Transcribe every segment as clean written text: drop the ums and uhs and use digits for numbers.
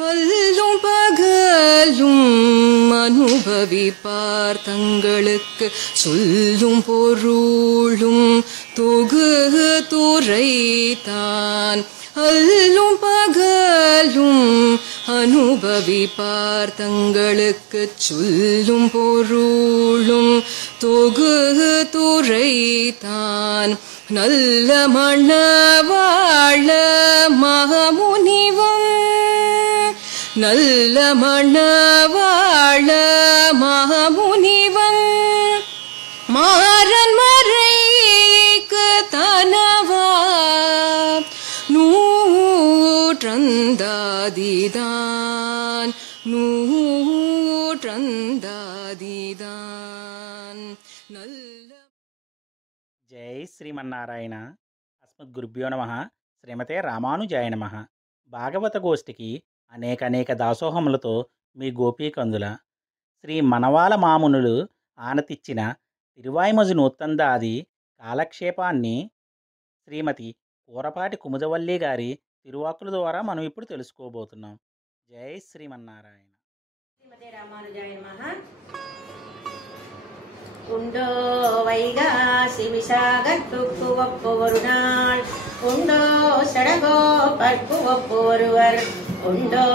அல்லும் பகலும் அனுபவிப்பார் தங்களுக்கு சொல்லும் பொருளும் தொகுத்துரைத்தான். அல்லும் பகலும் அனுபவிப்பார் தங்களுக்கு சொல்லும் பொருளும் தொகுத்துரைத்தான். நல்ல மணவாள மகமுனிவம் நல்ல மணவாள மகமுனிவன் மாறன் மறைக்கு தனவா நூற்றந்தாதிதான் நூற்றந்தாதிதான் நல்ல. జై శ్రీమన్నారాయణ. అస్మద్గురుభ్యో నమః. శ్రీమతే రామానుజాయ నమః. భాగవత గోష్ఠికి అనేక దాసోహములతో మీ గోపీకందుల. శ్రీ మనవాల మామునులు ఆనతిచ్చిన తిరువాయిమజు నూత్తందాది కాలక్షేపాన్ని శ్రీమతి కూరపాటి కుముదవల్లి గారి తిరువాకుల ద్వారా మనం ఇప్పుడు తెలుసుకోబోతున్నాం. జై శ్రీమన్నారాయణ. శ్రీమతే రామానుజాయ నమః. உண்டோ வைகாசி விசாகத்துக்கு ஒப்பு ஒரு நாள் உண்டோ சடகோ பற்பு ஒப்பு ஒருவர் உண்டோ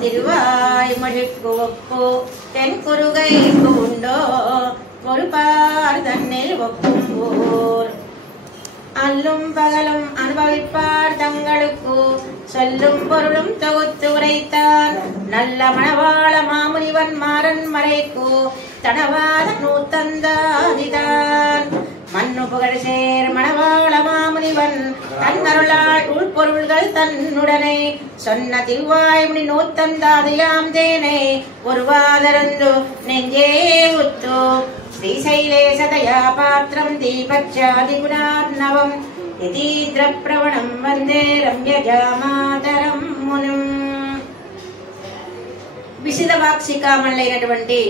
திருவாய்மொழிக்கு ஒப்பு தென் குறுகைக்கு உண்டோ பொறுப்பார் தன்னில் ஒப்பும் ஊர் அல்லும் பகலும் அனுபவிப்பார் தங்களுக்கு சொல்லும் பொருளும் தொகுத்து உரைத்தார். நல்ல மணவாள மாமுனிவன் மாறன் மறைக்கு தனவாத நூத்தந்தாதிதான். மண்ணு புகழ் சேர் மணவாள மாமுனிவன் தன்னருளால் உள்பொருள்கள் தன்னுடனே சொன்ன திருவாய்மொழி நூத்தந்தாதியாம் தேனை ஒருவாதரந்து நெஞ்சே உத்து శ్రీశైలేశదయా పాత్రం దీపచ్చాదిగుణార్ణవం యతీంద్ర ప్రవణం వందే రమ్యజామాతరం మునిం. విశిదవాక్సికామణులైనటువంటి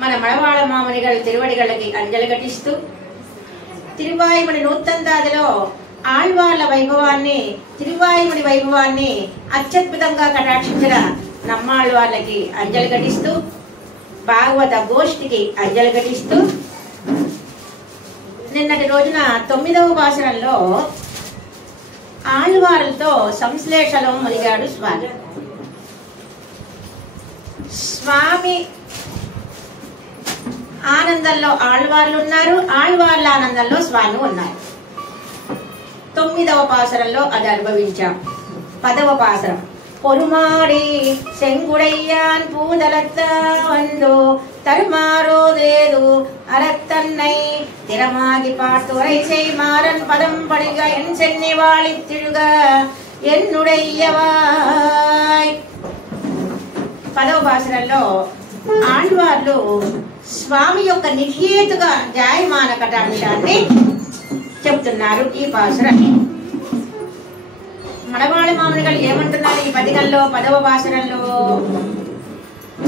మన మడవాళ మామునిగల తిరువడిగళ్ళకి అంజలి ఘటిస్తూ తిరువాయిమణి నూత్తందాదిలో ఆళ్వార్ల వైభవాన్ని తిరువాయిమణి వైభవాన్ని అత్యద్భుతంగా కటాక్షించిన నమ్మాళ్వార్లకి అంజలి ఘటిస్తూ భాగవత గోష్ఠికి అంజలి ఘటిస్తూ నిన్నటి రోజున 9వ వాసనంలో ఆళ్వార్లతో సంశ్లేషణం మొదలాడు స్వామి. స్వామి ఆనందంలో ఆళ్వార్లు ఉన్నారు, ఆళ్వార్ల ఆనందంలో స్వామి ఉన్నారు. 9వ పాసరంలో అది అనుభవించాం. 10వ పాసరం பொறுமாடி செங்குடையான் பூதலத்த வந்து தருமாறோதேது அறத்தன்னை திறமாகி பாட்டுரை செய்மாறன் பதம் படிக என் சென்னி வாழித்திழுக என்னுடையவாய். 10వ భాషలలో ఆళ్వార్లు స్వామి యొక్క నిహేతుగా జాయమాన కటాక్షాన్ని చెప్తున్నారు. ఈ పాసురాన్ని మడవాళ మామునిగలు ఏమంటున్నారు ఈ పదికల్లో 10వ భాషలలో?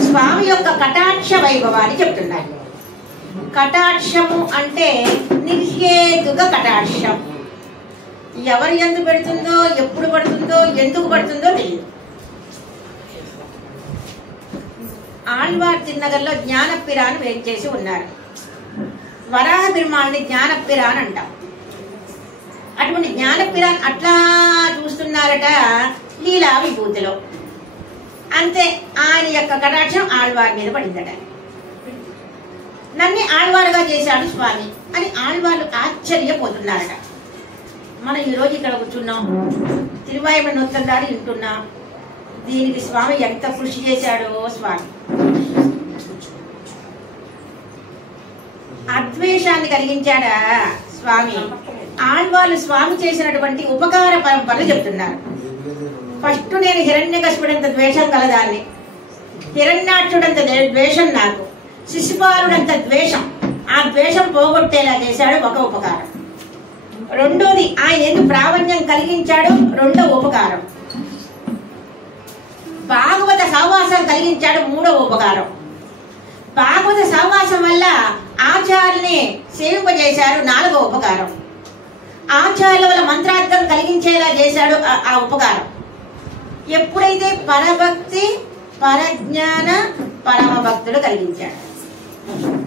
స్వామి యొక్క కటాక్ష వైభవాన్ని చెప్తున్నారు. కటాక్షము అంటే నిర్హేతుక కటాక్షం. ఎవరు ఎందు పెడుతుందో, ఎప్పుడు పడుతుందో, ఎందుకు పడుతుందో తెలియదు. ఆళ్వార్ తిరునగర్లో జ్ఞానపిరాను వేంచేసి ఉన్నారు. వరాహ పెరుమాళ్ళని జ్ఞానపిరాన్ అంటాం. అటువంటి జ్ఞానపిరాన్ అట్లా చూస్తున్నారట లీలా విభూతిలో. అంతే, ఆయన యొక్క కటాక్షం ఆళ్వార్ మీద పడిందట. నన్ను ఆళ్వారుగా చేశాడు స్వామి అని ఆళ్వార్లు ఆశ్చర్యపోతున్నారట. మనం ఈరోజు ఇక్కడ కూర్చున్నాం, తిరువాయిమణి నూత్తందాది వింటున్నాం. దీనికి స్వామి ఎంత కృషి చేశాడో స్వామి. అద్వేషాన్ని కలిగించాడా స్వామి? ఆళ్వార్లు స్వామి చేసినటువంటి ఉపకార పరంపరలు చెప్తున్నారు. ఫస్ట్ నేను హిరణ్యకశిపుడంత ద్వేషం కలదాన్ని, హిరణ్యాక్షుడంత ద్వేషం నాకు, శిశుపాలుడంత ద్వేషం, ఆ ద్వేషం పోగొట్టేలా చేశాడు ఒక ఉపకారం. రెండోది ఆయన ఎందుకు ప్రావణ్యం కలిగించాడు, రెండో ఉపకారం. భాగవత సహవాసం కలిగించాడు, మూడవ ఉపకారం. భాగవత సహవాసం వల్ల ఆచార్యుల్ని సేవింపజేశాడు, నాలుగో ఉపకారం. ఆచార్యుల వల్ల మంత్రార్థం కలిగించేలా చేశాడు, ఆ ఉపకారం. ఎప్పుడైతే పరభక్తి పరజ్ఞాన పరమ భక్తులు కలిగించాడు.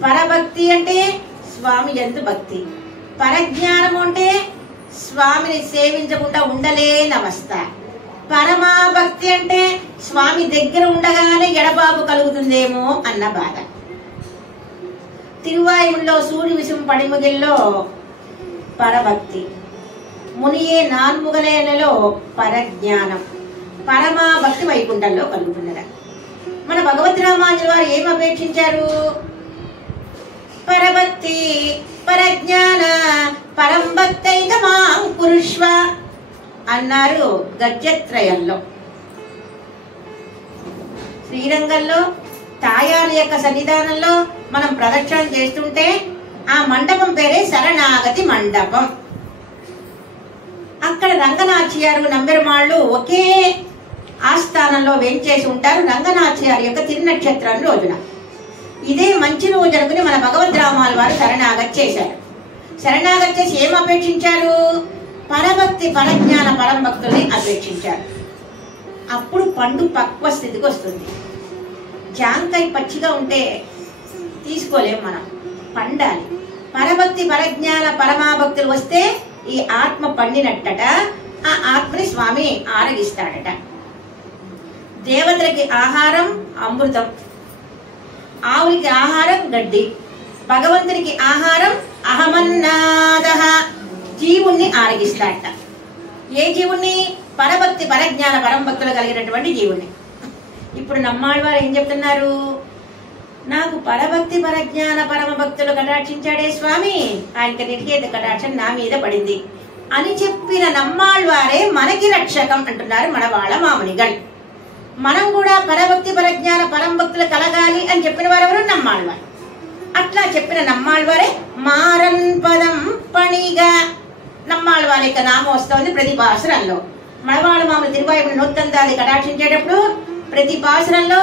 పరభక్తి అంటే స్వామి యందు భక్తి, పరజ్ఞానం అంటే స్వామిని సేవించకుండా ఉండలేనవస్థ, పరమాభక్తి అంటే స్వామి దగ్గర ఉండగానే ఎడబాబు కలుగుతుందేమో అన్న బాధ. తిరువాయుల్లో సూర్య విషం పడిముగిల్లో పరభక్తి, మునియే నాన్ముగలేలలో పరజ్ఞానం, పరమాభక్తి వైకుంఠంలో కలుగుతున్నదా. మన భగవద్ రామానుజుల వారు ఏం అపేక్షించారు? పరభక్తి పరజ్ఞాన పరంభక్తైక మాం కురుష్వ అన్నారు గద్యత్రయంలో. శ్రీరంగంలో తాయారి యొక్క సన్నిధానంలో మనం ప్రదక్షిణ చేస్తుంటే ఆ మండపం పేరే శరణాగతి మండపం. అక్కడ రంగనాథ్యారు నంబెరుమాళ్ళు ఒకే ఆస్థానంలో వేంచేసి ఉంటారు రంగనాథ్యారి యొక్క తిరునక్షత్రం రోజున. ఇదే మంచి రోజు అనుకుని మన భగవద్ రామాల వారు శరణాగతి చేశారు. శరణాగతి చేసి ఏం అపేక్షించారు? పరభక్తి పరజ్ఞాన పరంభక్తుల్ని అపేక్షించారు. అప్పుడు పండు పక్వ స్థితికి వస్తుంది. జాంకాయ పచ్చిగా ఉంటే తీసుకోలేం మనం, పండాలి. పరభక్తి పరజ్ఞాన పరమాభక్తులు వస్తే ఈ ఆత్మ పండినట్టట. ఆ ఆత్మని స్వామి ఆరగిస్తాడట. దేవతలకి ఆహారం అమృతం, ఆవులకి ఆహారం గడ్డి, భగవంతునికి ఆహారం అహమన్నాద. జీవుణ్ణి ఆరగిస్తాడట. ఏ జీవుణ్ణి? పరభక్తి పరజ్ఞాన పరంభక్తులు కలిగినటువంటి జీవుణ్ణి. ఇప్పుడు నమ్మాళ్ళ వారు ఏం చెప్తున్నారు? నాకు పరభక్తి పరజ్ఞాన పరమ భక్తులు కటాక్షించాడే స్వామి, ఆయనకి నిర్హేత కటాక్షం నా మీద పడింది అని చెప్పిన నమ్మాళ్ళవారే మనకి రక్షకం అంటున్నారు మనవాళ్ళ మామునిగల్. మనం కూడా పరభక్తి పరజ్ఞాన పరంభక్తులు కలగాలి అని చెప్పిన వారెవరు? నమ్మాళ్ళవారు. అట్లా చెప్పిన నమ్మాళ్ళవారే మారన్ పదం పణిగా. నమ్మాళ్ళవారి యొక్క నామం వస్తుంది ప్రతి పాసురంలో. మనవాళ్ళ మామూలు తిరువాయుడు నొత్తందాది కటాక్షించేటప్పుడు ప్రతి పాసురంలో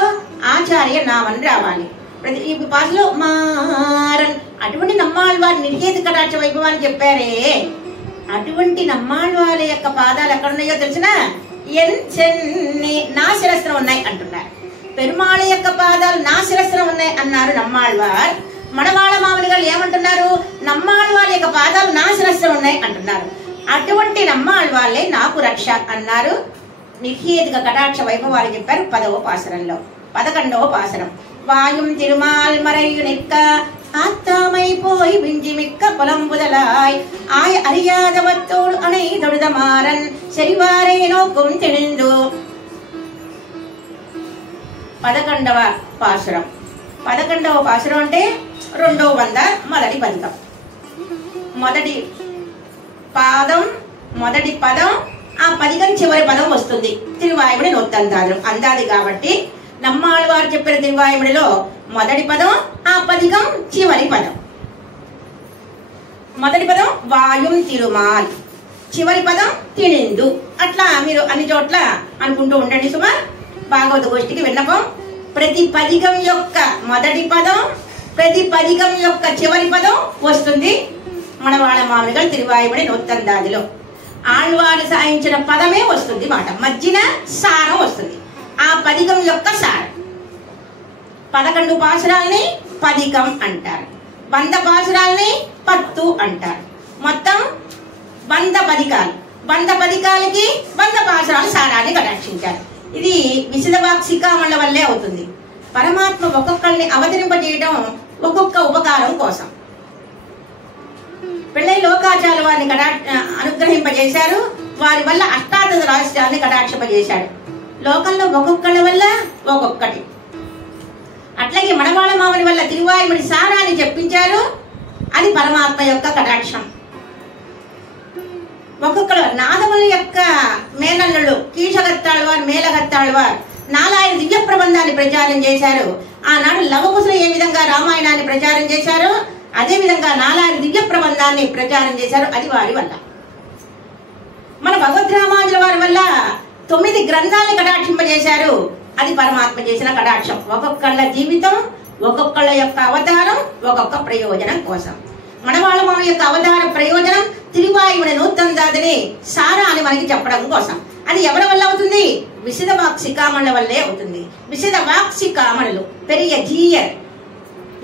ఆచార్య నామం రావాలి. ప్రతి ఈ పాసులో మారన్. అటువంటి నమ్మాళ్ళవారి నిర్హేత కటాక్ష వైభవాన్ని చెప్పారే, అటువంటి నమ్మాళ్ళవారి యొక్క పాదాలు ఎక్కడున్నాయో తెలిసిన ఎన్ని నా శిరస్సులో ఉన్నాయి అంటున్నారు. పెరుమాళ యొక్క పాదాలు నా శిరస్సులో ఉన్నాయి అన్నారు నమ్మాళ్ళవారు. మనవాళ్ళ మామూలుగా ఏమంటున్నారు? నమ్మాళ్ళవారి యొక్క పాదాలు నా శిరస్సులో ఉన్నాయి అంటున్నారు. అటువంటి నమ్మాళ్ళవాళ్ళే నాకు రక్ష అన్నారు. నిర్హేతుక కటాక్ష వైభవాలు చెప్పారు 10వ పాసరంలో. 11వ పాసరం వాయుం తిరుమాల్ మరయు నిక్క ஆத்தாமை போய் விஞ்சி மிக்க புலம்புதலாய் ஆய அறியாதவத்தோடு அணை தொழுதமாறன் செறிவாரை நோக்கும் திணிந்து. 11వ పాసురం. 11వ పాసురం అంటే 2వ వంద మొదటి పదికం. మొదటి పదం ఆ పదికం చివరి పదం వస్తుంది. తిరువాయుడి నొత్తందాదు అందాది కాబట్టి నమ్మాళ్ళ వారు చెప్పిన తిరువాయుడిలో మొదటి పదం ఆ పదికం చివరి పదం. మొదటి పదం వాయుం తిరుమాల్, చివరి పదం తినిందు. అట్లా మీరు అన్ని చోట్ల అనుకుంటూ ఉండండి సుమా. భాగవత గోష్ఠికి విన్నపం. ప్రతి పదికం యొక్క మొదటి పదం, ప్రతి పదికం యొక్క చివరి పదం వస్తుంది మనవాళ్ళ మామూలుగా తిరువాయుడి నొత్తందాదిలో. ఆళ్వారు సాయించిన పదమే వస్తుంది మాట, మధ్యన సారం వస్తుంది. ఆ పదికం యొక్క సారం. 11 పాసురాలని పదికం అంటారు, 100 పాసురాలని పత్తు అంటారు. మొత్తం 100 పదికాలు. 100 పదికాలకి 100 పాసురాలు సారాన్ని కటాక్షించారు. ఇది విశదవాక్సికామళ్ళ వల్లే అవుతుంది. పరమాత్మ ఒక్కొక్కరిని అవతరింపజేయడం ఒక్కొక్క ఉపకారం కోసం. పెళ్ళై లోకాచార్య వారిని అనుగ్రహింపజేశారు. వారి వల్ల అష్టాదశ రహస్యాన్ని కటాక్షింపజేశాడు. లోకంలో ఒక్కొక్కళ్ళ వల్ల ఒక్కొక్కటి. అట్లాగే మనవాళ్ళ మామని వల్ల తిరువాయుడి సారాన్ని చెప్పించారు. అది పరమాత్మ యొక్క కటాక్షం. ఒక్కొక్కరు నాదముల యొక్క మేనల్లుడు కీషగత్తాళ్వారు, మేలగత్తాళ్వారు 4 దివ్య ప్రబంధాన్ని ప్రచారం చేశారు. ఆనాడు లవకుశులు ఏ విధంగా రామాయణాన్ని ప్రచారం చేశారో అదే విధంగా 4 దివ్య ప్రబంధాన్ని ప్రచారం చేశారు. అది వారి వల్ల. మన భగవద్ రామానుజుల వారి వల్ల 9 గ్రంథాలను కటాక్షింపజేశారు. అది పరమాత్మ చేసిన కటాక్షం. ఒక్కొక్కళ్ళ జీవితం, ఒక్కొక్కళ్ళ యొక్క అవతారం, ఒక్కొక్క ప్రయోజనం కోసం. మనవాళ్ళ మామ యొక్క అవతార ప్రయోజనం తిరువాయుడి నూతందాదిని సారాన్ని మనకి చెప్పడం కోసం. అది ఎవరి వల్ల అవుతుంది? విశద వాక్సికామణుల వల్లే అవుతుంది. విశద వాక్సికామణులు పెరియ జీయర్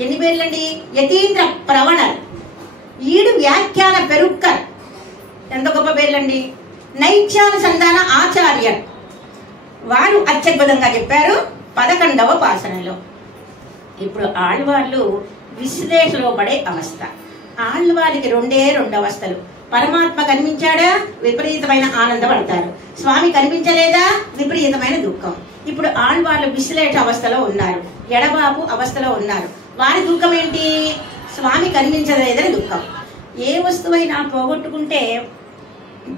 ఎన్ని పేర్లండి? యతీంద్ర ప్రవణర్, ఈడు వ్యాఖ్యాన పెరుక్కర్, ఎంత గొప్ప పేర్లండి. నైత్యానుసంధాన ఆచార్యర్, వారు అత్యద్భుతంగా చెప్పారు 11వ పాసనలో. ఇప్పుడు ఆళ్వార్లు విశ్లేషలో పడే అవస్థ. ఆళ్వారికి రెండు అవస్థలు. పరమాత్మ కనిపించాడా? విపరీతమైన ఆనందపడతారు. స్వామి కనిపించలేదా? విపరీతమైన దుఃఖం. ఇప్పుడు ఆళ్వార్లు విశ్లేష అవస్థలో ఉన్నారు, ఎడబాపు అవస్థలో ఉన్నారు. వారి దుఃఖం ఏంటి? స్వామి కనిపించలేదని దుఃఖం. ఏ వస్తువైనా పోగొట్టుకుంటే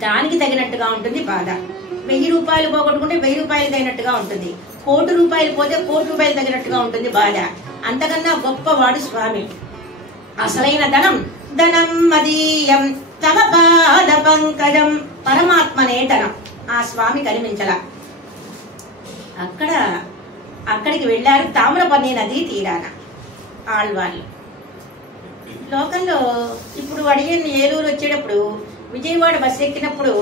దానికి తగినట్టుగా ఉంటుంది బాధ. 1000 రూపాయలు పోగొట్టుకుంటే 1000 రూపాయలు తగినట్టుగా ఉంటుంది. 1,00,00,000 రూపాయలు పోతే 1,00,00,000 రూపాయలు తగినట్టుగా ఉంటుంది బాధ. అంతకన్నా గొప్పవాడు స్వామి. అసలైన ధనం ధనం మదీయం తవ పాద పంకజం, పరమాత్మనే ధనం. ఆ స్వామి కనిపించల. అక్కడికి వెళ్ళారు తామ్రపర్ణి నది తీరాన ఆళ్వార్లు. లోకంలో ఇప్పుడు అడిగిన ఏలూరు వచ్చేటప్పుడు, విజయవాడ బస్సు ఎక్కినప్పుడు,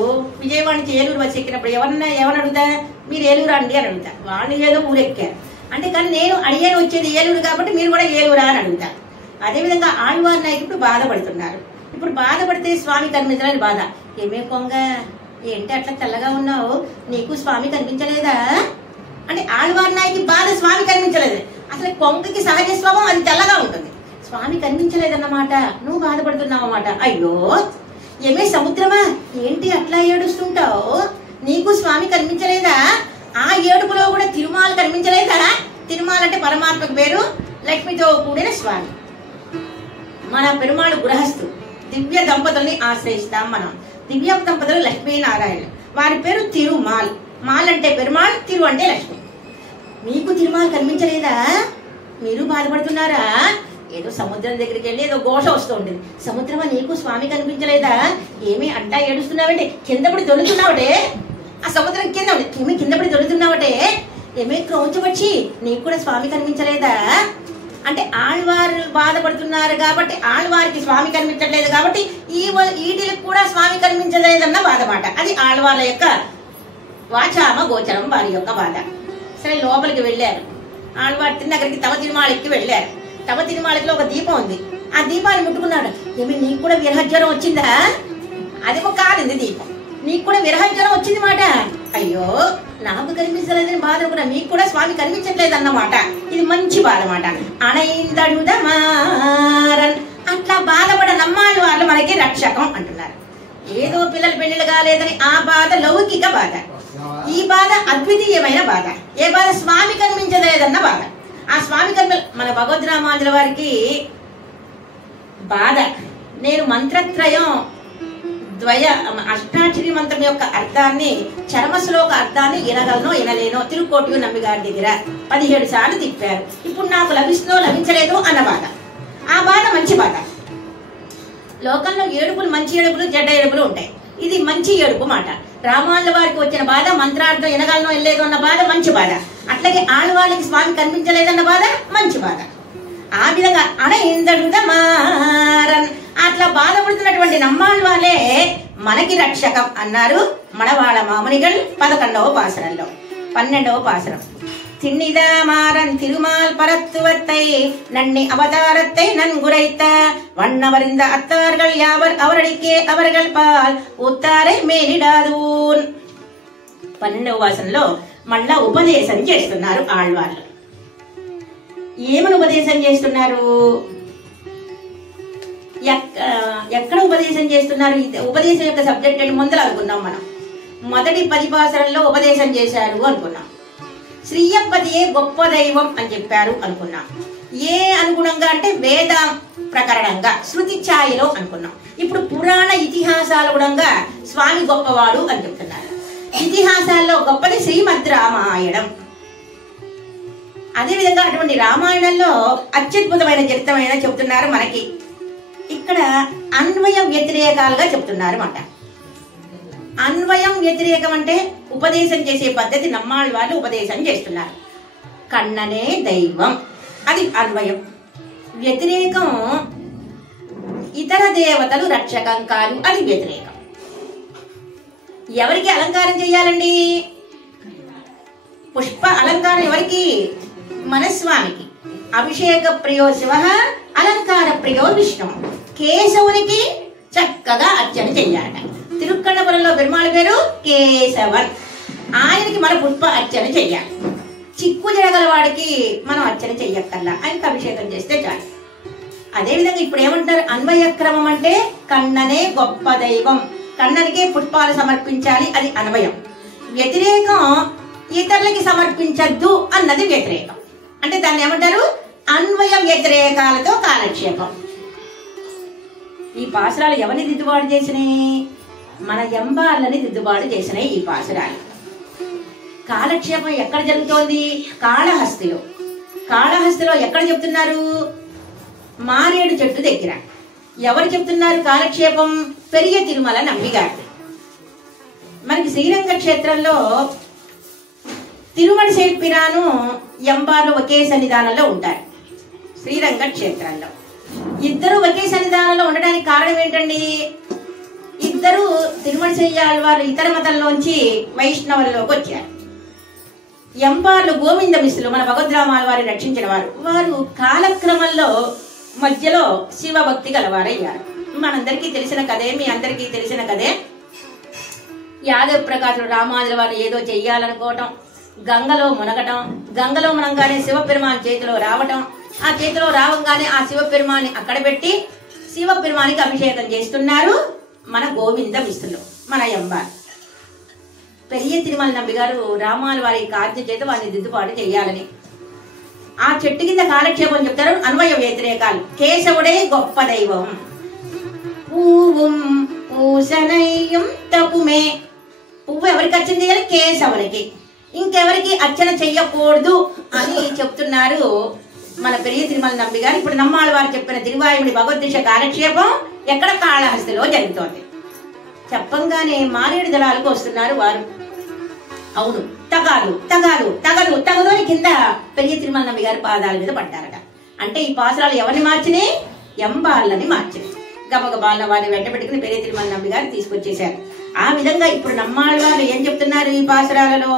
విజయవాడ నుంచి ఏలూరు బస్సు ఎక్కినప్పుడు ఎవరిని అడుగుతా? మీరు ఏలూరు అండి అని అడుగుతా. వాళ్ళు ఏదో ఊరెక్కారు అంటే, కానీ నేను అడిగాను వచ్చేది ఏలూరు కాబట్టి మీరు కూడా ఏలూరా అని అడుగుతా. అదేవిధంగా ఆళ్వార్ నాయకు ఇప్పుడు బాధపడుతున్నారు. ఇప్పుడు బాధపడితే స్వామి కనిపించలేని బాధ. ఏమే కొంగ, ఏంటి అట్లా తెల్లగా ఉన్నావు, నీకు స్వామి కనిపించలేదా అంటే ఆళ్వార్ నాయకి బాధ, స్వామి కనిపించలేదు. అసలు కొంగకి సహజ స్వభావం అది తెల్లగా ఉంటుంది. స్వామి కనిపించలేదన్నమాట, నువ్వు బాధపడుతున్నావు అన్నమాట. అయ్యో ఏమే సముద్రమా, ఏంటి అట్లా ఏడుస్తుంటావు, నీకు స్వామి కనిపించలేదా? ఆ ఏడుపులో కూడా తిరుమాల కనిపించలేదా? తిరుమాల అంటే పరమాత్మకు పేరు, లక్ష్మితో కూడిన స్వామి. మన పెరుమాళ్ గృహస్థు, దివ్య దంపతుల్ని ఆశ్రయిస్తాం మనం. దివ్య దంపతులు లక్ష్మీనారాయణ, వారి పేరు తిరుమాల్. మాల్ అంటే పెరుమాళ్, తిరు అంటే లక్ష్మి. మీకు తిరుమాల కనిపించలేదా? మీరు బాధపడుతున్నారా? ఏదో సముద్రం దగ్గరికి వెళ్ళి ఏదో ఘోష వస్తూ ఉంటుంది. సముద్రమా, నీకు స్వామి కనిపించలేదా? ఏమి అంటా ఏడుస్తున్నావంటే, కిందపడి దొరుకుతున్నావటే, ఆ సముద్రం కింద ఏమి కిందపడి దొరుకుతున్నావటే, ఏమి క్రౌంచవచ్చి నీకు కూడా స్వామి కనిపించలేదా అంటే ఆళ్వారు బాధపడుతున్నారు కాబట్టి, ఆళ్వారికి స్వామి కనిపించట్లేదు కాబట్టి ఈటికి కూడా స్వామి కనిపించలేదన్న బాధమాట. అది ఆళ్వార్ల యొక్క వాచామ గోచరం, వారి యొక్క బాధ. సరే లోపలికి వెళ్ళారు. ఆళ్వారు తిన్నగరికి తమ తిరుమాళికి వెళ్ళారు. తమ తిరుమాళిలో ఒక దీపం ఉంది. ఆ దీపాన్ని ముట్టుకున్నాడు. ఏమి నీకు కూడా విరహజ్వరం వచ్చిందా? అదేమో కాలింది దీపం. నీకు కూడా విరహజ్వరం వచ్చింది మాట. అయ్యో నాకు కనిపించలేదని బాధ అనుకున్నా, మీకు కూడా స్వామి కనిపించట్లేదు అన్నమాట. ఇది మంచి బాధ మాట. అనైందడుదమారన్, అట్లా బాధపడ నమ్మాలి వాళ్ళు మనకి రక్షకం అంటున్నారు. ఏదో పిల్లల పెళ్లిళ్ళు కాలేదని ఆ బాధ లౌకిక బాధ. ఈ బాధ అద్వితీయమైన బాధ. ఏ బాధ? స్వామి కనిపించలేదన్న బాధ. ఆ స్వామి మన భగవద్ రామానుజుల వారికి బాధ. నేను మంత్రత్రయం అష్టాక్షరి మంత్రం యొక్క అర్థాన్ని, చర్మశ్లోక అర్థాన్ని వినగలనో వినలేనో తిరుకోటి నమ్మి గారి దగ్గర 17 సార్లు తిప్పారు. ఇప్పుడు నాకు లభిస్తుందో లభించలేదు అన్న బాధ. ఆ బాధ మంచి బాధ. లోకంలో ఏడుపులు మంచి ఏడుపులు, చెడ్డ ఏడుపులు ఉంటాయి. ఇది మంచి ఏడుపు మాట. రామానుజుల వారికి వచ్చిన బాధ మంత్రార్థం వినగలనో వినలేదు అన్న బాధ మంచి బాధ. అట్లాగే ఆళ్వాళ్ళకి స్వామి కనిపించలేదన్న బాధ మంచి బాధ. ఆ విధంగా అనైందడుదమారన్, అట్లా బాధపడుతున్నటువంటి నమ్మాళ్ళ వాళ్ళే మనకి రక్షకం అన్నారు మణవాళ మామనిగల్ 11వ పాసరంలో. 12వ పాసరం. திண்ணிதாமாறன் திருமால் பரத்துவத்தை நன்னி அவதாரத்தை நன்குரைத்த வண்ணவரிந்த அத்தார்கள் யாவர் அவரடிக்கே அவர்கள் பால் ఉత్తారే మేలిడాదూన్. 12వ వాసనలో మళ్ళా ఉపదేశం చేస్తున్నారు ఆళ్వార్లు. ఏమని ఉపదేశం చేస్తున్నారు? ఎక్కడ ఉపదేశం చేస్తున్నారు? ఉపదేశం యొక్క సబ్జెక్ట్ అని ముందర అనుకున్నాం మనం. మొదటి 10 పాసరంలో ఉపదేశం చేశారు అనుకున్నాం. శ్రీయప్పతియే గొప్ప దైవం అని చెప్పారు అనుకున్నాం. ఏ అనుగుణంగా అంటే వేద ప్రకరణంగా, శృతి ఛాయలో అనుకున్నాం. ఇప్పుడు పురాణ ఇతిహాసాల గుణంగా స్వామి గొప్పవాడు అని చెప్తున్నారు. ఇతిహాసాల్లో గొప్పది శ్రీమద్ రామాయణం. అదేవిధంగా అటువంటి రామాయణంలో అత్యద్భుతమైన చరిత్రమైన చెప్తున్నారు మనకి. ఇక్కడ అన్వయ వ్యతిరేకాలుగా చెప్తున్నారు అన్నమాట. అన్వయం వ్యతిరేకం అంటే ఉపదేశం చేసే పద్ధతి నమ్మాళ్ళ వాళ్ళు ఉపదేశం చేస్తున్నారు. కన్ననే దైవం, అది అన్వయం. వ్యతిరేకం ఇతర దేవతలు రక్షకం కాదు, అది వ్యతిరేకం. ఎవరికి అలంకారం చేయాలండి? పుష్ప అలంకారం ఎవరికి? మన స్వామికి. అభిషేక ప్రియో శివ, అలంకార ప్రియో విష్ణు. కేశవునికి చక్కగా అర్చన చెయ్యాలట. తిరుక్కన్నపురంలో పెరుమాళ పేరు కేశవన్. ఆయనకి మన పుష్ప అర్చన చెయ్యాలి. చిక్కు జరగల వాడికి మనం అర్చన చెయ్యక్కర్లా, ఆయనకి అభిషేకం చేస్తే చాలు. అదేవిధంగా ఇప్పుడు ఏమంటారు? అన్వయక్రమం అంటే కన్ననే గొప్ప దైవం, కన్ననికే పుష్పాలు సమర్పించాలి, అది అన్వయం. వ్యతిరేకం ఇతరులకి సమర్పించద్దు అన్నది వ్యతిరేకం. అంటే దాన్ని ఏమంటారు? అన్వయ వ్యతిరేకాలతో కాలక్షేపం. ఈ పాసురాలు ఎవరిని దిద్దుబాటు చేసినాయి? మన ఎంబార్లని దిద్దుబాటు చేసినాయి ఈ పాసురాలు. కాలక్షేపం ఎక్కడ జరుగుతోంది? కాళహస్తిలో. కాళహస్తిలో ఎక్కడ చెప్తున్నారు? మారేడు చెట్టు దగ్గర. ఎవరు చెప్తున్నారు కాలక్షేపం? పెరియ తిరుమల నంబిగారు. మనకి శ్రీరంగ క్షేత్రంలో తిరుమల సేర్పిరాను ఎంబార్లు ఒకే సన్నిధానంలో ఉంటారు. శ్రీరంగ క్షేత్రంలో ఇద్దరు ఒకే సన్నిధానంలో ఉండడానికి కారణం ఏంటండి? ఇద్దరు తిరుమల వారు ఇతర మతంలోంచి వైష్ణవులలోకి వచ్చారు. ఎంబార్లు గోవింద మిశ్రులు, మన భగవద్రామాల వారిని రక్షించిన వారు. వారు కాలక్రమంలో మధ్యలో శివభక్తి గలవారయ్యారు. మనందరికీ తెలిసిన కదే, మీ అందరికీ తెలిసిన కదే. యాదవ ప్రకాశుడు రామానుజుల వారు ఏదో చెయ్యాలనుకోవటం, గంగలో మునగటం, గంగలో మునగానే శివపెరుమాన్ చేతిలో రావటం, ఆ చేతిలో రావంగానే ఆ శివపెరుమాన్ని అక్కడ పెట్టి శివపెరుమానికి అభిషేకం చేస్తున్నారు మన గోవింద మిశ్రులు, మన ఎంబార్. పెరియ తిరుమల నంబి గారు రామాల వారి కార్య చేత వారిని దిద్దుబాటు చెయ్యాలని ఆ చెట్టు కింద కాలక్షేపం చెప్తారు. అన్వయ వ్యతిరేకాలు. కేశవుడే గొప్ప దైవం. పూవం పూసనయ్యం తపుమే. పువ్వు ఎవరికి అర్చన చేయాలి? కేశవునికి. ఇంకెవరికి అర్చన చెయ్యకూడదు అని చెప్తున్నారు మన పెరియ తిరుమల నంబి గారు. ఇప్పుడు నమ్మాళ్ళ వారు చెప్పిన తిరువాయుడి భగవద్గీత కాలక్షేపం ఎక్కడ? కాళహస్తిలో జరుగుతోంది. చెప్పంగానే మారేడు దళాలకు వస్తున్నారు వారు. అవును, తగాదు తగాదు తగదు తగదు అని కింద పెరియ తిరుమల నంబి గారి పాదాల మీద పడ్డారట. అంటే ఈ పాసురాలు ఎవరిని మార్చినాయి? ఎంబార్లని మార్చినాయి. గబగబాల వారిని వెంట పెట్టుకుని పెరియ తిరుమల నంబి గారు తీసుకొచ్చేశారు. ఆ విధంగా ఇప్పుడు నమ్మాళ్ళ వారు ఏం చెప్తున్నారు ఈ పాసురాలలో?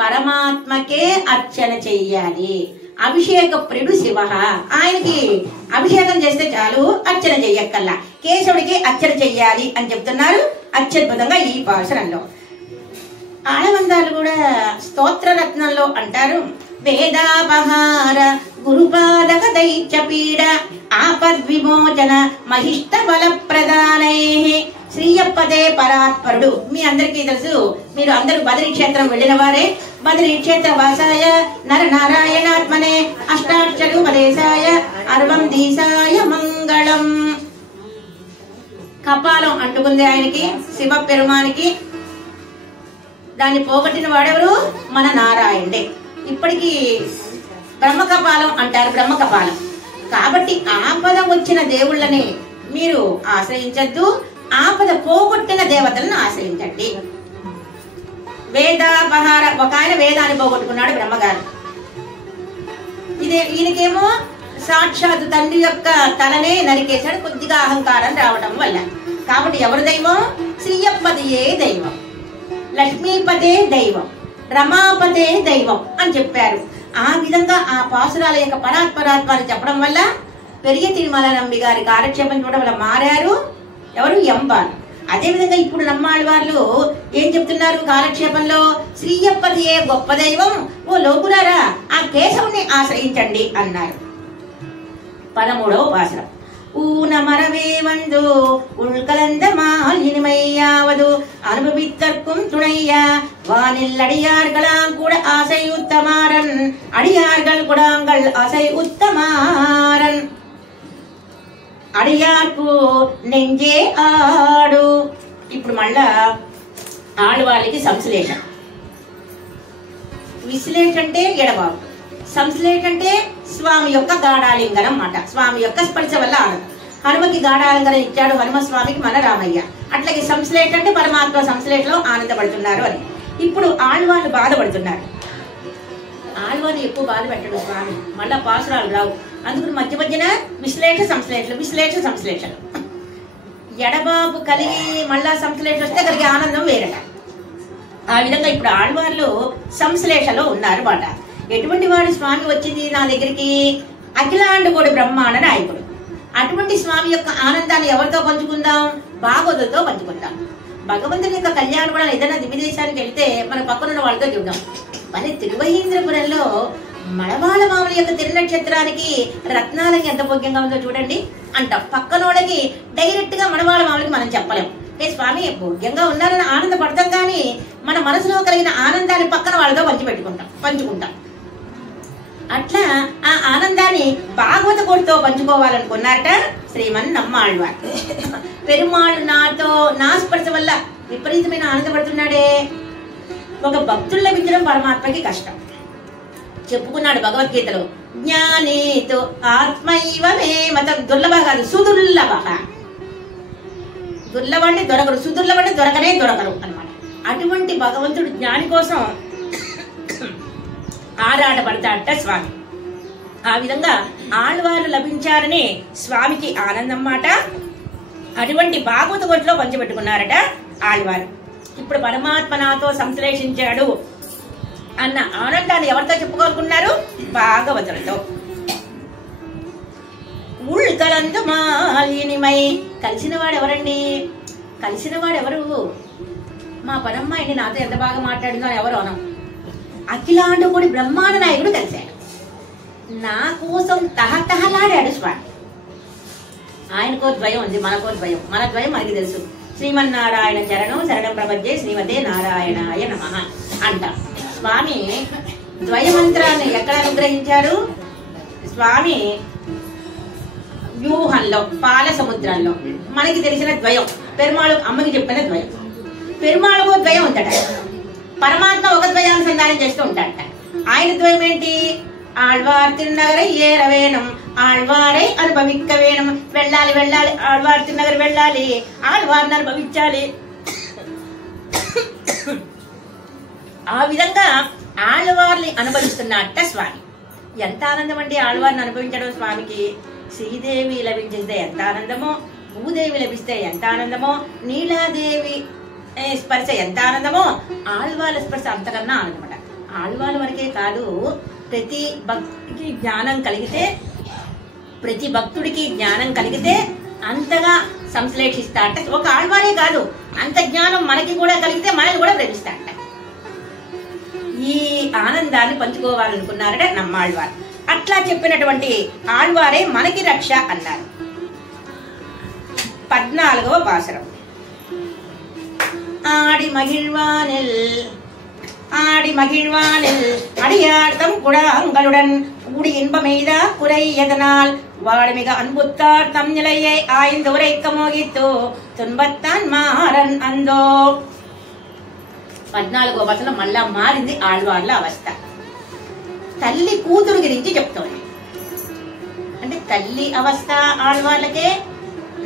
పరమాత్మకే అర్చన చెయ్యాలి. అభిషేక ప్రియుడు శివ, ఆయనకి అభిషేకం చేస్తే చాలు, అర్చన చెయ్యక్కల్లా. కేశవుడికి అర్చన చెయ్యాలి అని చెప్తున్నారు అత్యద్భుతంగా ఈ పాసురంలో. ఆడవందాలు కూడా స్తోత్ర రత్నంలో అంటారు, వేదాపహార గురుపాదక దైత్య పీడ ఆపద్విమోచన మహిష్ట బల ప్రదానై శ్రీయప్పదే పరాత్పరుడు. మీ అందరికీ తెలుసు, మీరు అందరూ బదరీ క్షేత్రం వెళ్ళిన వారే. బదరీ క్షేత్ర వాసాయ నర నారాయణాత్మనే అష్టాక్షరోపదేశాయ అర్వం దీసాయ మంగళం. కపాలం అంటుకుంది ఆయనకి, శివ పెరుమానికి. దాన్ని పోగొట్టిన వాడెవరు? మన నారాయణుడే. ఇప్పటికీ బ్రహ్మకపాలం అంటారు, బ్రహ్మకపాలం. కాబట్టి ఆపద వచ్చిన దేవుళ్ళని మీరు ఆశ్రయించద్దు, ఆపద పోగొట్టిన దేవతలను ఆశ్రయించండి. వేదాపహార, ఒక ఆయన వేదాన్ని పోగొట్టుకున్నాడు బ్రహ్మగారు. ఈయనకేమో సాక్షాత్ తండ్రి యొక్క తలనే నరికేశాడు కొద్దిగా అహంకారం రావడం వల్ల. కాబట్టి ఎవరు దైవం? శ్రీయప్పదియే దైవం, లక్ష్మీపదే దైవం, రమాపదే దైవం అని చెప్పారు. ఆ విధంగా ఆ పాసురాల యొక్క పరాత్పరాత్వాన్ని చెప్పడం వల్ల పెరియ తిరుమల నంబి గారి కాలక్షేపం చూడడం వల్ల మారారు ఎవరు? ఎంబార్. అదేవిధంగా ఇప్పుడు నమ్మాళ్ళ వాళ్ళు ఏం చెప్తున్నారు కాలక్షేపంలో? శ్రీయప్పదియే గొప్ప దైవం, ఓ లోకులారా ఆ కేశవుని ఆశ్రయించండి అన్నారు. 13వ పాసురం. ஊனமரவே வந்து உள்கலந்த மாலினிமையாவது அனுபவித்தற்கும் துணையா வானில் அடியார்களாம் கூட ஆசை உத்தமாறன் அடியார்கள் குடாங்கள் ஆசை உத்தமாறன் అడియాకు నెంజే ఆడు. ఇప్పుడు మళ్ళా ఆడవాళ్ళకి సంశ్లేషణ. విశ్లేషణ అంటే ఎడబాబు, సంశ్లేషణ అంటే స్వామి యొక్క గాఢాలింగనం అన్నమాట. స్వామి యొక్క స్పర్శ వల్ల ఆనందం. హనుమకి గాఢాలింగనం ఇచ్చాడు హనుమస్వామికి మన రామయ్య. అట్లాగే సంశ్లేషణ అంటే పరమాత్మ సంశ్లేషణలో ఆనందపడుతున్నారు అని. ఇప్పుడు ఆళ్వాళ్ళు బాధపడుతున్నారు. ఆళ్వాళ్ళు ఎక్కువ బాధ పెట్టడు స్వామి, మళ్ళా పాసురాలు రావు. అందుకు మధ్య మధ్యన విశ్లేష సంశ్లేషణ, విశ్లేష సంశ్లేషణ. ఎడబాపు కలిగి మళ్ళా సంశ్లేష వస్తే కలిగే ఆనందం వేరట. ఆ విధంగా ఇప్పుడు ఆళ్వార్లు సంశ్లేషలో ఉన్నారు మాట. ఎటువంటి వాడు స్వామి వచ్చింది నా దగ్గరికి? అఖిలాండకోటి బ్రహ్మాండ నాయకుడు. అటువంటి స్వామి యొక్క ఆనందాన్ని ఎవరితో పంచుకుందాం? భాగవతులతో పంచుకుందాం. భగవంతుని యొక్క కళ్యాణం కూడా ఏదైనా దివ్యదేశానికి వెళ్తే మన పక్కనున్న వాళ్ళతో చూద్దాం. మరి తిరువహీంద్రపురంలో మడవాళ్ళ మామూలు యొక్క తిరునక్షత్రానికి రత్నాలకి ఎంత భోగ్యంగా ఉందో చూడండి అంటాం. పక్కనోళ్ళకి డైరెక్ట్ గా మడవాళ్ళ మామూలకి మనం చెప్పలేం. ఏ స్వామి భోగ్యంగా ఉన్నారని ఆనందపడతాం, కానీ మన మనసులో కలిగిన ఆనందాన్ని పక్కన వాళ్ళతో పంచుకుంటాం. అట్లా ఆ ఆనందాన్ని భాగవత కోటితో పంచుకోవాలనుకున్నారట శ్రీమన్ నమ్మాళ్వార్. పెరుమాళ్ళు నా స్పర్శ వల్ల విపరీతమైన ఆనందపడుతున్నాడే. ఒక భక్తులు లభించడం పరమాత్మకి కష్టం. చెప్పుకున్నాడు భగవద్గీతలో, జ్ఞానేతో ఆత్మైవ మే మత దుర్లభ కాదు సుదుర్లభ. దుర్లభండి దొరకరు, సుదుర్లభండి దొరకరు అన్నమాట. అటువంటి భగవంతుడు జ్ఞాని కోసం ఆరాటపడతాడట స్వామి. ఆ విధంగా ఆళ్వారు లభించారని స్వామికి ఆనందం మాట. అటువంటి భాగవత కోటిలో పంచిపెట్టుకున్నారట ఆళ్వారు. ఇప్పుడు పరమాత్మ నాతో సంశ్లేషించాడు అన్న ఆనందాన్ని ఎవరితో చెప్పుకోనుకున్నారు? భాగవతులతో. ఉల్కలందు మాలినిమై. కలిసిన వాడు ఎవరండి? కలిసిన వాడు ఎవరు? మా పరమ్మాయిని నాతో ఎంత బాగా మాట్లాడిందో ఎవరు అనం. అఖిలాండకోటి బ్రహ్మాండ నాయకుడు కలిశాడు. నా కోసం తహతహలాడాడు స్వామి. ఆయనకో ద్వయం ఉంది, మనకో ద్వయం. మన ద్వయం మనకి తెలుసు. శ్రీమన్నారాయణ చరణం శరణం ప్రపంచే శ్రీమతే నారాయణాయ నమః అంట. స్వామి ద్వయమంత్రాన్ని ఎక్కడ అనుగ్రహించారు? స్వామి వ్యూహంలో, పాల సముద్రంలో. మనకి తెలిసిన ద్వయం పెరుమాళు అమ్మకి చెప్పిన ద్వయం. పెరుమాళకు ద్వయం ఉందట. పరమాత్మ ఒక ద్వయానుసంధానం చేస్తూ ఉంటాడట. ఆయన ద్వయం ఏంటి? ఆళ్వార్ తిరునగర ఏరవేణం ఆళ్వారై అనుభవిక్క వేణం. వెళ్ళాలి వెళ్ళాలి, ఆళ్వార్ తిరునగర వెళ్ళాలి, ఆళ్వారిని అనుభవించాలి. ఆ విధంగా ఆళ్వార్ని అనుభవిస్తున్నట్ట స్వామి. ఎంత ఆనందం అండి ఆళ్వారిని అనుభవించడం స్వామికి. శ్రీదేవి లభించితే ఎంత ఆనందమో, భూదేవి లభిస్తే ఎంత ఆనందమో, నీలాదేవి స్పర్శ ఎంత ఆనందమో, ఆళ్వార్ల స్పర్శ అంతకన్నా ఆనందమట. ఆళ్వార్ల వరకే కాదు, ప్రతి భక్తుడికి జ్ఞానం కలిగితే అంతగా సంశ్లేషిస్తాడట. ఒక ఆళ్వారే కాదు, అంత జ్ఞానం మనకి కూడా కలిగితే మనల్ని కూడా ప్రేమిస్తాడట. ఈ ఆనందాన్ని పంచుకోవాలనుకున్నారట నమ్మాళ్వారు. అట్లా చెప్పినటువంటి ఆళ్వారే మనకి రక్ష అన్నారు. 14వ పాసురం. ஆடி மகிழ்வானில் அடியார்த்தம் குடாங்களுடன் கூடி இன்பமெய்தா குறை எதனால் வாடுமிக அன்புத்தார் தம் நிலையை ஆய்ந்து உரைக்க மோகித்தோ துன்பத்தான் మారన్ అందో. 14వ వచనం మళ్ళా మారింది ఆళ్వార్ల అవస్థ. తల్లి కూతురు గురించి చెప్తోంది. అంటే తల్లి అవస్థ ఆళ్వార్లకే,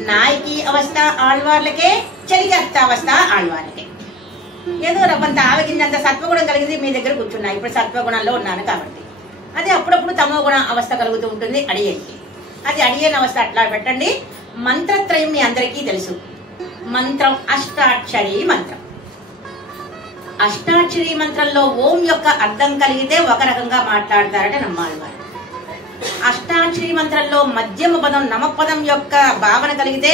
నాయకి అవస్థ ఆళ్వార్లకే, చెలిగత్త అవస్థ ఆళ్వార్లకే. ఏదో రవ్వంత ఆవగిందంత సత్వగుణం కలిగింది మీ దగ్గర కూర్చున్నా. ఇప్పుడు సత్వగుణంలో ఉన్నాను కాబట్టి. అది అప్పుడప్పుడు తమో గుణ అవస్థ కలుగుతూ ఉంటుంది అడియేనికి. అది అడియని అవస్థ అట్లా పెట్టండి. మంత్రత్రయం మీ అందరికీ తెలుసు. మంత్రం అష్టాక్షరీ మంత్రం. అష్టాక్షరీ మంత్రంలో ఓం యొక్క అర్థం కలిగితే ఒక రకంగా మాట్లాడతారట నమ్మాళ్వారు. అష్టాక్షరీ మంత్రంలో మధ్యమ పదం నమపదం యొక్క భావన కలిగితే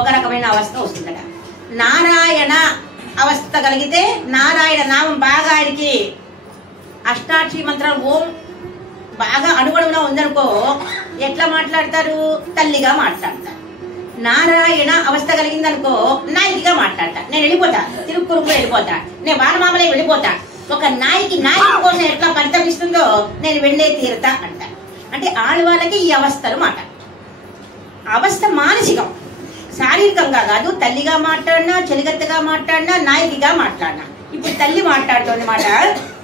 ఒక రకమైన అవస్థ వస్తుందట. నారాయణ అవస్థ కలిగితే నారాయణ నామం బాగా ఆయనకి అష్టాక్షరీ మంత్రం ఓం బాగా అణువణువున ఉందనుకో ఎట్లా మాట్లాడతారు? తల్లిగా మాట్లాడతారు. నారాయణ అవస్థ కలిగిందనుకో నాయకిగా మాట్లాడతా. నేను వెళ్ళిపోతా, తిరుక్కురుకు వెళ్ళిపోతా, నేను వానమామలే వెళ్ళిపోతా. ఒక నాయకి కోసం ఎట్లా పరితపిస్తుందో నేను వెళ్ళే తీరుతా అంట. అంటే ఆడవాళ్ళకి ఈ అవస్థలు మాట. అవస్థ మానసికం, శారీరకంగా కాదు. తల్లిగా మాట్లాడినా, చెలిగత్తగా మాట్లాడినా, నాయకిగా మాట్లాడినా. ఇప్పుడు తల్లి మాట్లాడుతోంది మాట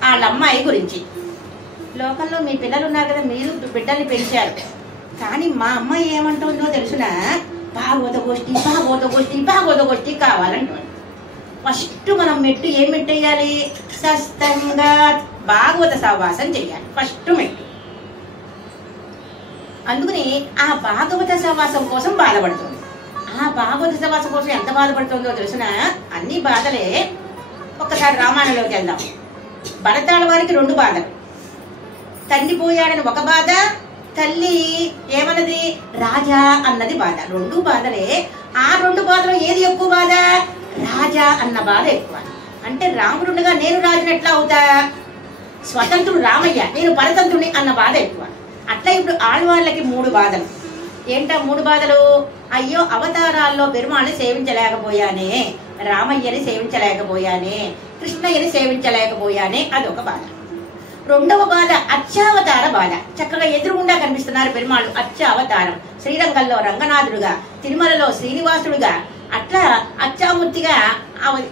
వాళ్ళ అమ్మాయి గురించి. లోకంలో మీ పిల్లలు ఉన్నారు కదా, మీరు బిడ్డల్ని పెంచారు. కానీ మా అమ్మాయి ఏమంటుందో తెలుసునా? భాగవత గోష్ఠి కావాలంటుంది. ఫస్ట్ మనం మెట్టు ఏం మెట్టు వేయాలి? సస్తంగా భాగవత సహవాసం చెయ్యాలి ఫస్ట్ మెట్టు. అందుకని ఆ భాగవత సహవాసం కోసం బాధపడుతుంది. ఆ ఆ భాగవత సమాసం కోసం ఎంత బాధపడుతుందో తెలిసిన అన్ని బాధలే. ఒక్కసారి రామాయణంలోకి వెళ్దాం. భరతాళ వారికి 2 బాధలు. తండ్రి పోయాడని ఒక బాధ, తల్లి ఏమన్నది రాజా అన్నది బాధ. 2 బాధలే. ఆ 2 బాధలో ఏది ఎక్కువ బాధ? రాజా అన్న బాధ ఎక్కువ. అంటే రాముడుగా నేను రాజుని ఎట్లా అవుతా, స్వతంత్రుడు రామయ్య నేను పరతంత్రుని అన్న బాధ ఎక్కువ. అట్లా ఇప్పుడు ఆళ్వార్లకి 3 బాధలు. ఏంటా 3 బాధలు? అయ్యో అవతారాల్లో పెరుమాళని సేవించలేకపోయానే, రామయ్యని సేవించలేకపోయానే, కృష్ణయ్యని సేవించలేకపోయానే, అదొక బాధ. 2వ బాధ అర్చావతార బాధ. చక్కగా ఎదురుగుండా కనిపిస్తున్నారు పెరుమాళ్ళు, అర్చావతారం. శ్రీరంగంలో రంగనాథుడుగా, తిరుమలలో శ్రీనివాసుడుగా, అట్లా అర్చామూర్తిగా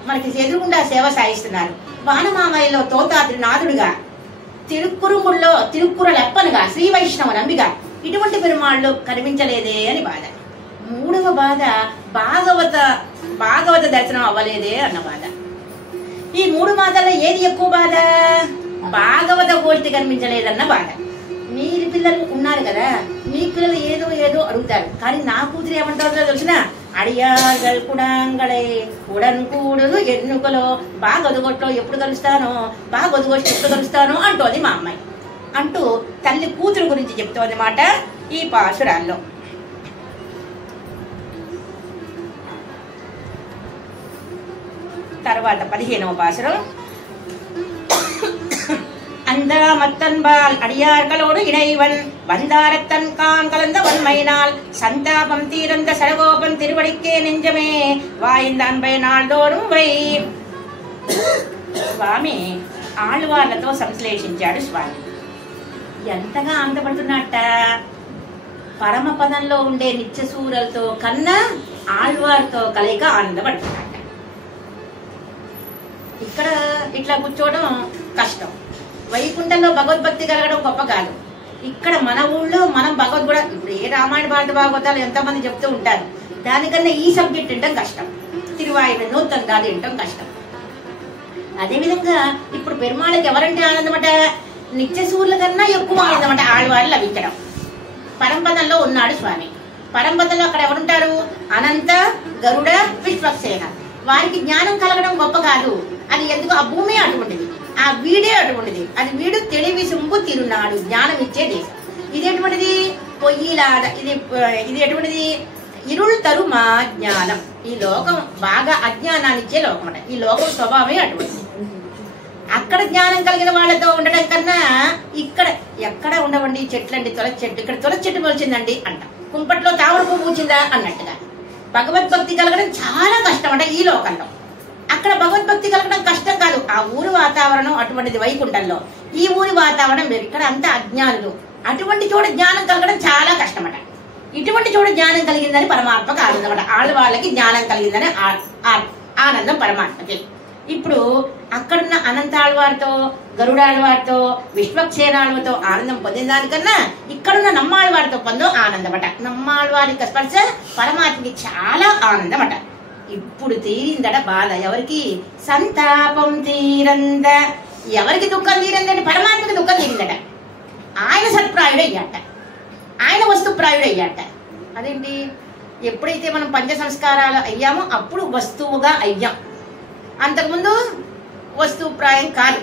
మనకి ఎదురుగుండా సేవ సాగిస్తున్నారు. వానమామయ్యలో తోతాద్రినాథుడుగా, తిరుక్కురుముల్లో తిరుక్కురలెప్పనుగా, శ్రీ వైష్ణవ నంబిగా, ఇటువంటి పెరుమాళ్ళు కనిపించలేదే అని బాధ. 3వ బాధ భాగవత దర్శనం అవ్వలేదే అన్న బాధ. ఈ 3 బాధల్లో ఏది ఎక్కువ బాధ? భాగవత గోష్ఠి కనిపించలేదన్న బాధ. మీరు పిల్లలు ఉన్నారు కదా, మీ పిల్లలు ఏదో అడుగుతారు. కానీ నా కూతురు ఏమంటారో తెలిసిన, అడియాగల్ కుడాంగడే ఉడన్ కూడులు ఎన్నుకలో బాగొదుగొట్లో ఎప్పుడు కలుస్తానో, బాగొదుగొట్టి ఎప్పుడు కలుస్తానో అంటోంది మా అమ్మాయి. అంటూ తల్లి కూతురు గురించి చెప్తోంది మాట ఈ పాసురాల్లో. తర్వాత 15వ పాసురం. அந்தாமத்தன்பால் அடியார்களோடு இணைவன் வந்தாரத்தன் கான் கலந்த வன்மையினால் சந்தாபம் தீரந்த சடகோபன் திருவடிக்கே நெஞ்சமே வாய்ந்த அன்பை నాள்దోறும் వై. స్వామి ఆళ్వార్లతో సంశ్లేషించాడు. స్వామి ఎంతగా ఆనందపడుతున్నట్ట. పరమపదంలో ఉండే నిత్యసూరలతో కన్నా ఆళ్వార్తో కలయిక ఆనందపడుతున్నట్ట. ఇక్కడ ఇట్లా కూర్చోవడం కష్టం. వైకుంఠంలో భగవద్భక్తి కలగడం గొప్ప కాదు. ఇక్కడ మన ఊళ్ళో మనం భగవద్ కూడా ఇప్పుడు ఏ రామాయణ భారత భాగవతాలు ఎంతమంది చెప్తూ ఉంటారు. దానికన్నా ఈ సబ్జెక్ట్ వినటం కష్టం. తిరువాయుడు నూతన వినటం కష్టం. అదేవిధంగా ఇప్పుడు పెరుమాళకి ఎవరంటే ఆనందమట? నిత్యసూర్యుల కన్నా ఎక్కువ ఆనందమట ఆళ్వారు లభించడం. పరంపదంలో ఉన్నాడు స్వామి. పరంపదంలో అక్కడ ఎవరుంటారు? అనంత, గరుడ, విశ్వక్సేన. వారికి జ్ఞానం కలగడం గొప్ప కాదు. అది ఎందుకు? ఆ భూమి అటువంటిది, ఆ వీడే అటువంటిది. అది వీడు తెలివి సుంపు తిరునాడు, జ్ఞానం ఇచ్చే దేశం. ఇది ఎటువంటిది? పొయ్యిలాద. ఇది ఎటువంటిది? ఇరుళ్ తరుమా జ్ఞానం. ఈ లోకం బాగా అజ్ఞానాన్ని ఇచ్చే లోకం అట. ఈ లోకం స్వభావమే అటువంటిది. అక్కడ జ్ఞానం కలిగిన వాళ్ళతో ఉండడం కన్నా ఇక్కడ ఎక్కడ ఉండవండి చెట్లండి, తులసి చెట్టు. ఇక్కడ తులసి చెట్టు మొలిచిందండి అంట, కుంపట్లో తామర పువ్వు పూచిందా అన్నట్టుగా. భగవద్భక్తి కలగడం చాలా కష్టం అంట ఈ లోకంలో. అక్కడ భగవద్భక్తి కలగడం కష్టం కాదు. ఆ ఊరు వాతావరణం అటువంటిది వైకుంఠంలో. ఈ ఊరి వాతావరణం వేరు. ఇక్కడ అంతా అజ్ఞానులు. అటువంటి చోట జ్ఞానం కలగడం చాలా కష్టమట. ఇటువంటి చోట జ్ఞానం కలిగిందని పరమాత్మకు ఆనందం అట. వాళ్ళకి జ్ఞానం కలిగిందని ఆనందం పరమాత్మకి. ఇప్పుడు అక్కడున్న అనంతాళ్వారితో, గరుడాళ్వారితో, విశ్వక్సేనాళ్వారితో ఆనందం పొందిన దానికన్నా ఇక్కడున్న నమ్మాళ్వారితో పొందో ఆనందమట. నమ్మాళ్వారి స్పర్శ పరమాత్మకి చాలా ఆనందమట. ఇప్పుడు తీరిందట బాధ. ఎవరికి? సంతాపం తీరంద. ఎవరికి దుఃఖం తీరిందంటే పరమాత్మకి దుఃఖం తీరిందట. ఆయన సత్ప్రాయుడు అయ్యాట, ఆయన వస్తుప్రాయుడు అయ్యాట. అదేంటి? ఎప్పుడైతే మనం పంచ సంస్కారాలు అయ్యామో అప్పుడు వస్తువుగా అయ్యాం. అంతకుముందు వస్తుప్రాయం కాదు,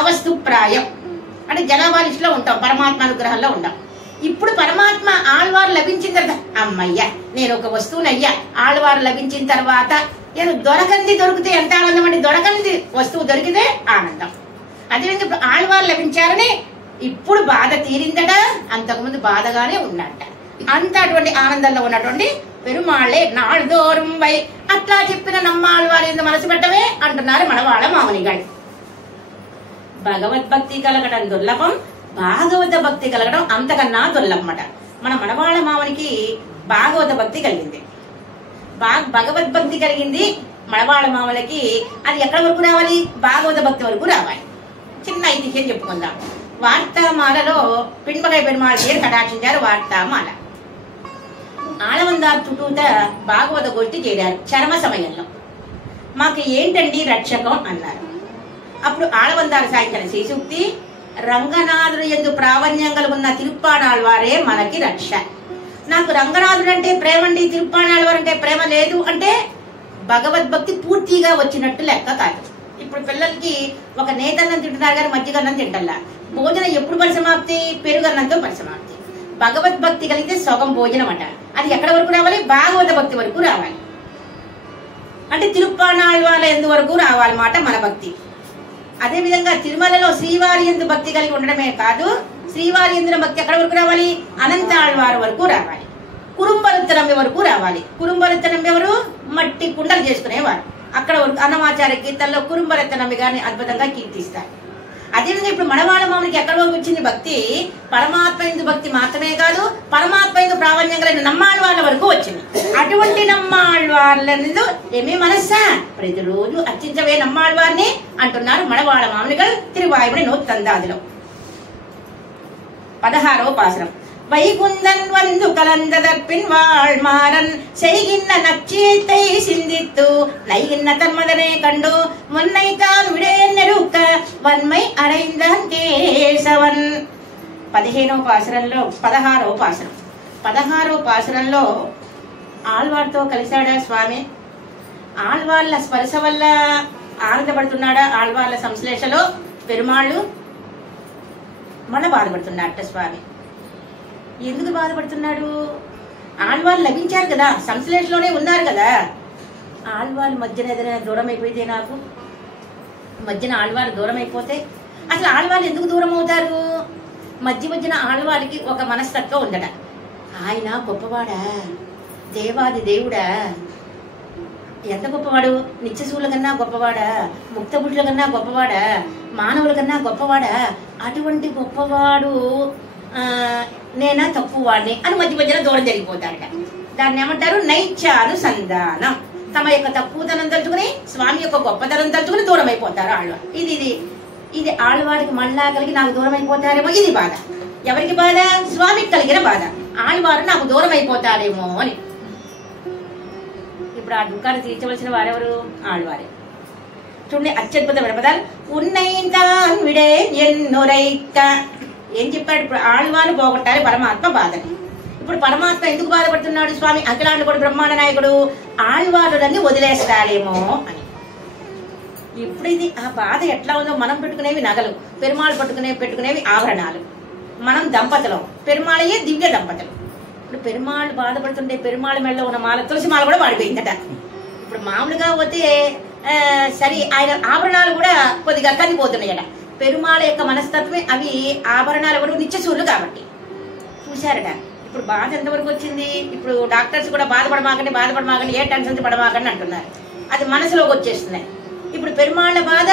అవస్తుప్రాయం. అంటే జనాభా లిస్టులో ఉంటాం, పరమాత్మ అనుగ్రహంలో ఉంటాం. ఇప్పుడు పరమాత్మ ఆళ్వారు లభించిన తర్వాత అమ్మయ్యా నేను ఒక వస్తువుని అయ్యా. ఆళ్వారు లభించిన తర్వాత ఏదో దొరకంది దొరికితే ఎంత ఆనందం అండి. దొరకంది వస్తువు దొరికితే ఆనందం. అదేవిధంగా ఇప్పుడు ఆళ్వారు లభించారని ఇప్పుడు బాధ తీరిందట. అంతకుముందు బాధగానే ఉన్నట్ట. అంత అటువంటి ఆనందంలో ఉన్నటువంటి పెరుమాళ్లే నాళ్దోறும் వై. అట్లా చెప్పిన నమ్మాళ్వారు ఎందుకు మనసు పెట్టవే అంటున్నారు మనవాళ్ళ మామని గారు. భగవద్భక్తి కలగడం దుర్లభం, భాగవత భక్తి కలగడం అంతకన్నా దుర్లభమట. మన మనవాళ్ళ మామనికి భాగవత భక్తి కలిగింది, భగవద్భక్తి కలిగింది. మనవాళ్ళ మామలకి అది ఎక్కడి వరకు రావాలి? భాగవత భక్తి వరకు రావాలి. చిన్న ఐతిహ్యం చెప్పుకుందాం. వార్తామాలలో పిన్పకై పెరుమాళ్ పేరు కటాక్షించారు. వార్తామాల ఆళవందారు చుట్టూత భాగవత గోష్ఠి చేరారు. చరమ సమయంలో మాకు ఏంటండి రక్షకం అన్నారు. అప్పుడు ఆళవందారు సాయంత్రం శ్రీసూక్తి, రంగనాథుడు యందు ప్రావణ్యం కలుగున్న తిరుప్పాడాళ్వారే మనకి రక్ష. నాకు రంగనాథుడు అంటే ప్రేమ అండి, తిరుప్పాణాళ్వారు అంటే ప్రేమ లేదు అంటే భగవద్భక్తి పూర్తిగా వచ్చినట్టు లెక్క కాదు. ఇప్పుడు పిల్లలకి ఒక నేతన్నం తింటున్నారు కానీ మజ్జిగన్నం తింటల్లా. భోజనం ఎప్పుడు పరిసమాప్తి? పెరుగన్నంతో పరిసమాప్తి. భగవద్భక్తి కలిగితే సగం భోజనం అంట. అది ఎక్కడ వరకు రావాలి? భాగవత భక్తి వరకు రావాలి. అంటే తిరుప్పాణాళ్వార్ల ఎందు వరకు రావాలన్నమాట మన భక్తి. అదే విధంగా తిరుమలలో శ్రీవారి ఎందు భక్తి కలిగి ఉండడమే కాదు, శ్రీవారి ఎందు భక్తి ఎక్కడ వరకు రావాలి? అనంత ఆళ్వారు వరకు రావాలి. కురుంబరుత్తనమ్మి వరకు రావాలి. కురుంబరుత్తనమ్మి ఎవరు? మట్టి కుండలు చేసుకునేవారు. అక్కడ అన్నమాచార్య కీర్తనలో కురుంబరుత్తనమ్మి గారిని అద్భుతంగా కీర్తిస్తారు. అదేవిధంగా ఇప్పుడు మనవాళ్ళ మామూలుకి ఎక్కడ వరకు వచ్చింది భక్తి? పరమాత్మ ఎందు భక్తి మాత్రమే కాదు, పరమాత్మ ఎందు ప్రావణ్యం కలిగిన నమ్మాళ్వార్ల వరకు వచ్చింది. అటువంటి నమ్మాళ్వార్లందు ఏమీ మనస్సా ప్రతిరోజు అర్చించవే నమ్మాళ్వారిని అంటున్నారు మనవాళ్ళ మామూలుగా తిరువాయుడి నూత్తందాదిలో. 16వ పాసరం. வைகுந்தன் வந்து கலந்ததற்பின் வாழ்மாறன் செய்கின்ற நச்சீத்தை சிந்தித்து நைகின்ற தன்மதனை கண்டு முன்னைத்தான் விடேன் நெருக்க வன்மை அடைந்தான் கேசவன். 15వ పాసరంలో 16వ పాసరం. 16వ పాసరంలో ఆళ్వార్తో కలిశాడా స్వామి? ఆళ్వార్ల స్పర్శ వల్ల ఆనందపడుతున్నాడా? ఆళ్వార్ల సంశ్లేషలో పెరుమాళ్ళు మన బాధపడుతున్నాడట స్వామి. ఎందుకు బాధపడుతున్నాడు? ఆళ్వార్లు లభించారు కదా, సంశ్లేషలోనే ఉన్నారు కదా. ఆళ్వార్లు మధ్యన ఏదైనా దూరం అయిపోతే, నాకు మధ్యన ఆళ్వార్లు దూరం అయిపోతే అసలు ఆళ్వార్లు ఎందుకు దూరం అవుతారు? మధ్యన ఆళ్వార్లకి ఒక మనస్తత్వం ఉందట. ఆయన గొప్పవాడా, దేవాది దేవుడా, ఎంత గొప్పవాడు? నిత్యశూల కన్నా గొప్పవాడా, ముక్తపురుషుల కన్నా గొప్పవాడా, మానవుల కన్నా గొప్పవాడా? అటువంటి గొప్పవాడు నేనా తక్కువ వాడిని అని మధ్యన దూరం జరిగిపోతాడట. దాన్ని ఏమంటారు? నైత్యానుసంధానం. తమ యొక్క తక్కువతనం తలుచుకుని స్వామి యొక్క గొప్పతనం తలుచుకుని దూరం అయిపోతారు ఆళ్వారు. ఇది ఆళ్వారికి మళ్ళా కలిగి నాకు దూరం అయిపోతారేమో, ఇది బాధ. ఎవరికి బాధ? స్వామికి కలిగిన బాధ. ఆళ్వారు నాకు దూరం అయిపోతారేమో అని. ఇప్పుడు ఆ దుఃఖాన్ని తీర్చవలసిన వారెవరు? ఆళ్వారే. చూడండి అత్యద్భుతమైన పదాలు. ఉన్నైతాన్ విడే ఎన్నురైక. ఏం చెప్పాడు? ఇప్పుడు ఆళ్వారు పోగొట్టాలి పరమాత్మ బాధని. ఇప్పుడు పరమాత్మ ఎందుకు బాధపడుతున్నాడు స్వామి? అఖిలాండకుడు బ్రహ్మాండ నాయకుడు ఆళ్వారులన్నీ వదిలేస్తాడేమో అని. ఇప్పుడు ఇది ఆ బాధ ఎట్లా ఉందో, మనం పెట్టుకునేవి నగలు, పెరుమాళ్ళు పెట్టుకునేవి ఆభరణాలు. మనం దంపతులం, పెరుమాళయ్యే దివ్య దంపతులు. ఇప్పుడు పెరుమాళ్ళు బాధపడుతుంటే పెరుమాళ్ళ మెడలో ఉన్న మాల, తులసి మాల కూడా వాడిపోయిందట. ఇప్పుడు మామూలుగా పోతే సరే, ఆయన ఆభరణాలు కూడా కొద్దిగా కందిపోతున్నాయట. పెరుమాళ యొక్క మనస్తత్వమే అవి ఆభరణాలు కూడా నిత్యశూరులు కాబట్టి చూశారట. ఇప్పుడు బాధ ఎంతవరకు వచ్చింది? ఇప్పుడు డాక్టర్స్ కూడా బాధపడమాకండి, ఏ టెన్షన్ పడమాకండి అంటున్నారు. అది మనసులోకి వచ్చేస్తున్నాయి. ఇప్పుడు పెరుమాళ్ళ బాధ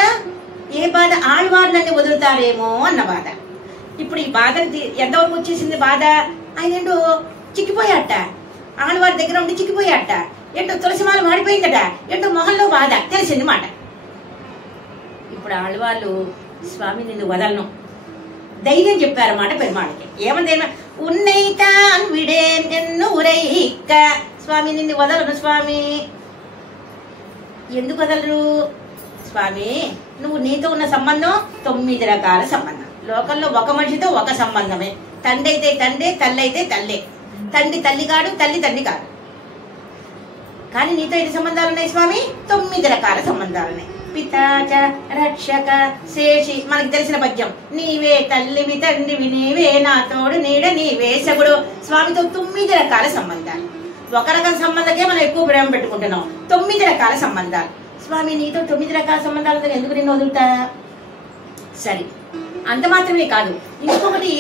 ఏ బాధ? ఆళ్వార్లన్నీ వదులుతారేమో అన్న బాధ. ఇప్పుడు ఈ బాధ ఎంతవరకు వచ్చేసింది బాధ? ఆయన ఏంటో చిక్కిపోయాట, ఆళ్వారి దగ్గర ఉండి చిక్కిపోయాట. ఏంటో తులసిమాల మాడిపోయిందట, ఏంటో మొహంలో బాధ తెలిసింది మాట. ఇప్పుడు ఆళ్వాళ్ళు స్వామి నిన్ను వదలను ధైర్యం చెప్పారన్నమాట పెరుమాళ్ళకి. ఏమని ధైర్యం? ఉన్నైతాన్ విడేన్ ఎన్ను ఉరైక. స్వామి నిన్ను వదలను స్వామి. ఎందుకు వదలరు స్వామి? నువ్వు నీతో ఉన్న సంబంధం 9 రకాల సంబంధం. లోకంలో ఒక మనిషితో ఒక సంబంధమే. తండ్రి అయితే తండ్రి, తల్లి అయితే తల్లే. తండ్రి తల్లి కాడు, తల్లి తండ్రి కాదు. కానీ నీతో ఎన్ని సంబంధాలు ఉన్నాయి స్వామి? 9 రకాల సంబంధాలు ఉన్నాయి. పితాచ రక్షక శేషి, మనకి తెలిసిన పద్యం. నీవే తల్లివి తండ్రివి నీవే, నా తోడు నీడ నీవే సగుడు. స్వామితో 9 రకాల సంబంధాలు. ఒక రకం సంబంధకే మనం ఎక్కువ ప్రేమ పెట్టుకుంటున్నాం. 9 రకాల సంబంధాలు. స్వామి నీతో 9 రకాల సంబంధాలతో ఎందుకు నిన్ను వదులుతా? సరే, అంత మాత్రమే కాదు, ఇంకొకటి,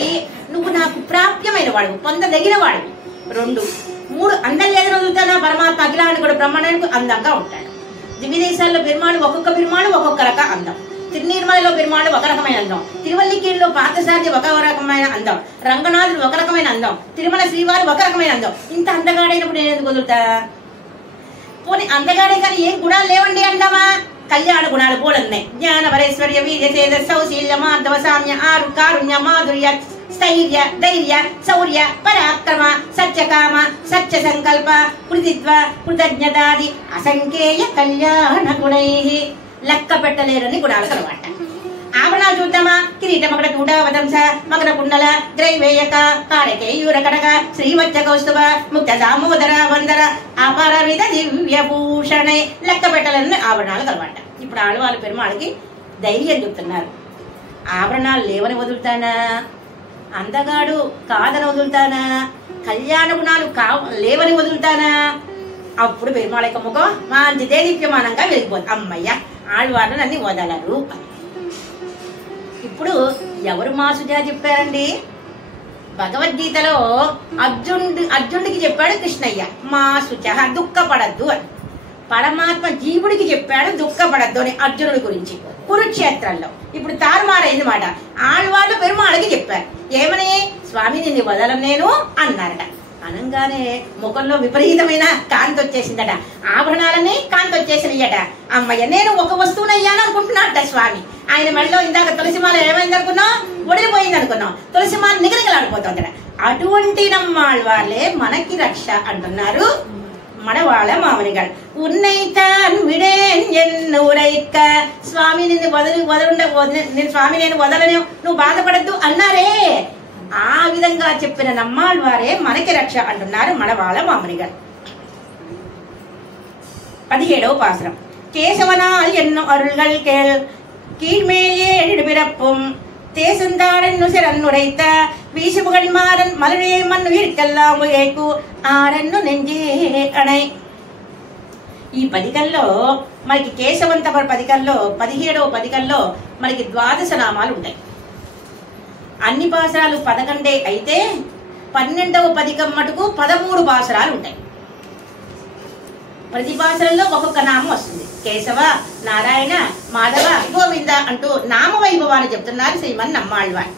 నువ్వు నాకు ప్రాప్యమైన వాడు, పొందదగిన వాడు. 2, 3 అందం లేదని వదులుతానా? పరమాత్మ అఖిలాండకుడు బ్రహ్మాండానికి అందంగా ఉంటాడు. దివ్యదేశాల్లో పెరుమాళ్ళు ఒక్కొక్క పెరుమాళ్ళు ఒక్కొక్క రకం అందం. తిరునీర్మలలో పెరుమాళ్ళు ఒక రకమైన అందం, తిరువల్లికేళ్ళలో పార్థసారథి ఒక రకమైన అందం, రంగనాథుడు ఒక రకమైన అందం, తిరుమల శ్రీవారు ఒక రకమైన అందం. ఇంత అందగాడైనప్పుడు నేను ఎందుకు వదులుతా? పోనీ అందగాడే కానీ ఏం గుణాలు లేవండి అంటావా? కళ్యాణ గుణాలు పోలున్నాయి. జ్ఞాన పరేశ్వర్య వీర్య తేజ సౌశీల్య మాధవ సామ్య ఆరు కారుణ్య మాధుర్య స్థైర్య ధైర్య శౌర్య పరాక్రమ సత్యకామ సత్య సంకల్ప కృతిత్వ కృతజ్ఞతాది అసంఖ్యేయ కళ్యాణ గుణై. లెక్క పెట్టలేరని గుణాలు కలవాట. ఆభరణాలు చూద్దామా? కిరీట మకట కూట వదంస మకర కుండల గ్రైవేయక కారకేయూర కనక శ్రీవచ్చ కౌస్తుభ ముక్త దామోదర వందర అపరవిధ దివ్య భూషణై లెక్క పెట్టాలని ఆభరణాలు కలవాట. ఇప్పుడు ఆడవాళ్ళ పెరుమాళ్ళకి ధైర్యం చెప్తున్నారు. ఆభరణాలు లేవని వదులుతానా, అందగాడు కాదని వదులుతానా, కళ్యాణ గుణాలు లేవని వదులుతానా? అప్పుడు పెరుమాళ యొక్క ముఖం మంచి దేదీప్యమానంగా వెళ్ళిపోతుంది. అమ్మయ్య ఆడవాళ్ళు నన్ను వదలరు. ఇప్పుడు ఎవరు మాసుజా చెప్పారండి? భగవద్గీతలో అర్జునుడికి చెప్పాడు కృష్ణయ్య మాసుజ దుఃఖపడద్దు అని. పరమాత్మ జీవుడికి చెప్పాడు దుఃఖపడద్దు అని అర్జునుడి గురించి కురుక్షేత్రంలో. ఇప్పుడు తారుమారైంది మాట. ఆళ్వాళ్ళు పెరుమాళకి చెప్పారు ఏమని? స్వామి నిన్ను వదలం నేను అన్నారట. అనంగానే ముఖంలో విపరీతమైన కాంతి వచ్చేసిందట. ఆభరణాలని కాంతి వచ్చేసినయ్యట. అమ్మయ్య నేను ఒక వస్తువునయ్యాను అనుకుంటున్నాడట స్వామి. ఆయన మెడలో ఇందాక తులసిమాల ఏమైంది అనుకున్నాం? ఒడిలిపోయింది అనుకున్నాం. తులసిమాల నిగనిగలాడిపోతుందట. అటువంటి నమ్మాళ్ళే మనకి రక్ష అంటున్నారు మడవాళ్ళ మామనిగాడు. ఉన్నైతాన్ విడేన్ ఎన్నురైక్క స్వామి నిన్ను నేను స్వామి నేను వదలను నువ్వు బాధపడద్దు అన్నారే. ఆ విధంగా చెప్పిన నమ్మాళ్ళవారే మనకి రక్ష అంటున్నారు మడవాళ్ళ మామనిగాడు. 17వ పాసురం. కేశవనాల్ ఎన్నో అరుள்கள் கேள் கீழ்மேயே பிறப்பும் தேசந்தாடன்னு சிறன்னுரைத்த வீசுபுகழ் மாறன் மலரே மண்ணுயிர்కెల్లాం ఏకు ఆరన్ను నెంజే అణై. ఈ పదికల్లో మనకి కేశవంత పదికల్లో 17వ పదికల్లో మనకి 12 నామాలు ఉంటాయి. అన్ని పాసరాలు 11 అయితే 12వ పదికం మటుకు 13 పాసరాలు ఉంటాయి. ప్రతి పాసరంలో ఒక్కొక్క నామం వస్తుంది. కేశవ, నారాయణ, మాధవ, గోవింద అంటూ నామ వైభవాన్ని చెప్తున్నారు శ్రీమన్ నమ్మాళ్ళవారు.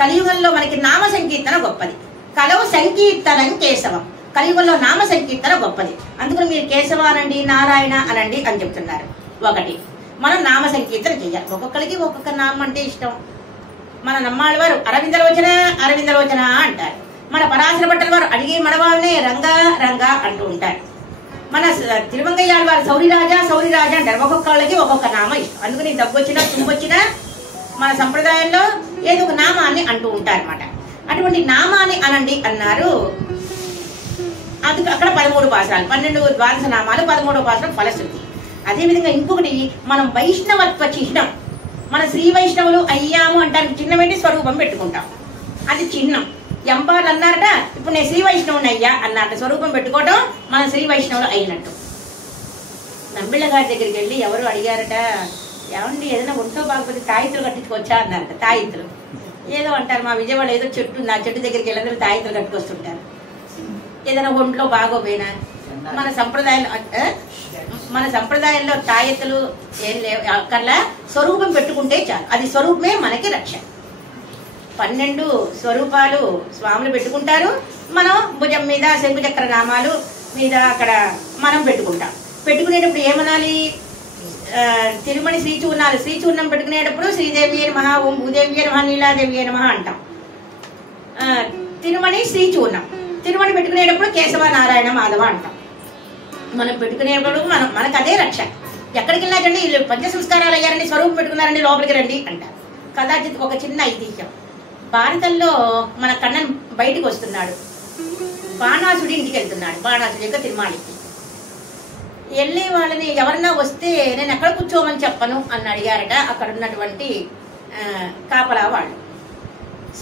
కలియుగంలో మనకి నామ సంకీర్తన గొప్పది. కలవు సంకీర్తనం కేశవం. కలియుగంలో నామ సంకీర్తన గొప్పది. అందుకని మీరు కేశవ అనండి, నారాయణ అనండి అని చెప్తున్నారు. ఒకటి మనం నామ సంకీర్తన చెయ్యాలి. ఒక్కొక్కరికి ఒక్కొక్క నామం అంటే ఇష్టం. మన నమ్మాళ్ళవారు అరవిందలోచన అంటారు. మన పరాశర భట్టల వారు అడిగే మడవాళ్ళనే రంగా రంగా అంటూ ఉంటారు. మన తిరుమంగయ్యాళ్ళ వారు సౌరిరాజా అంటారు. ఒక్కొక్కళ్ళకి ఒక్కొక్క నామం ఇష్టం. అందుకని దగ్గొచ్చినా తుమ్మొచ్చినా మన సంప్రదాయంలో ఏదో ఒక నామాన్ని అంటూ ఉంటారు అన్నమాట. అటువంటి నామాన్ని అనండి అన్నారు. అది అక్కడ 13 పాసరాలు, 12 నామాలు, 13వ పాసరం ఫలశ్రుతి. అదేవిధంగా ఇంకొకటి మనం వైష్ణవత్వ చిహ్నం. మన శ్రీ వైష్ణవులు అయ్యాము అంటానికి చిహ్నం ఏంటి? స్వరూపం పెట్టుకుంటాం. అది చిహ్నం. ఎంపాలు అన్నారట ఇప్పుడు నేను శ్రీ వైష్ణవుని అయ్యా అన్నారట. స్వరూపం పెట్టుకోవడం మన శ్రీ వైష్ణవులు అయినట్టు. నంబిళ్ళ గారి దగ్గరికి వెళ్ళి ఎవరు అడిగారట, ఏమండి ఏదైనా ఒంట్లో బాగపోతే తాయితులు కట్టించుకోవచ్చా అన్నారట. తాయితులు ఏదో అంటారు. మా విజయవాడ ఏదో చెట్టు ఉంది, ఆ చెట్టు దగ్గరికి వెళ్ళి తాయితులు కట్టుకొస్తుంటారు. ఏదైనా ఒంట్లో బాగోపోయినా మన సంప్రదాయంలో తాయెత్తులు ఏం లేవు. అక్కర్లా స్వరూపం పెట్టుకుంటే చాలు. అది స్వరూపమే మనకి రక్ష. 12 స్వరూపాలు స్వాములు పెట్టుకుంటారు. మనం భుజం మీద శంకుచక్ర నామాలు మీద అక్కడ మనం పెట్టుకుంటాం. పెట్టుకునేటప్పుడు ఏమనాలి? తిరుమణి శ్రీచూర్ణాలు. శ్రీచూర్ణం పెట్టుకునేటప్పుడు శ్రీదేవి నమః, ఓం భూదేవి నమః, నీలాదేవి నమః అంటాం. తిరుమణి శ్రీచూర్ణం. తిరుమణి పెట్టుకునేటప్పుడు కేశవ, నారాయణ, మాధవ అంటాం. మనం పెట్టుకునేటప్పుడు మనకు అదే రక్ష. ఎక్కడికి వెళ్ళాకండి వీళ్ళు పంచ సంస్కారాలు అయ్యారండి, స్వరూపం పెట్టుకున్నారండి, లోపలికి రండి అంటారు. కదాచిత్ ఒక చిన్న ఐతిహ్యం. భారతంలో మన కన్నన్ బయటికి వస్తున్నాడు. బాణాసుడి ఇంటికి వెళ్తున్నాడు. బాణాసుడి యొక్క తిరుమాళికి వెళ్ళే వాళ్ళని ఎవరన్నా వస్తే నేను ఎక్కడ కూర్చోమని చెప్పను అని అడిగారట అక్కడ ఉన్నటువంటి కాపలా వాళ్ళు.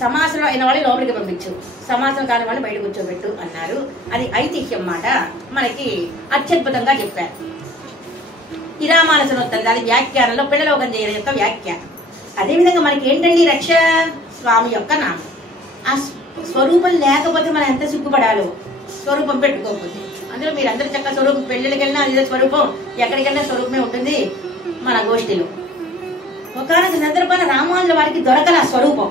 సమాసనం అయిన వాళ్ళు లోపలికి పంపించు, సమాసం కాని వాళ్ళు బయట కూర్చోబెట్టు అన్నారు. అది ఐతిహ్యం మాట మనకి అత్యద్భుతంగా చెప్పారు. ఇరామానసనోత్తంది అది వ్యాఖ్యానంలో పిల్లలోకం చేయడం యొక్క వ్యాఖ్యానం. అదేవిధంగా మనకి ఏంటండి రక్ష? స్వామి యొక్క నామం. ఆ స్వరూపం లేకపోతే మనం ఎంత సిగ్గుపడాలో స్వరూపం పెట్టుకోకపోతే. అందులో మీరందరూ చక్కగా స్వరూపం పెళ్ళిళ్ళకి వెళ్ళినా అదే స్వరూపం, ఎక్కడికి వెళ్ళినా స్వరూపమే ఉంటుంది. మన గోష్ఠిలో ఒకనొక సందర్భాన రామానుజుల వారికి దొరకల స్వరూపం.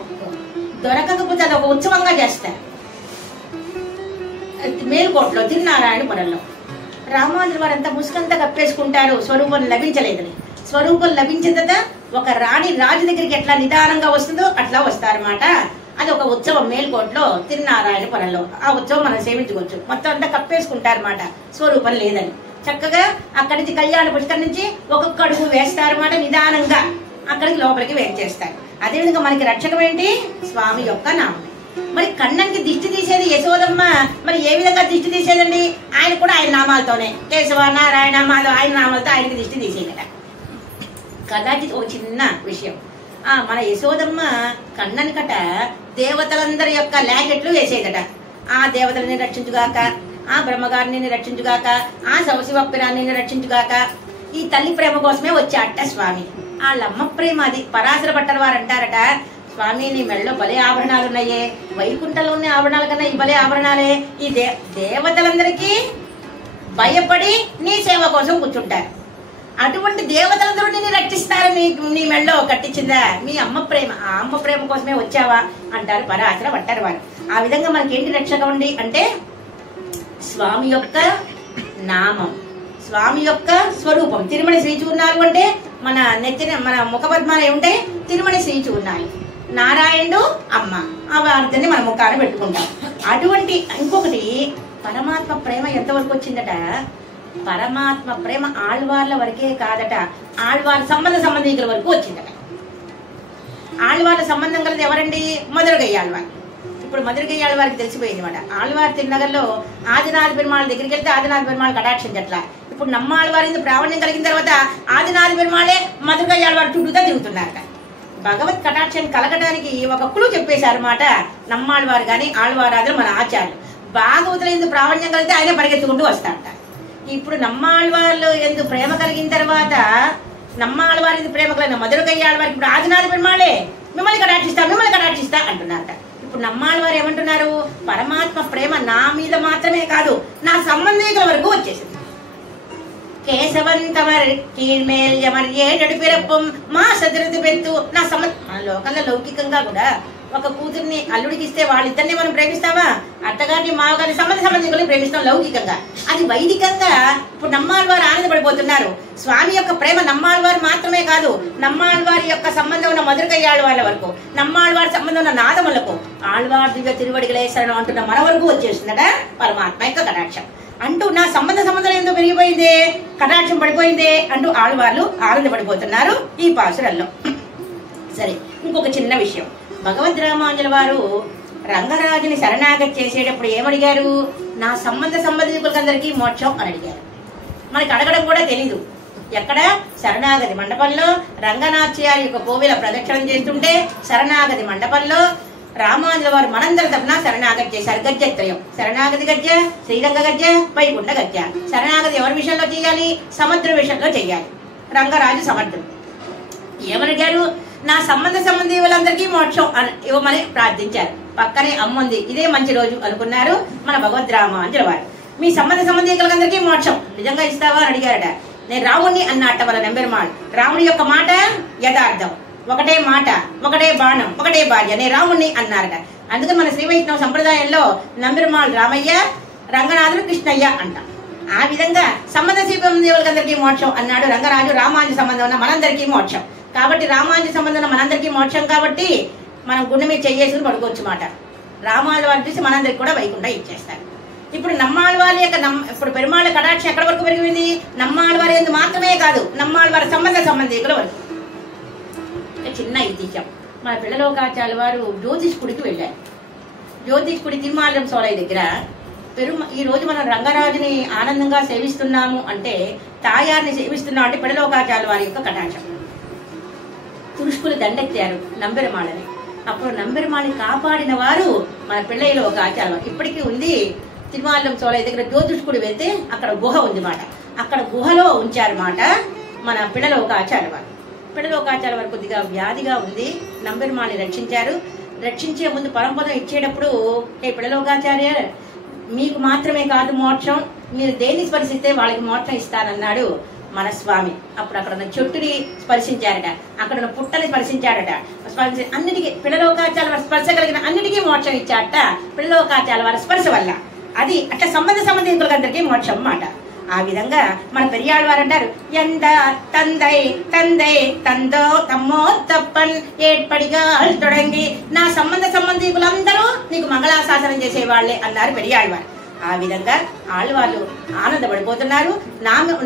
దొరకకపోతే అది ఒక ఉత్సవంగా చేస్తారు. మేలుకోటలో తిరునారాయణపురంలో రామానుజుల వారు అంతా ముసుకంతా కప్పేసుకుంటారు స్వరూపం లభించలేదని. స్వరూపం లభించిన తర్వాత ఒక రాణి రాజు దగ్గరికి ఎట్లా నిదానంగా వస్తుందో అట్లా వస్తారన్నమాట. అది ఒక ఉత్సవం మేల్కోటలో తిరునారాయణపురంలో. ఆ ఉత్సవం మనం సేవించుకోవచ్చు. మొత్తం అంతా కప్పేసుకుంటారన్నమాట స్వరూపం లేదని. చక్కగా అక్కడి నుంచి కళ్యాణ పుష్కరం నుంచి ఒక్కొక్క అడుగు వేస్తారన్నమాట. నిదానంగా అక్కడికి లోపలికి వేచేస్తారు. అదేవిధంగా మనకి రక్షకం ఏంటి? స్వామి యొక్క నామం. మరి కన్ననికి దిష్టి తీసేది యశోదమ్మ. మరి ఏ విధంగా దిష్టి తీసేదండి? ఆయన కూడా ఆయన నామాలతోనే, కేశవ నారాయణ మాధవ, ఆయన నామాలతో ఆయనకి దిష్టి తీసేదట. కదాచిత్ ఒక చిన్న విషయం, మన యశోదమ్మ కన్ననికట దేవతలందరి యొక్క లాకెట్లు వేసేదట. ఆ దేవతలని రక్షించుగాక, ఆ బ్రహ్మగారిని రక్షించుగాక, ఆ శివపిరాన్ని రక్షించుగాక. ఈ తల్లి ప్రేమ కోసమే వచ్చాట స్వామి. వాళ్ళమ్మ ప్రేమ అది. పరాశర భట్టర్ వారు అంటారట, స్వామి నీ మెడలో భలే ఆభరణాలు ఉన్నాయే, వైకుంఠంలో ఉన్న ఆభరణాల కన్నా ఈ భలే ఆభరణాలే. ఈ దేవతలందరికీ భయపడి నీ సేవ కోసం కూర్చుంటారు. అటువంటి దేవతలందరూ నిన్ను రక్షిస్తారు. నీ మెడలో కట్టించిందా? మీ అమ్మ ప్రేమ, ఆ అమ్మ ప్రేమ కోసమే వచ్చావా అంటారు పరాశర భట్టర్ వారు. ఆ విధంగా మనకి ఏంటి రక్షక ఉండి అంటే స్వామి యొక్క నామం, స్వామి యొక్క స్వరూపం. తిరుమల శ్రీచూర్ణాలు అంటే మన నెత్తిన మన ముఖపద్మాలు ఏముంటాయి? తిరుమల శ్రీచూర్ణాలు. నారాయణుడు అమ్మ, వారిని మన ముఖాన్ని పెట్టుకుంటాం. అటువంటి ఇంకొకటి పరమాత్మ ప్రేమ ఎంతవరకు వచ్చిందట? పరమాత్మ ప్రేమ ఆళ్వార్ల వరకే కాదట, ఆళ్వార్ సంబంధీకుల వరకు వచ్చిందట. ఆళ్వార్ల సంబంధం కలిసి ఎవరండి? మధురగయ్యాళ్వార్. ఇప్పుడు మధురగయ్యాళ్వారికి తెలిసిపోయింది మాట. ఆళ్వార్ తిరునగర్లో ఆదినాథ పెరుమాళ దగ్గరికి వెళ్తే ఆదినాథ పెరుమాళ కటాక్షించట్ల. ఇప్పుడు నమ్మాళ్వారి ప్రావణ్యం కలిగిన తర్వాత ఆదినాథ పెరుమాళే మధురగయ్యాళ్వారి చుట్టూతో తిరుగుతున్నారట. భగవత్ కటాక్షం కలగడానికి ఒక క్లూ చెప్పేశారన్నమాట నమ్మాళ్వారు గాని ఆళ్వారాదులు మన ఆచార్యులు. భాగవతుల ఎందుకు ప్రావణ్యం కలిగితే ఆయన పరిగెత్తుకుంటూ వస్తారట. ఇప్పుడు నమ్మాళ్వార్లు ఎందుకు ప్రేమ కలిగిన తర్వాత నమ్మాళ్వారి ఎందుకు ప్రేమ కలిగిన మధురగయ్యాళ్వారికి ఇప్పుడు ఆదినాథ పెరుమాళే మిమ్మల్ని కటాక్షిస్తా అంటున్నారట. ఇప్పుడు నమ్మాళ్వారు ఏమంటున్నారు? పరమాత్మ ప్రేమ నా మీద మాత్రమే కాదు, నా సంబంధికుల వరకు వచ్చేసింది. కేశవంతమర్ కీழ்మేల్యమర్యేటడు పిరప్పం మా సదృతి పెత్తు నా మన లోకంలో లౌకికంగా కూడా ఒక కూతుర్ని అల్లుడికి ఇస్తే వాళ్ళిద్దరిని మనం ప్రేమిస్తామా? అత్తగారిని మావగారిని సంబంధికుల్ని ప్రేమిస్తాం లౌకికంగా. అది వైదికంగా ఇప్పుడు నమ్మాళ్వారు ఆనందపడిపోతున్నారు. స్వామి యొక్క ప్రేమ నమ్మాళ్వారు మాత్రమే కాదు, నమ్మాళ్వారి యొక్క సంబంధం ఉన్న మధురగయ్యాళ్వార్ల వరకు, నమ్మాళ్వారి సంబంధం ఉన్న నాదములకు ఆళ్వార్ దివ్య తిరువడిగలే శరణం అంటున్న మన వరకు వచ్చేస్తుందట పరమాత్మ యొక్క కటాక్షం. అంటూ నా సంబంధం ఎంతో పెరిగిపోయిందే, కటాక్షం పడిపోయిందే అంటూ ఆళ్వార్లు ఆనందపడిపోతున్నారు ఈ పాసురల్లో. సరే, ఇంకొక చిన్న విషయం. భగవద్ రామానుజుల వారు రంగరాజుని శరణాగతి చేసేటప్పుడు ఏమడిగారు? నా సంబంధికులందరికీ మోక్షం అని అడిగారు. మనకి అడగడం కూడా తెలీదు. ఎక్కడ? శరణాగతి మండపంలో రంగనాథ్యారి యొక్క కోవిల ప్రదక్షిణం చేస్తుంటే శరణాగతి మండపంలో రామానుజుల వారు మనందరి తరఫున శరణాగతి చేశారు. గజ్జత్రయం, శరణాగతి గజ్జ, శ్రీరంగ గజ్జ, వైకుంఠ గజ్జ. శరణాగతి ఎవరి విషయంలో చేయాలి? సముద్ర విషయంలో చేయాలి. రంగరాజు సముద్రం ఏమడిగారు? నా సంబంధీకులందరికీ మోక్షం ఇవ్వమని ప్రార్థించారు. పక్కనే అమ్ముంది, ఇదే మంచి రోజు అనుకున్నారు మన భగవద్ రామానుజుల వారు. మీ సంబంధీకులందరికీ మోక్షం నిజంగా ఇస్తావా అని అడిగారట. నేను రాముణ్ణి అన్నట్ట వాళ్ళ నెంబెరుమాడు. రాముడి యొక్క మాట యథార్థం, ఒకటే మాట, ఒకటే బాణం, ఒకటే భార్య, నేను రాముణ్ణి అన్నారట. అందుకని మన శ్రీ వైష్ణవ సంప్రదాయంలో నంబెరుమాడు రామయ్య, రంగనాథుడు కృష్ణయ్య అంట. ఆ విధంగా సంబంధీకులందరికీ మోక్షం అన్నాడు రంగరాజు. రామానుజ సంబంధం ఉన్న మనందరికీ మోక్షం కాబట్టి, రామానుజ సంబంధం ఉన్న మనందరికీ మోక్షం కాబట్టి మనం గుండె మీద చెయ్యేసుకుని పడుకోవచ్చు మాట. రామానుజ వారిని చూసి మనందరికి కూడా వైకుంఠం ఇచ్చేస్తారు. ఇప్పుడు నమ్మాళ్వారి యొక్క ఇప్పుడు పెరుమాళ కటాక్షం ఎక్కడి వరకు పెరిగింది? నమ్మాళ్వారి ఎందుకు మాత్రమే కాదు, నమ్మాళ్వారి సంబంధీకుల వరకు. చిన్న ఐతిహ్యం. మన పిల్లలోకాచార్యుల వారు జ్యోతిష్కుడికి వెళ్ళారు. జ్యోతిష్కుడి తిరుమాలం సోలయ్య దగ్గర ఈ రోజు మనం రంగరాజుని ఆనందంగా సేవిస్తున్నాము అంటే, తాయారిని సేవిస్తున్నాం అంటే పిల్లలోకాచార్యుల వారి యొక్క కటాక్షం. తురుష్కులు దండెత్తారు నంబెరుమాళని. అప్పుడు నంబెరుమాళని కాపాడిన వారు మన పిల్లయ్యలో ఒక ఆచారం ఇప్పటికీ ఉంది. తిరుమాలం సోలయ్య దగ్గర జ్యోతిష్కుడు వెళ్తే అక్కడ గుహ ఉంది మాట. అక్కడ గుహలో ఉంచారన్నమాట మన పిల్లలోకాచార్యుల వారు. పిల్లలోకాచార్యుల వారు కొద్దిగా వ్యాధిగా ఉంది. నంబెరుమాళని రక్షించారు. రక్షించే ముందు పరంపదం ఇచ్చేటప్పుడు, ఏ పిల్లలోకాచార్య, మీకు మాత్రమే కాదు మోక్షం, మీరు దేన్ని స్పర్శిస్తే వాళ్ళకి మోక్షం ఇస్తానన్నాడు మన స్వామి. అప్పుడు అక్కడ ఉన్న చెట్టుని స్పర్శించారట, అక్కడ ఉన్న పుట్టని స్పర్శించాడట. అన్నిటికీ పిల్లలోకాచార్యుల వారి స్పర్శ కలిగిన అన్నిటికీ మోక్షం ఇచ్చాడట పిల్లలోకాచార్యుల వారి స్పర్శ వల్ల. అది అట్లా సంబంధీకులందరికీ మోక్షం అన్నమాట. ఆ విధంగా మన పెరియాళ్వారు అంటారు, ఎంద తందై తందై తందో తమ్మో తప్పన్ ఏడ్పడిగా తొడంగి నా సంబంధీకులందరూ నీకు మంగళాశాసనం చేసేవాళ్లే అన్నారు పెరియాళ్వారు. ఆ విధంగా ఆళ్వాళ్ళు ఆనందపడిపోతున్నారు.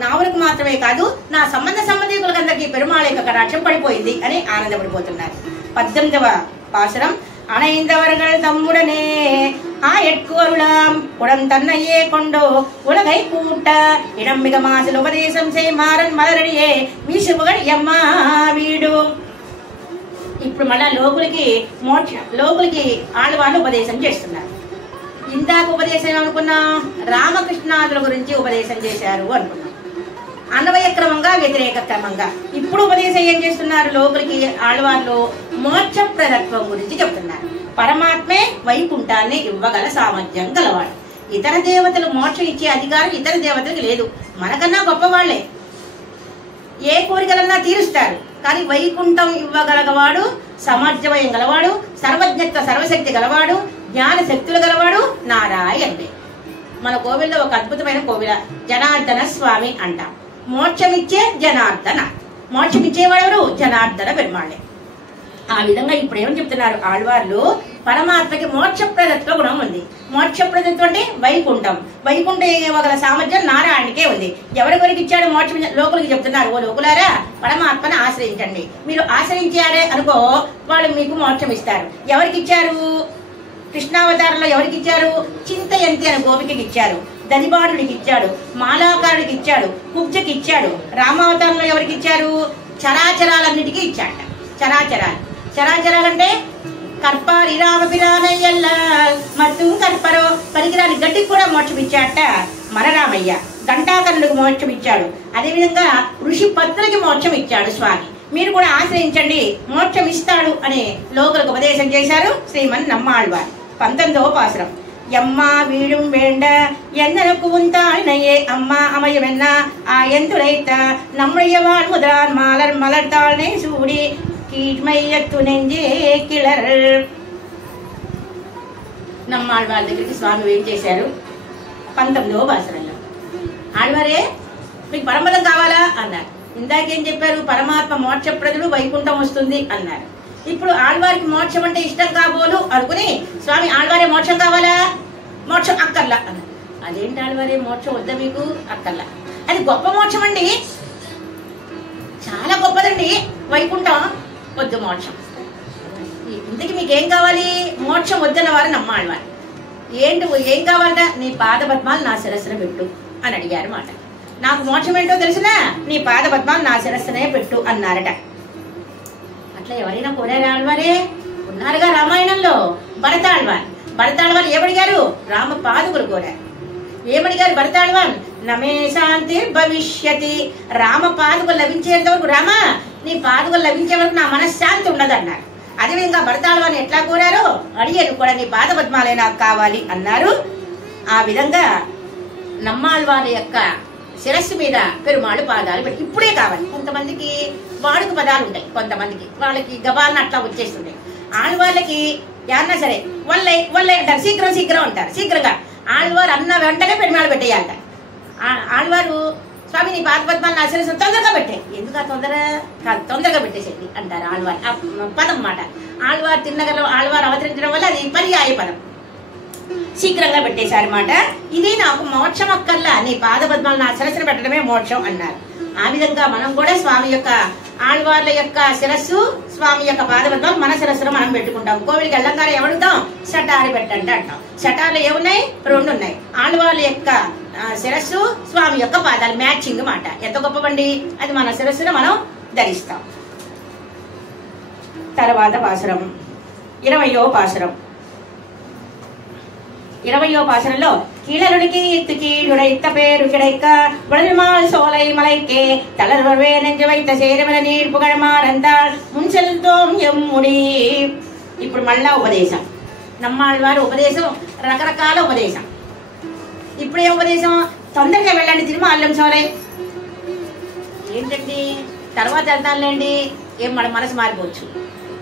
నా వరకు మాత్రమే కాదు, నా సంబంధికులందరికీ పెరుమాళ్ యొక్క కటాక్షం పడిపోయింది అని ఆనందపడిపోతున్నారు. 18వ పాసురం. அணைந்தவர்கள் தம்முடனே ஆயட்கோருளாம் உடன் தன்னையே கொண்டோ உலகை கூட்ட இடம் மிக மாசில் உபதேசం செய் మారన్ మదరడియే విషువుగడి ఎమ్మా వీడు. ఇప్పుడు మళ్ళా లోకులకి ఆళ్వాళ్ళు ఉపదేశం చేస్తున్నారు. ఇందాక ఉపదేశం ఏమనుకున్నాం, రామకృష్ణాదుల గురించి ఉపదేశం చేశారు అనుకున్నాం, అన్వయ క్రమంగా వ్యతిరేక క్రమంగా. ఇప్పుడు ఉపదేశం ఏం చేస్తున్నారు, లోకులకి ఆళ్వాళ్ళు మోక్షప్రదత్వం గురించి చెప్తున్నారు. పరమాత్మే వైకుంఠాన్ని ఇవ్వగల సామర్థ్యం గలవాడు. ఇతర దేవతలు మోక్షం ఇచ్చే అధికారం ఇతర దేవతలకు లేదు, మనకన్నా గొప్పవాళ్లే. ఏ కోరికలన్నా తీరుస్తారు, కానీ వైకుంఠం ఇవ్వగలగవాడు, సమర్థమయం గలవాడు, సర్వజ్ఞత్వ సర్వశక్తి గలవాడు, జ్ఞాన శక్తులు గలవాడు నారాయణుడే. మన కోవిల్లో ఒక అద్భుతమైన కోవిల జనార్దన స్వామి అంటాం. మోక్షమిచ్చే జనార్దన, మోక్షమిచ్చేవాడెవరు, జనార్దన పెరుమాళే. ఆ విధంగా ఇప్పుడు ఏమని చెప్తున్నారు ఆళ్వార్లు, పరమాత్మకి మోక్షప్రదత్వ గుణం ఉంది. మోక్షప్రదత్వం అంటే వైకుంఠం, వైకుంఠం ఇవ్వగల సామర్థ్యం నారాయణకే ఉంది. ఎవరి కొరికి ఇచ్చాడు మోక్షం, లోకులకి చెప్తున్నారు. ఓ లోకులారా, పరమాత్మను ఆశ్రయించండి. మీరు ఆశ్రయించారే అనుకో, వాళ్ళు మీకు మోక్షం ఇస్తారు. ఎవరికి ఇచ్చారు, కృష్ణావతారంలో ఎవరికి ఇచ్చారు, చింతయంతి అనే గోపికకి ఇచ్చారు, దదిబాడుడికి ఇచ్చాడు, మాలాకారుడికి ఇచ్చాడు, కుబ్జకి ఇచ్చాడు. రామావతారంలో ఎవరికి ఇచ్చారు, చరాచరాలన్నిటికీ ఇచ్చాట. చరాచరాలంటే కర్పారి రామపిరామయ్యల్లా మత్తు కర్పరో, పనికిరాని గడ్డికి కూడా మోక్షం ఇచ్చాట మన రామయ్య. ఘంటాకర్ణుడికి మోక్షం ఇచ్చాడు. అదేవిధంగా ఋషి పత్రులకి మోక్షం ఇచ్చాడు స్వామి. మీరు కూడా ఆశ్రయించండి, మోక్షం ఇస్తాడు అని లోకులకు ఉపదేశం చేశారు శ్రీమన్ నమ్మాళ్వార్. 19వ పాసురం. எம்மா வீடும் வேண்ட என்னனுக்கு உந்தாழ்னையே அம்மா அமையமென்ன ஆயந்துரைத்த நம்முடைய வாழ் முதலான் மாலர் மலர்த்தாழ்னை சூடி கீழ்மைய துணெஞ்சே கிளர். నమ్మాళ్వార్ దగ్గరికి స్వామి ఏం చేశారు, 19వ పాసురంలో, ఆళ్వారే మీకు పరమపదం కావాలా అన్నారు. ఇందాకేం చెప్పారు, పరమాత్మ మోక్షప్రదుడు, వైకుంఠం వస్తుంది అన్నారు. ఇప్పుడు ఆళ్వారికి మోక్షం అంటే ఇష్టం కాబోలు అనుకుని స్వామి ఆళ్వారే మోక్షం కావాలా, మోక్షం అక్కర్లా అన్నారు. అదేంటి ఆళ్వారే మోక్షం వద్దా మీకు, అక్కర్లా, అది గొప్ప మోక్షం అండి, చాలా గొప్పదండి వైకుంఠం, వద్దు మోక్షం. ఇంతకీ మీకేం కావాలి, మోక్షం వద్దన్న వారు నమ్మాళ్వారు. ఏం కావాలట, నీ పాదపద్మాలు నా శిరస్సున పెట్టు అని అడిగారు మాట. నాకు మోక్షం ఏంటో తెలిసినా నీ పాదపద్మాలు నా శిరస్సునే పెట్టు అన్నారట. అట్లా ఎవరైనా కోరారా ఆళ్వారే, ఉన్నారుగా రామాయణంలో భరతాళ్వార్ ఏమడిగారు, రామ పాదుకులు కోరారు. ఏమడిగారు భరతాళ్వార్, నమే శాంతి భవిష్యతి, రామ పాదుకలు లభించేంత వరకు, రామ నీ పాదుకలు లభించే వరకు నా మనశ్శాంతి ఉండదు అన్నారు. అదేవిధంగా భరతాళ్వార్ని ఎట్లా కోరారు, అడిగారు కూడా, నీ పాదపద్మాలే నాకు కావాలి అన్నారు. ఆ విధంగా నమ్మాళ్వారి యొక్క శిరస్సు మీద పెరుమాళ్ పాదాలు పెట్టి, ఇప్పుడే కావాలి. కొంతమందికి వాడుక పదాలు ఉంటాయి, కొంతమందికి వాళ్ళకి గబాలను అట్లా వచ్చేస్తుంటాయి. ఆళ్వార్లకి యాన్నా సరే వల్లే అంటారు, శీఘ్రం అంటారు. శీఘ్రంగా ఆళ్వారు అన్న వెంటనే పెరుమాళ్ పెట్టేయాలట. ఆళ్వారు, స్వామి నీ పాదపద్మాలు నా శిరస్సు తొందరగా పెట్టే, ఎందుకు తొందరగా పెట్టేసేది అంటారు ఆళ్వారు. ఆ పదం మాట ఆళ్వారు తిన్నగలో ఆళ్వారు అవతరించడం వల్ల అది పర్యాయ పదం, శీఘ్రంగా పెట్టేశారు మాట. ఇది నాకు మోక్షం అక్కర్లా, నీ పాదపద్మాలు నా శిరస్సును పెట్టడమే మోక్షం అన్నారు. ఆ విధంగా మనం కూడా స్వామి యొక్క ఆళ్వార్ల యొక్క శిరస్సు, స్వామి యొక్క పాదపద్మాలు మన శిరస్సును మనం పెట్టుకుంటాం. కోవిలికి వెళ్ళంగానే ఏమడుగుతాం, షటారి పెట్టండి అంటాం. షటార్లు ఏమున్నాయి, 2 ఉన్నాయి. ఆళ్వార్ల యొక్క శిరస్సు, స్వామి యొక్క పాదాలు మ్యాచింగ్ మాట. ఎంత గొప్పవండి, అది మన శిరస్సును మనం ధరిస్తాం. తర్వాత పాసురం 20వ పాసురం. 20వ పాసురంలో, கீழருடுக்கி கீழுடைத்த பேரு கிடைக்க உடல்மால் சோலை மலைக்கே தளர்வே நெஞ்சு வைத்த சேரமల நீர் புகழమారంతాள் మున్సెల్తోం ఎమ్ముడి. ఇప్పుడు మళ్ళా ఉపదేశం, నమ్మాళ్వారి ఉపదేశం, రకరకాల ఉపదేశం. ఇప్పుడే ఉపదేశం, తొందరగా వెళ్ళండి తిరుమల సోలై. ఏంటండి తర్వాత వెళ్తానులేండి, ఏం మన మనసు మారిపోవచ్చు.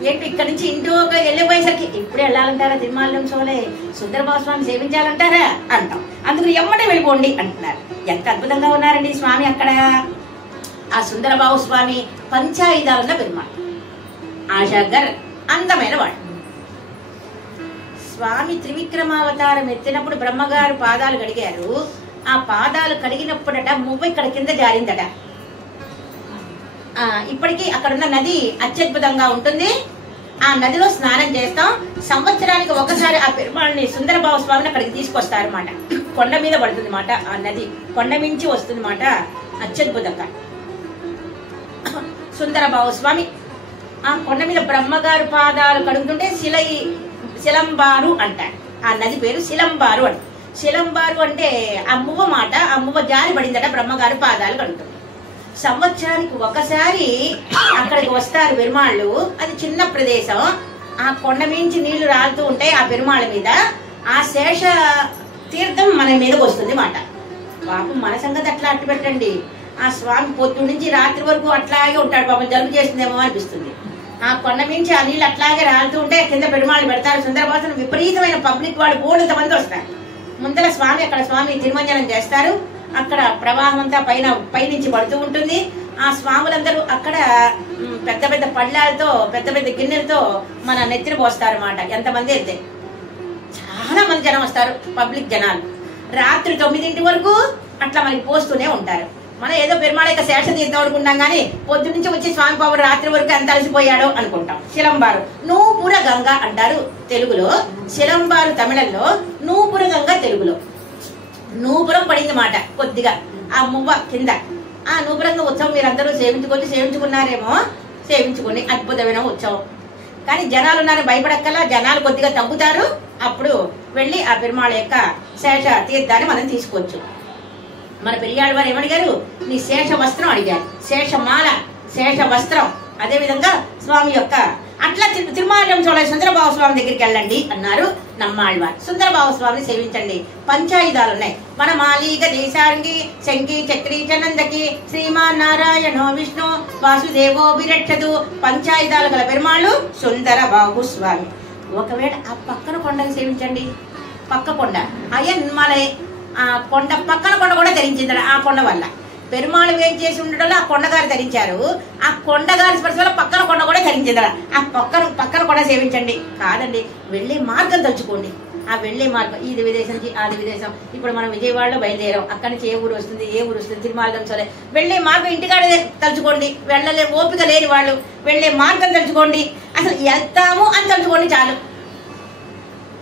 ఏంటి ఇక్కడ నుంచి ఇంటికి వెళ్ళిపోయేసరికి ఇప్పుడే వెళ్ళాలంటారా, తిరుమల సోలై సుందరబాబు స్వామి సేవించాలంటారా అంటాం. అందుకని ఎమ్మటే వెళ్ళిపోండి అంటున్నారు. ఎంత అద్భుతంగా ఉన్నారండి స్వామి అక్కడ. ఆ సుందరబాబు స్వామి పంచాయుధాలున్న పెరుమాళ్, ఆశాగర్ అందమైన వాడు. స్వామి త్రివిక్రమావతారం ఎత్తినప్పుడు బ్రహ్మగారు పాదాలు కడిగారు. ఆ పాదాలు కడిగినప్పుడట మువ్వ ఇక్కడ కింద జారిందట. ఇప్పటికీ అక్కడున్న నది అత్యద్భుతంగా ఉంటుంది. ఆ నదిలో స్నానం చేస్తాం. సంవత్సరానికి ఒకసారి ఆ పెరుమాళ్ళని సుందరబాబు స్వామిని అక్కడికి తీసుకొస్తారు అన్నమాట. కొండ మీద పడుతుంది మాట ఆ నది, కొండ మించి వస్తుంది మాట అత్యద్భుతంగా. సుందరబాబు స్వామి ఆ కొండ మీద బ్రహ్మగారు పాదాలు కడుగుతుంటే శిలంబారు అంటారు. ఆ నది పేరు శిలంబారు అంట. శిలంబారు అంటే ఆ మువ్వ మాట. ఆ మువ్వ జారి పడిందట, బ్రహ్మగారు పాదాలు కడుగుతుంది. సంవత్సరానికి ఒకసారి అక్కడికి వస్తారు పెరుమాళ్ళు. అది చిన్న ప్రదేశం. ఆ కొండ మించి నీళ్లు రాలుతూ ఉంటాయి ఆ పెరుమాళ్ళ మీద. ఆ శేష తీర్థం మన మీదకి వస్తుంది మాట. పాపం మన సంగతి అట్లా అట్టు పెట్టండి. ఆ స్వామి పొద్దు నుంచి రాత్రి వరకు అట్లాగే ఉంటాడు. పాపం జలుబు చేస్తుందేమో అనిపిస్తుంది. ఆ కొండ మించి ఆ నీళ్ళు అట్లాగే రాలుతూ ఉంటే కింద పెరుమాళ్ళు పెడతారు. సుందరబాబు విపరీతమైన పబ్లిక్ వాళ్ళు బోళ్ళంత మంది వస్తారు. ముందర స్వామి అక్కడ స్వామి తిరుమంజనం చేస్తారు. అక్కడ ప్రవాహం అంతా పైనుంచి పడుతూ ఉంటుంది. ఆ స్వాములందరూ అక్కడ పెద్ద పెద్ద పళ్ళాలతో పెద్ద పెద్ద గిన్నెలతో మన నెత్తిన పోస్తారు అన్నమాట. ఎంతమంది వెళ్తే చాలా మంది జనం వస్తారు, పబ్లిక్ జనాలు. రాత్రి 9 వరకు అట్లా మనకి పోస్తూనే ఉంటారు. మనం ఏదో పెరుమాళ యొక్క శేష తీర్థం అనుకుంటాం కానీ పొద్దు నుంచి వచ్చి స్వామి బాబు రాత్రి వరకు ఎంత అలసిపోయాడో అనుకుంటాం. శిలంబారు నూపుర గంగ అంటారు తెలుగులో, శిలంబారు తమిళంలో, నూపుర గంగ తెలుగులో. నూపురం పడింది మాట కొద్దిగా ఆ మువ్వ కింద. ఆ నూపురంగా ఉత్సవం మీరందరూ సేవించుకున్నారేమో. సేవించుకుని అద్భుతమైన ఉత్సవం. కానీ జనాలు ఉన్నారు, భయపడక్కల్లా. జనాలు కొద్దిగా తగ్గుతారు. అప్పుడు వెళ్ళి ఆ పెరుమాళ యొక్క శేష తీర్థాన్ని మనం తీసుకోవచ్చు. మన పెరియాళ్ళ వారు ఏమడిగారు? నీ శేష వస్త్రం అడిగారు. శేషమాల, శేష వస్త్రం. అదే విధంగా స్వామి యొక్క అట్లా తిరుమాలం చూడాలి. సుందరబాబు స్వామి దగ్గరికి వెళ్ళండి అన్నారు నమ్మాళ్ళవారు. సుందరబాబు స్వామిని సేవించండి. పంచాయుధాలు ఉన్నాయి. మన మాలీగ దేశాంగి శంకి చక్రీ చనందకి శ్రీమాన్ నారాయణో విష్ణు వాసుదేవో విరక్షదు. పంచాయుధాలు గల పెరుమాళ్ళు సుందరబాబు స్వామి. ఒకవేళ ఆ పక్కన కొండని సేవించండి. పక్క కొండ అయ్యన్మలై, ఆ కొండ పక్కన కొండ కూడా ధరించింది. ఆ కొండ వల్ల పెరుమాళ్ళు ఏం చేసి ఉండడం ఆ కొండగారు ధరించారు. ఆ కొండగారి స్పర్శ వల్ల పక్కన కొండ కూడా ధరించింది. ఆ పక్కన కొండ సేవించండి. కాదండి, వెళ్లే మార్గం తలుచుకోండి. ఆ వెళ్లే మార్గం ఇది విదేశం నుంచి అది విదేశం. ఇప్పుడు మనం విజయవాడలో బయలుదేరాం. అక్కడి నుంచి ఏ ఊరు వస్తుంది తిరుమాలం సరే వెళ్లే మార్గం ఇంటికాడే తలుచుకోండి. వెళ్ళలే ఓపిక లేని వాళ్ళు వెళ్లే మార్గం తలుచుకోండి. అసలు వెళ్తాము అని తలుచుకోండి చాలు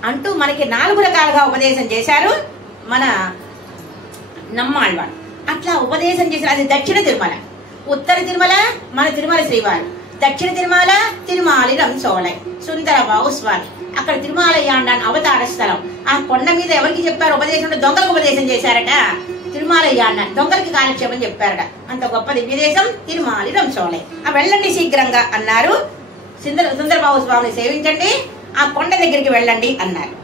అంటూ మనకి 4 రకాలుగా ఉపదేశం చేశారు మన నమ్మాళ్ళవారు. అట్లా ఉపదేశం చేశారు. అది దక్షిణ తిరుమల. ఉత్తర తిరుమల మన తిరుమల శ్రీవారు. దక్షిణ తిరుమల తిరుమాలిరం సోలై సుందరబాబు స్వామి. అక్కడ తిరుమల యాండాన్ అవతార స్థలం. ఆ కొండ మీద ఎవరికి చెప్పారు ఉపదేశం? దొంగలకు ఉపదేశం చేశారట. తిరుమల యాండాన్ దొంగలకి కాలక్షేపం చెప్పారట. అంత గొప్ప దివ్యదేశం తిరుమాలిరం సోలై. ఆ వెళ్ళండి శీఘ్రంగా అన్నారు. సుందరబాబు స్వామిని సేవించండి. ఆ కొండ దగ్గరికి వెళ్ళండి అన్నారు.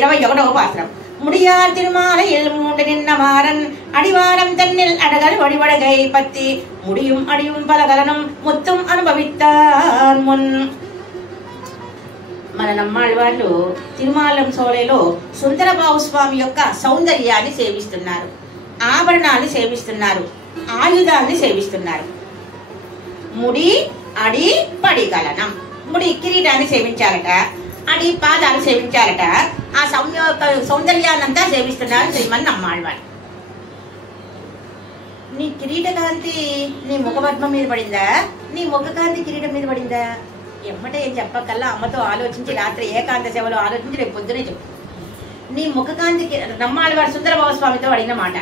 21వ పాత్రం. முடியார் திருமாலையில் மூண்டு நின்ன மாறன் அடிவாரம் தன்னில் அடகல் வழிவடகை பத்தி முடியும் அடியும் பலகலனும் முத்தும் అనుభవిత్తార్ మున్. మన నమ్మాళ్ళ వాళ్ళు తిరుమాలం సోలైలో సుందరబాబు స్వామి యొక్క సౌందర్యాన్ని సేవిస్తున్నారు. ఆభరణాన్ని సేవిస్తున్నారు. ఆయుధాన్ని సేవిస్తున్నారు. ముడి అడి పడిగలనం. ముడి కిరీటాన్ని సేవించారట. అడి పాదాలు సేవించారట. ఆ సౌందర్యాన్నంతా సేవిస్తున్నారు శ్రీమన్ నమ్మాళ్ళవారు. నీ కిరీట కాంతి నీ ముఖపద్మం మీద పడిందా? నీ ముఖ కాంతి కిరీటం మీద పడిందా? ఎమ్మటే ఏం చెప్పకల్లా అమ్మతో ఆలోచించి రాత్రి ఏకాంత సేవలో ఆలోచించి రేపు పొద్దునే చెప్పు. నీ ముఖకాంతి నమ్మాళ్ళవారు సుందరబాబు స్వామితో అడిగిన మాట.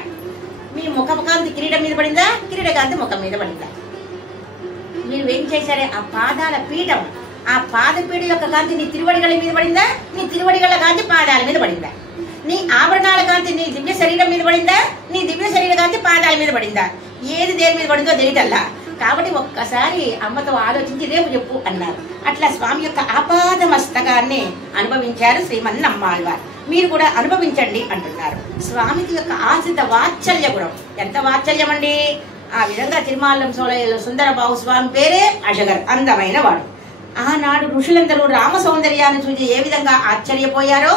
మీ ముఖకాంతి కిరీటం మీద పడిందా? కిరీట కాంతి ముఖం మీద పడిందా? మీరు ఏం చేశారే? ఆ పాదాల పీఠం, ఆ పాదపీఠ యొక్క కాంతి నీ తిరువడిగల మీద పడిందా? నీ తిరువడిగల కాంతి పాదాల మీద పడిందా? నీ ఆభరణాల కాంతి నీ దివ్య శరీరం మీద పడిందా? నీ దివ్య శరీర కాంతి పాదాల మీద పడిందా? ఏది దేని మీద పడిందో తెలియటల్లా. కాబట్టి ఒక్కసారి అమ్మతో ఆలోచించి రేపు చెప్పు అన్నారు. అట్లా స్వామి యొక్క ఆపాద మస్తకాన్ని అనుభవించారు శ్రీమన్ నమ్మాళ్ళవారు. మీరు కూడా అనుభవించండి అంటున్నారు. స్వామికి యొక్క ఆశ్రిత వాత్సల్య గుణం ఎంత వాత్సల్యం అండి! ఆ విధంగా తిరుమాలం సోలైలో సుందరబాబు స్వామి పేరే అజగర్, అందమైన వాడు. ఆనాడు ఋషులందరూ రామ సౌందర్యాన్ని చూసి ఏ విధంగా ఆశ్చర్యపోయారో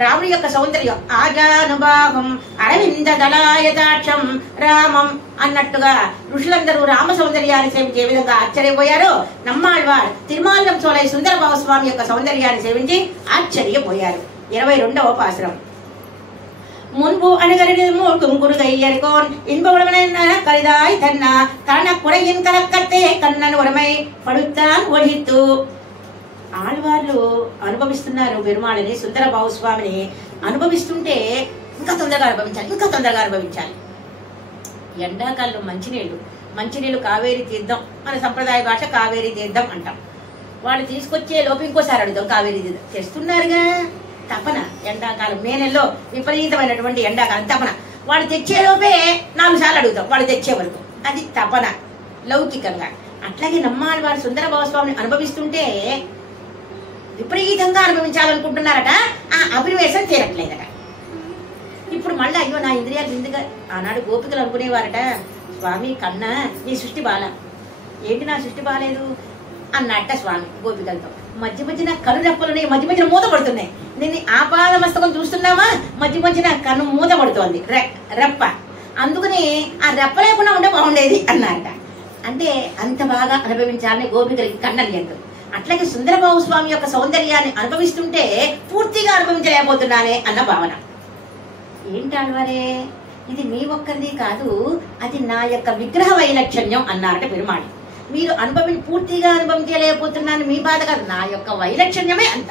రాముడి యొక్క సౌందర్యం ఆజానుభావం అరవింద దళాయతాక్షం రామం అన్నట్టుగా ఋషులందరూ రామ సౌందర్యాన్ని సేవించి ఏ విధంగా ఆశ్చర్యపోయారో నమ్మాళ్వార్ తిరుమాల్యం చోళై సుందర భావస్వామి యొక్క సౌందర్యాన్ని సేవించి ఆశ్చర్యపోయారు. 22వ పాసురం. முன்பு அணுகரில் மூட்டும் குறுகையர்கோன் இன்புடவன கரிதாய் தன்னா கரண குறையின் கலக்கத்தே కన్నను ఉరమై పడుతాన్ ఒహిత్తు. ఆళ్వార్లు అనుభవిస్తున్నారు పెరుమాళని, సుందర భావస్వామిని అనుభవిస్తుంటే ఇంకా తొందరగా అనుభవించాలి. ఎండాకాలంలో మంచినీళ్ళు కావేరీ తీర్థం, మన సంప్రదాయ భాష కావేరీ తీర్థం అంటాం. వాళ్ళు తీసుకొచ్చే లోపు ఇంకోసారి అడుగుతాం కావేరీ తీర్థం. తెస్తున్నారుగా తపన. ఎండాకాలం మే నెలలో విపరీతమైనటువంటి ఎండాకాలం తపన. వాళ్ళు తెచ్చేలోపే 4 సార్లు అడుగుతాం వాళ్ళు తెచ్చే వరకు. అది తపన లౌకికంగా. అట్లాగే నమ్మాలి వారు సుందర భావస్వామిని అనుభవిస్తుంటే విపరీతంగా అనుభవించాలనుకుంటున్నారట. ఆ అభినివేశం తీరట్లేదట. ఇప్పుడు మళ్ళీ అయ్యో నా ఇంద్రియాలు ఎందుగా, ఆనాడు గోపికలు అనుకునేవారట, స్వామి కన్నా నీ సృష్టి బాల, ఏంటి నా సృష్టి బాలేదు అన్నట్ట స్వామి గోపికలతో. మధ్య మధ్యన కనురెప్పలున్నాయి, మధ్య మధ్యన మూత పడుతున్నాయి. నేను ఆపాద మస్తకం చూస్తున్నావా, మధ్య మధ్యన కన్ను మూత పడుతోంది రెప్ప, అందుకని ఆ రెప్ప లేకుండా ఉంటే బాగుండేది అన్నారట. అంటే అంత బాగా అనుభవించాలని గోపికలకి కన్ననియందు. అట్లాగే సుందర భావస్వామి యొక్క సౌందర్యాన్ని అనుభవిస్తుంటే పూర్తిగా అనుభవించలేకపోతున్నానే అన్న భావన. ఏంటి అన్నవారే, ఇది మీ ఒక్కరిది కాదు, అది నా యొక్క విగ్రహ వైలక్షణ్యం అన్నారట పెరుమాళ్. మీరు పూర్తిగా అనుభవించలేకపోతున్నాను మీ బాధ కాదు, నా యొక్క వైలక్షణ్యమే అంత.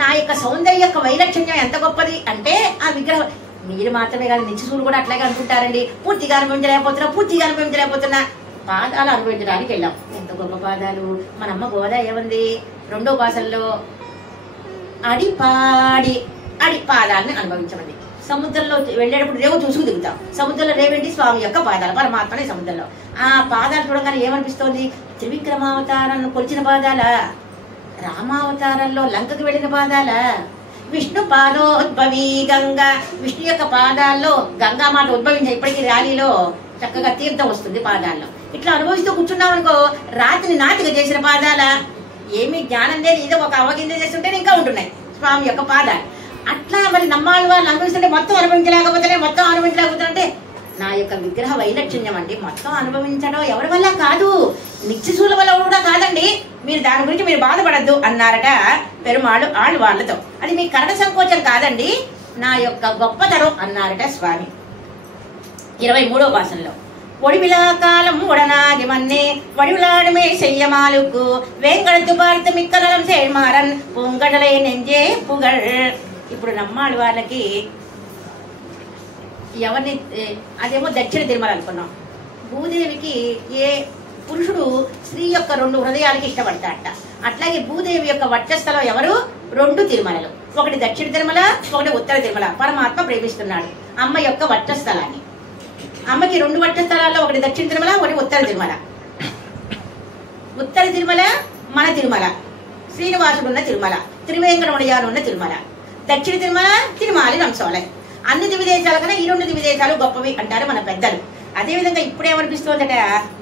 నా యొక్క సౌందర్య యొక్క వైలక్షణ్యం ఎంత గొప్పది అంటే ఆ విగ్రహం. మీరు మాత్రమే కాదు, నిత్యసూరు కూడా అట్లాగే అనుకుంటారండి, పూర్తిగా అనుభవించలేకపోతున్నా. పాదాలు అనుభవించడానికి వెళ్ళాం. ఎంత గొప్ప పాదాలు. మన అమ్మ గోదా ఏమంది 2వ పాసంలో, అడి పాదాలని అనుభవించమంది. సముద్రంలో వెళ్ళేటప్పుడు రేవు చూసుకు దిగుతాం. సముద్రంలో రేవేంటి స్వామి యొక్క పాదాలు, పరమాత్మనే సముద్రంలో. ఆ పాదాలు చూడగానే ఏమనిపిస్తోంది, త్రివిక్రమావతారాన్ని కొలిచిన పాదాల, రామావతారంలో లంకకు వెళ్ళిన పాదాల, విష్ణు పాదోద్భవీ గంగా, విష్ణు యొక్క పాదాల్లో గంగామాత ఉద్భవించే ఇప్పటికీ ర్యాలీలో చక్కగా తీర్థం వస్తుంది పాదాల్లో. ఇట్లా అనుభవిస్తూ కూర్చున్నాం అనుకో, రాత్రిని నాతిగా చేసిన పాదాల, ఏమి జ్ఞానం లేదు, ఏదో ఒక అవగింజ చేస్తుంటే ఇంకా ఉంటున్నాయి స్వామి యొక్క పాదాలు. అట్లా మరి నమ్మాలి వాళ్ళు అనుభవిస్తుంటే మొత్తం అనుభవించలేకపోతే నా యొక్క విగ్రహ వైలక్షణ్యం అండి. మొత్తం అనుభవించడం ఎవరి వల్ల కాదు, నిత్యశూల వల్ల కూడా కాదండి, మీరు దాని గురించి మీరు బాధపడద్దు అన్నారట పెరుమాళ్ ఆళ్వార్లతో. అది మీ కరణ సంకోచం కాదండి, నా యొక్క గొప్పతనం అన్నారట స్వామి. 23వ పాసంలో, ఒడివిలా కాలం ఉడనాగి మన్నే వడివిలాడమే చెయ్యమాలుకు వేంగళత్తు భారత మిక్కలం సేమారన్ పొంగడలే నెంజే పుగళ్. ఇప్పుడు నమ్మాలి వాళ్ళకి ఎవరిని, అదేమో దక్షిణ తిరుమల అనుకున్నాం. భూదేవికి ఏ పురుషుడు స్త్రీ యొక్క 2 హృదయాలకి ఇష్టపడతాడట. అట్లాగే భూదేవి యొక్క వక్షస్థలం ఎవరు, 2 తిరుమలలు, ఒకటి దక్షిణ తిరుమల, ఒకటి ఉత్తర తిరుమల. పరమాత్మ ప్రేమిస్తున్నాడు అమ్మ యొక్క వక్షస్థలాన్ని. అమ్మకి 2 వక్షస్థలాల్లో ఒకటి దక్షిణ తిరుమల, ఒకటి ఉత్తర తిరుమల. ఉత్తర తిరుమల మన తిరుమల, శ్రీనివాసుడు ఉన్న తిరుమల, త్రివేంకటమణియాను ఉన్న తిరుమల. దక్షిణ తిరుమల తిరుమాలి రంసోలై. అన్ని దివిదేశాల కన్నా ఈ 2 దివిదేశాలు గొప్పవి అంటారు మన పెద్దలు. అదేవిధంగా ఇప్పుడేమనిపిస్తోందట,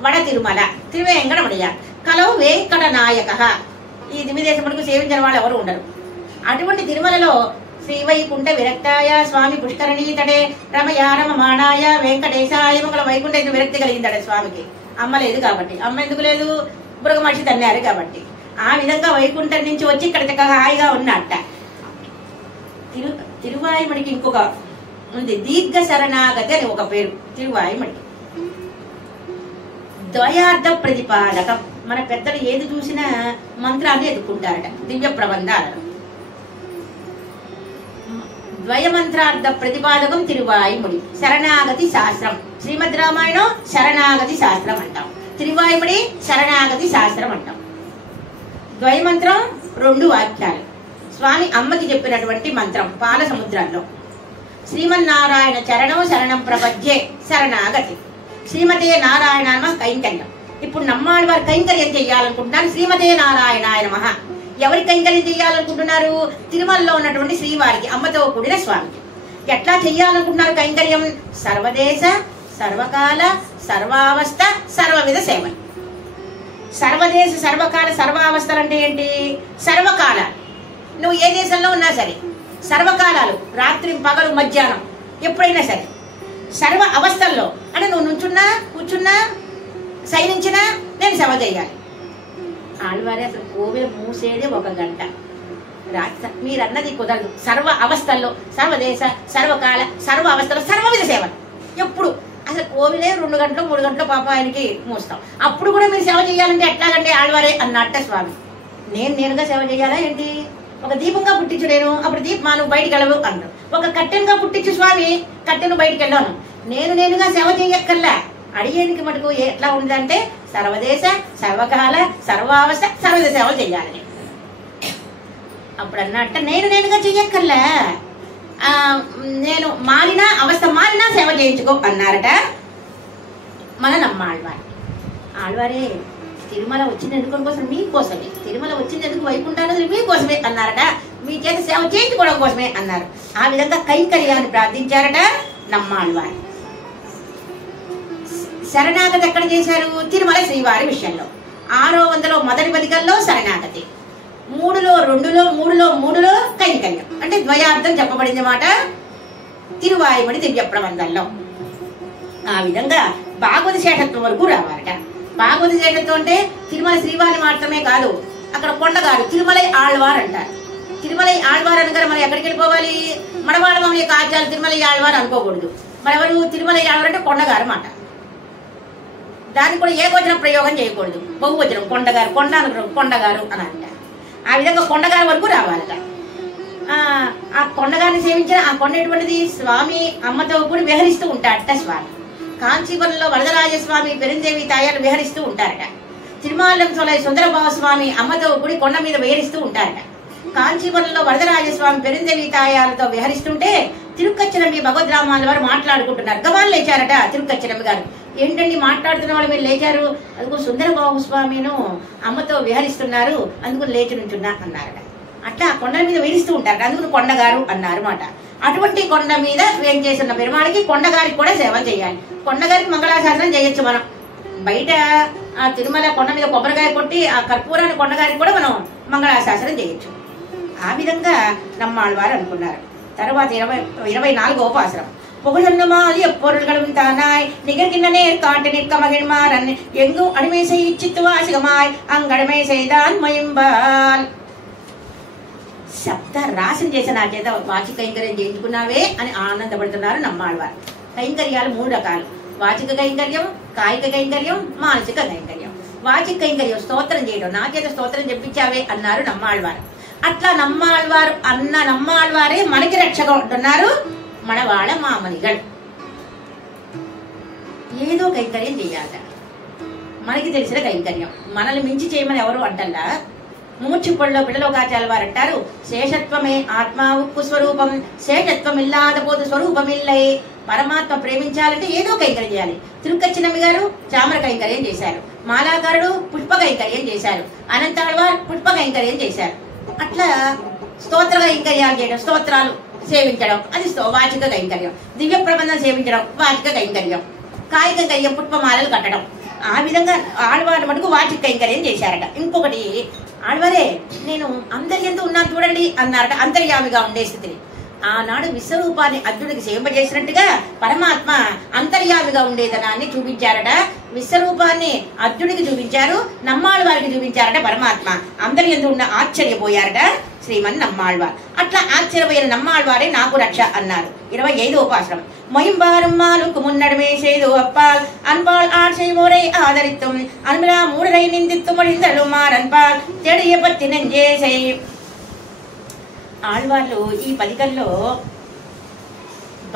వడ తిరుమల, త్రివేంకటమణియ కలవు వెంకట నాయక. ఈ దివిదేశములకు సేవించిన వాళ్ళు ఎవరు ఉండరు. అటువంటి తిరుమలలో శ్రీవైకుంఠ విరక్తాయ స్వామి పుష్కరణీతడే రమయా రమమాణాయ వెంకటేశాయ మంగళ. వైకుంఠ విరక్తి కలిగిందట స్వామికి, అమ్మ లేదు కాబట్టి. అమ్మ ఎందుకు లేదు, బురగ మనిషి తన్నారు కాబట్టి. ఆ విధంగా వైకుంఠం నుంచి వచ్చి ఇక్కడ చక్కగా హాయిగా ఉన్నట్ట. తిరువాయిమడికి ఇంకొక ఉంది, దీర్ఘ శరణాగతి అని ఒక పేరు తిరువాయిమడికి. ద్వయార్థ ప్రతిపాదకం. మన పెద్దలు ఏది చూసినా మంత్రాన్ని ఎదుర్కొంటారట దివ్య ప్రబంధాలను. ద్వయమంత్రార్థ ప్రతిపాదకం తిరువాయిముడి. శరణాగతి శాస్త్రం, శ్రీమద్ రామాయణం శరణాగతి శాస్త్రం అంటాం, తిరువాయిముడి శరణాగతి శాస్త్రం అంటాం. ద్వయమంత్రం 2 వాక్యాలు. స్వామి అమ్మకి చెప్పినటువంటి మంత్రం పాల సముద్రంలో. శ్రీమన్నారాయణ చరణం శరణం ప్రపద్యే శరణాగతి. శ్రీమతే నారాయణ కైంకర్యం. ఇప్పుడు నమ్మాలి వారు కైంకర్యం చెయ్యాలనుకుంటున్నారు, శ్రీమతే నారాయణాయ నమః. ఎవరి కైంకర్యం చెయ్యాలనుకుంటున్నారు, తిరుమలలో ఉన్నటువంటి శ్రీవారికి, అమ్మతో కూడిన స్వామికి. ఎట్లా చెయ్యాలనుకుంటున్నారు కైంకర్యం, సర్వదేశ సర్వకాల సర్వావస్థ సర్వవిధ సేవలు. సర్వదేశ సర్వకాల సర్వావస్థలు అంటే ఏంటి, సర్వకాల నువ్వు ఏ దేశంలో ఉన్నా సరే, సర్వకాలాలు, రాత్రి పగలు మధ్యాహ్నం ఎప్పుడైనా సరే సర్వ అవస్థల్లో అంటే నువ్వు నుంచున్నా కూర్చున్నా సైనించినా నేను సేవ చేయాలి. ఆళ్వారే అసలు కోవెల మూసేదే 1 గంట. మీరు అన్నది కుదరదు. సర్వ అవస్థల్లో, సర్వదేశ, సర్వకాల, సర్వ అవస్థలో సర్వవిధ సేవలు ఎప్పుడు అసలు కోవిలే 2 గంటలు 3 గంటలు పాప ఆయనకి మూస్తాం. అప్పుడు కూడా మీరు సేవ చేయాలంటే ఎట్లాగంటే ఆళ్వారే అన్నట్ట స్వామి. నేనుగా సేవ చేయాలా ఏంటి? ఒక దీపంగా పుట్టించు నేను, అప్పుడు దీపమాను బయటికి వెళ్ళవు అన్నాడు. ఒక కట్టెనుగా పుట్టించు స్వామి, కట్టెను బయటికి వెళ్ళాను. నేనుగా సేవ చేయక్కర్లా. అడిగేందుకు మటుకు ఎట్లా ఉందంటే సర్వదేశ, సర్వకాల, సర్వావస్థ, సర్వద సేవ చెయ్యాలని. అప్పుడు అన్నట్ట నేనుగా చెయ్యక్కర్లా, నేను మారినా అవస్థ మారినా సేవ చేయించుకో అన్నారట మన నమ్మాళ్వారు. ఆళ్వారే తిరుమల వచ్చింది ఎందుకు కోసం? మీకోసమే. తిరుమల వచ్చింది ఎందుకు? వైకుంఠానది మీకోసమే అన్నారట. మీ చేత సేవ చేయించుకోవడం కోసమే అన్నారు. ఆ విధంగా కైంకర్యాన్ని ప్రార్థించారట నమ్మాళ్వారు. శరణాగతి ఎక్కడ చేశారు? తిరుమల శ్రీవారి విషయంలో 600 మొదటి పదికల్లో శరణాగతి, 3లో 2లో 3లో 3లో కైంకర్యం అంటే ద్వయార్థం చెప్పబడింది మాట తిరువాయుమడి దివ్య ప్రబంధంలో. ఆ విధంగా భాగవత శేషత్వం వరకు రావాలట. భాగవత శేషత్వం అంటే తిరుమల శ్రీవారి మాత్రమే కాదు, అక్కడ కొండగారు తిరుమలై ఆళ్వార్ అంటారు. తిరుమలై ఆళ్వార్ అనగారు మనం ఎక్కడికి వెళ్ళిపోవాలి? మడవాడ మమ్మల్ని యొక్క ఆచార్య తిరుమలై ఆళ్వార్ అనుకోకూడదు. మరెవరు తిరుమలై ఆళ్వార్ అంటే కొండగారు మాట. దానికి కూడా ఏకవచన ప్రయోగం చేయకూడదు, బహువచనం. కొండగారు, కొండ అనుకున్నాం, కొండగారు అని అంటారు. ఆ విధంగా కొండగారి వరకు రావాలట. ఆ కొండగారిని సేవించిన ఆ కొండ ఎటువంటిది? స్వామి అమ్మతో కూడా విహరిస్తూ ఉంటాడట స్వామి. కాంచీపురంలో వరదరాజస్వామి, పెరిందేవి తాయాలు విహరిస్తూ ఉంటారట. తిరుమాలం సొలై సుందరబాబు స్వామి అమ్మతో కూడి కొండ మీద విహరిస్తూ ఉంటారట. కాంచీపురంలో వరదరాజస్వామి పెరిందేవి తాయాలతో విహరిస్తుంటే తిరుక్కచ్చినమ్మి భగవద్రామాల వారు మాట్లాడుకుంటున్నారు. గవాళ్ళు లేచారట తిరుక్కచ్చినమ్మి గారు. ఏంటండి మాట్లాడుతున్న వాళ్ళు మీరు లేచారు? అందుకు సుందరబాబు స్వామిను అమ్మతో విహరిస్తున్నారు, అందుకు లేచి నుంచున్నా అన్నారట. అట్లా కొండల మీద విహరిస్తూ ఉంటారట, అందుకు కొండగారు అన్నారు మాట. అటువంటి కొండ మీద ఏం చేస్తున్న పెరుమాడికి కొండగారికి కూడా సేవ చేయాలి. కొండగారికి మంగళాశాసనం చేయొచ్చు మనం. బయట ఆ తిరుమల కొండ మీద కొబ్బరికాయ కొట్టి ఆ కర్పూరాన్ని కొండగారికి కూడా మనం మంగళాశాసనం చేయొచ్చు. ఆ విధంగా నమ్మాళ్వారు అనుకున్నారు. తర్వాత 24వ పాసురం. புகழொன்னுமால் எப்பொருள்களும் தானாய் நிகழ்கின்ற நேர் காட்டு நிற்க மகிழ்மாறன் எங்கும் அடிமை செய்யிச்சித்து வாசிகமாய் అంగడిమై செய்தான் మయంబాల్. శబ్ద రాశం చేసిన నా చేత వాచిక కైంకర్యం చేయించుకున్నావే అని ఆనందపడుతున్నారు నమ్మాళ్వారు. కైంకర్యాలు 3 రకాలు: వాచిక కైంకర్యం, కాయిక కైంకర్యం, మానసిక కైంకర్యం. వాచిక కైంకర్యం స్తోత్రం చేయడం, నా చేత స్తోత్రం చెప్పించావే అన్నారు నమ్మాళ్వారు. అట్లా నమ్మాళ్వారు అన్న నమ్మాళ్వారే మనకి రక్షగా ఉంటున్నారు మనవాళ్ళ మామనిగడు. ఏదో కైంకర్యం చేయాలట, మనకి తెలిసిన కైంకర్యం. మనల్ని మించి చేయమని ఎవరు అంటల్లా. మూర్చిపొడిలో పిల్లలోకాచార్య వారు అంటారు, శేషత్వమే ఆత్మ ఉక్కు స్వరూపం, శేషత్వం ఇల్లాద పోదు స్వరూపం ఇల్లై. పరమాత్మ ప్రేమించాలంటే ఏదో కైంకర్యం చేయాలి. తిరుక్కచ్చినమ్మి గారు చామర కైంకర్యం చేశారు, మాలాకారుడు పుష్ప కైంకర్యం చేశారు, అనంతాళ్వారు పుష్ప కైంకర్యం చేశారు. అట్లా స్తోత్ర కైంకర్యాలు చేయడం, స్తోత్రాలు సేవించడం అది వాచిక కైంకర్యం. దివ్య ప్రబంధం సేవించడం వాచిక కైంకర్యం. కాయిక కైంకర్యం పుష్పమాలలు కట్టడం. ఆ విధంగా ఆళ్వారు మటుకు వాచిక కైంకర్యం చేశారట. ఇంకొకటి ఆళ్వారే నేను అందరి ఎంత ఉన్నాను చూడండి అన్నారట, అంతర్యామిగా ఉండే స్థితిని. ఆనాడు విశ్వరూపాన్ని అర్జునుడికి సేవింపజేసినట్టుగా పరమాత్మ అంతర్యామిగా ఉండేదనాన్ని చూపించారట. విశ్వరూపాన్ని అర్జునుడికి చూపించారు, నమ్మాళ్వారికి చూపించారట పరమాత్మ. అందరి ఎందు ఉన్న ఆశ్చర్యపోయారట శ్రీమన్ నమ్మాళ్వార్. అట్లా ఆశ్చర్యపోయిన నమ్మాళ్వారే నాకు రక్ష అన్నారు. 25వ పాసురం. மொயம்பாரும் மாலுக்கு முன்னடுமே செய்து அப்பால் அன்பால் ஆட்சை முறை ஆதரித்தும் அன்புலா மூடரை நிந்தித்து மொழிந்தலும் மாறன்பால் చెడియ పత్తి నెంజే செய். ఆళ్వార్లు ఈ పదికల్లో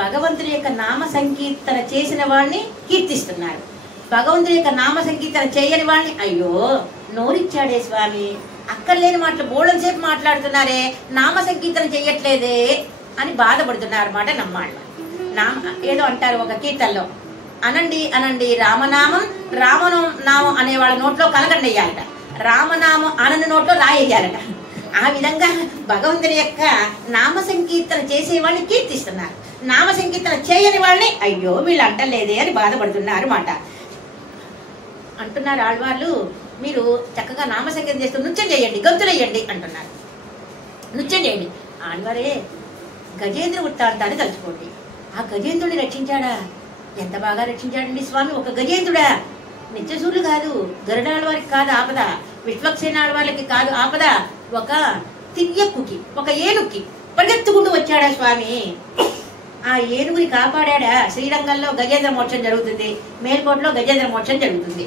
భగవంతుడి యొక్క నామ సంకీర్తన చేసిన వాడిని కీర్తిస్తున్నారు. భగవంతుడి యొక్క నామ సంకీర్తన చేయని వాడిని అయ్యో నోరిచ్చాడే స్వామి, అక్కర్లేని మాటలు బోళం సేపు మాట్లాడుతున్నారే, నామ సంకీర్తన చెయ్యట్లేదే అని బాధపడుతున్నారు మాట నమ్మాళ్ళు. ఏదో అంటారు ఒక కీర్తనలో, అనండి అనండి రామనామం, రామనామం అనే వాళ్ళ నోట్లో కలగండి వేయాలట, రామనామం అనని నోట్లో రాయేయాలట. ఆ విధంగా భగవంతుని యొక్క నామ సంకీర్తన చేసే వాళ్ళని కీర్తిస్తున్నారు. నామ సంకీర్తన చేయని వాళ్ళని అయ్యో వీళ్ళు అంటలేదే అని బాధపడుతున్నారు మాట. అంటున్నారు ఆళ్వార్లు, మీరు చక్కగా నామ సంకీర్తన చేస్తూ నృత్యం చేయండి, గంతులు వేయండి అంటున్నారు. నృత్యం చేయండి. ఆళ్వారే గజేంద్ర వృత్తాంతాన్ని తలుచుకోండి. ఆ గజేంద్రుడిని రక్షించాడా? ఎంత బాగా రక్షించాడండి స్వామి. ఒక గజేంద్రుడా, నిత్యసూరులు కాదు, గరుడాళ్ళ వారికి కాదు ఆపద, విశ్వక్సేనాళ్ళ వాళ్ళకి కాదు ఆపద, ఒక తియ్యక్కుకి, ఒక ఏనుక్కి పరిగెత్తుకుంటూ వచ్చాడా స్వామి. ఆ ఏనుగుని కాపాడా. శ్రీరంగంలో గజేంద్ర మోక్షం జరుగుతుంది, మేల్కోటలో గజేంద్ర మోక్షం జరుగుతుంది.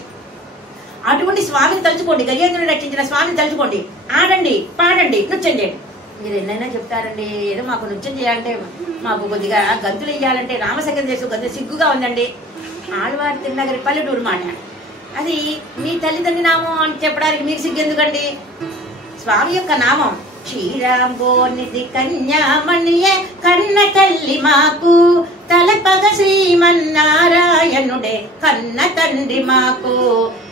అటువంటి స్వామిని తలుచుకోండి, గజేంద్రుని రక్షించిన స్వామిని తలుచుకోండి. ఆడండి, పాడండి, నృత్యం చేయండి. మీరు ఎన్నైనా చెప్తారండి, ఏదో మాకు నృత్యం చేయాలంటే, మాకు కొద్దిగా గంతులు వేయాలంటే రామసంగం చేసు గంతు సిగ్గుగా ఉందండి. ఆళ్వారి తిరునగరి పల్లెటూరు మాట అది. మీ తల్లిదండ్రి నామం అని చెప్పడానికి మీకు సిగ్గు ఎందుకండి? స్వామి యొక్క నామం శ్రీరాంబోనిధి కన్యామణియే కన్న తల్లి మాకు, తలపగ శ్రీమన్నారాయణుడే కన్న తండ్రి మాకు.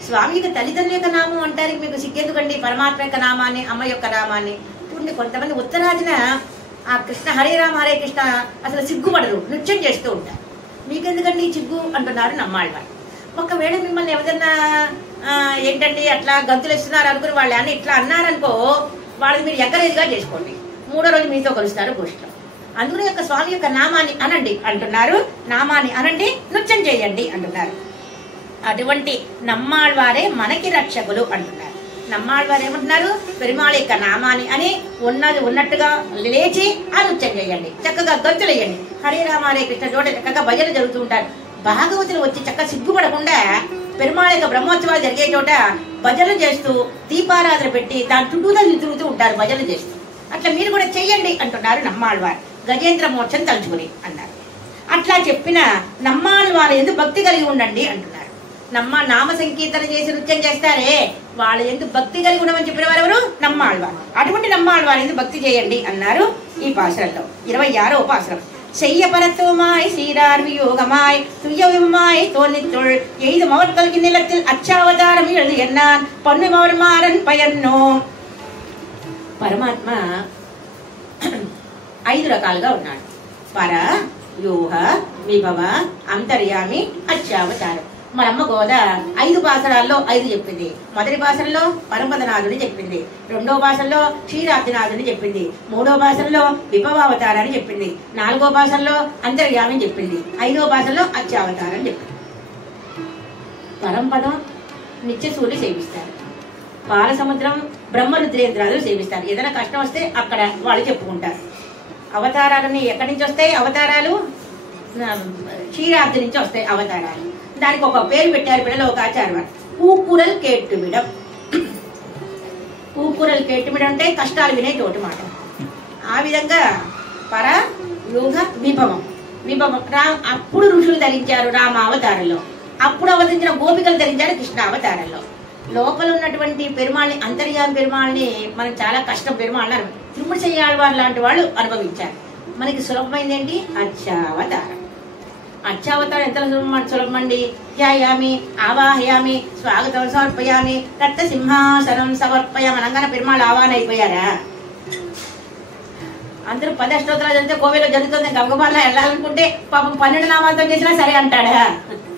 స్వామి యొక్క తల్లిదండ్రుల యొక్క నామం అంటానికి మీకు సిగ్గెందుకండి? పరమాత్మ యొక్క నామాన్ని, అమ్మ యొక్క నామాన్ని. చూడండి, కొంతమంది ఉత్తరాదిన ఆ కృష్ణ హరే రామ హరే కృష్ణ అసలు సిగ్గుపడరు, నృత్యం చేస్తూ ఉంటారు. మీకెందుకండి సిగ్గు అంటున్నారు నమ్మాళ్ళవారు. ఒకవేళ మిమ్మల్ని ఎవరన్నా ఏంటండి అట్లా గంతులు ఇస్తున్నారు అనుకుని వాళ్ళు అని ఇట్లా అన్నారనుకో, వాళ్ళని మీరు ఎక్కరేదిగా చేసుకోండి. 3వ రోజు మీతో కలుస్తారు గోష్ఠిలో. అందులో యొక్క స్వామి యొక్క నామాన్ని అనండి అంటున్నారు. నామాన్ని అనండి, నృత్యం చేయండి అంటున్నారు. అటువంటి నమ్మాళ్వారే మనకి రక్షకులు అంటున్నారు. నమ్మాళ్వారు ఏమంటున్నారు? పెరుమాళ యొక్క నామాన్ని అని ఉన్నది ఉన్నట్టుగా లేచి ఆ నృత్యం చేయండి, చక్కగా గంతులు వేయండి. హరే రామ హరే కృష్ణ చోట చక్కగా భజన జరుగుతూ ఉంటారు. భాగవతులు వచ్చి చక్కగా సిగ్గుపడకుండా పెరుమాళ యొక్క బ్రహ్మోత్సవాలు జరిగే చోట భజనలు చేస్తూ దీపారాధన పెట్టి దాని చుట్టూతా తిరుగుతూ ఉంటారు భజనలు చేస్తూ. అట్లా మీరు కూడా చెయ్యండి అంటున్నారు నమ్మాళ్వారు. గజేంద్ర మోక్షం తలుచుకుని అన్నారు. అట్లా చెప్పిన నమ్మాళ్వారు ఎందుకు భక్తి కలిగి ఉండండి అంటున్నారు. నామ సంకీర్తన చేసి నృత్యం చేస్తారే వాళ్ళ ఎందుకు భక్తి కలిగి ఉండమని చెప్పిన వారు ఎవరు? నమ్మాళ్వారు. అటువంటి నమ్మాళ్వారు ఎందుకు భక్తి చేయండి అన్నారు ఈ పాసురంలో. 26వ పాసురం. செய்யபரத்துவமாய் சீரார் வியோகமாய் துயவுமாய் தோன்னித்துள் எய்து மவர்களுக்கு நிலத்தில் அச்சாவதாரம் எழுது என்னான் பொன்னுமவர் மாறன் பயன்னோ. పరమాత్మ 5 రకాలుగా ఉన్నాడు. పర, వ్యూహ, విభవ, అంతర్యామి, అచ్చావతారం. మనమ్మ గోద 5 పాసరాల్లో 5 చెప్పింది. మొదటి పాసరంలో పరమపదనాథుని చెప్పింది, 2వ పాసరంలో క్షీరాబ్దినాథుని చెప్పింది, 3వ పాసరంలో విభవావతారాన్ని చెప్పింది, 4వ పాసరంలో అంతర్యామిని చెప్పింది, 5వ పాసరంలో అత్యావతారం చెప్పింది. పరంపదం నిత్యసూర్యులు సేవిస్తారు, పాలసముద్రం బ్రహ్మరుద్రేంద్రాలు సేవిస్తారు. ఏదైనా కష్టం వస్తే అక్కడ వాళ్ళు చెప్పుకుంటారు. అవతారాలన్నీ ఎక్కడి నుంచి వస్తాయి? అవతారాలు క్షీరాబ్ది నుంచి వస్తాయి అవతారాలు. దానికి ఒక పేరు పెట్టారు పిల్లలు, ఒక ఆచార్య. పూకురల్ కేట్టుమిడం. పూకురల్ కేట్టుమిడం అంటే కష్టాలు వినే చోటు మాట. ఆ విధంగా పర, వ్యూహ, విభవం. విభవం అప్పుడు ఋషులు ధరించారు రామ అవతారంలో, అప్పుడు అవతరించిన గోపికలు ధరించారు కృష్ణ అవతారంలో. లోపల ఉన్నటువంటి పెరుమాళ్ళని, అంతర్యామి పెరుమాళ్ళని మనం చాలా కష్టం పెరుమాళ్ళు తిరుమల చెయ్యాళ్వారు లాంటి వాళ్ళు అనుభవించారు. మనకి సులభమైంది ఏంటి? అచ్చావతారం. అచ్చావతారం ఎంత సులభమండి. ధ్యాయామి, ఆవాహయామి, స్వాగతం సమర్పయామి, రక్త సింహాసనం సమర్పయామి అనగానే పెరుమాళ్ళు ఆవాహన అయిపోయారా? అందరూ 10 అష్టోత్తరాలు చదివితే కోవిలో జరుగుతుంది, గంగబాల వెళ్ళాలనుకుంటే పాపం 12 నామాలతో చేసినా సరే అంటాడా?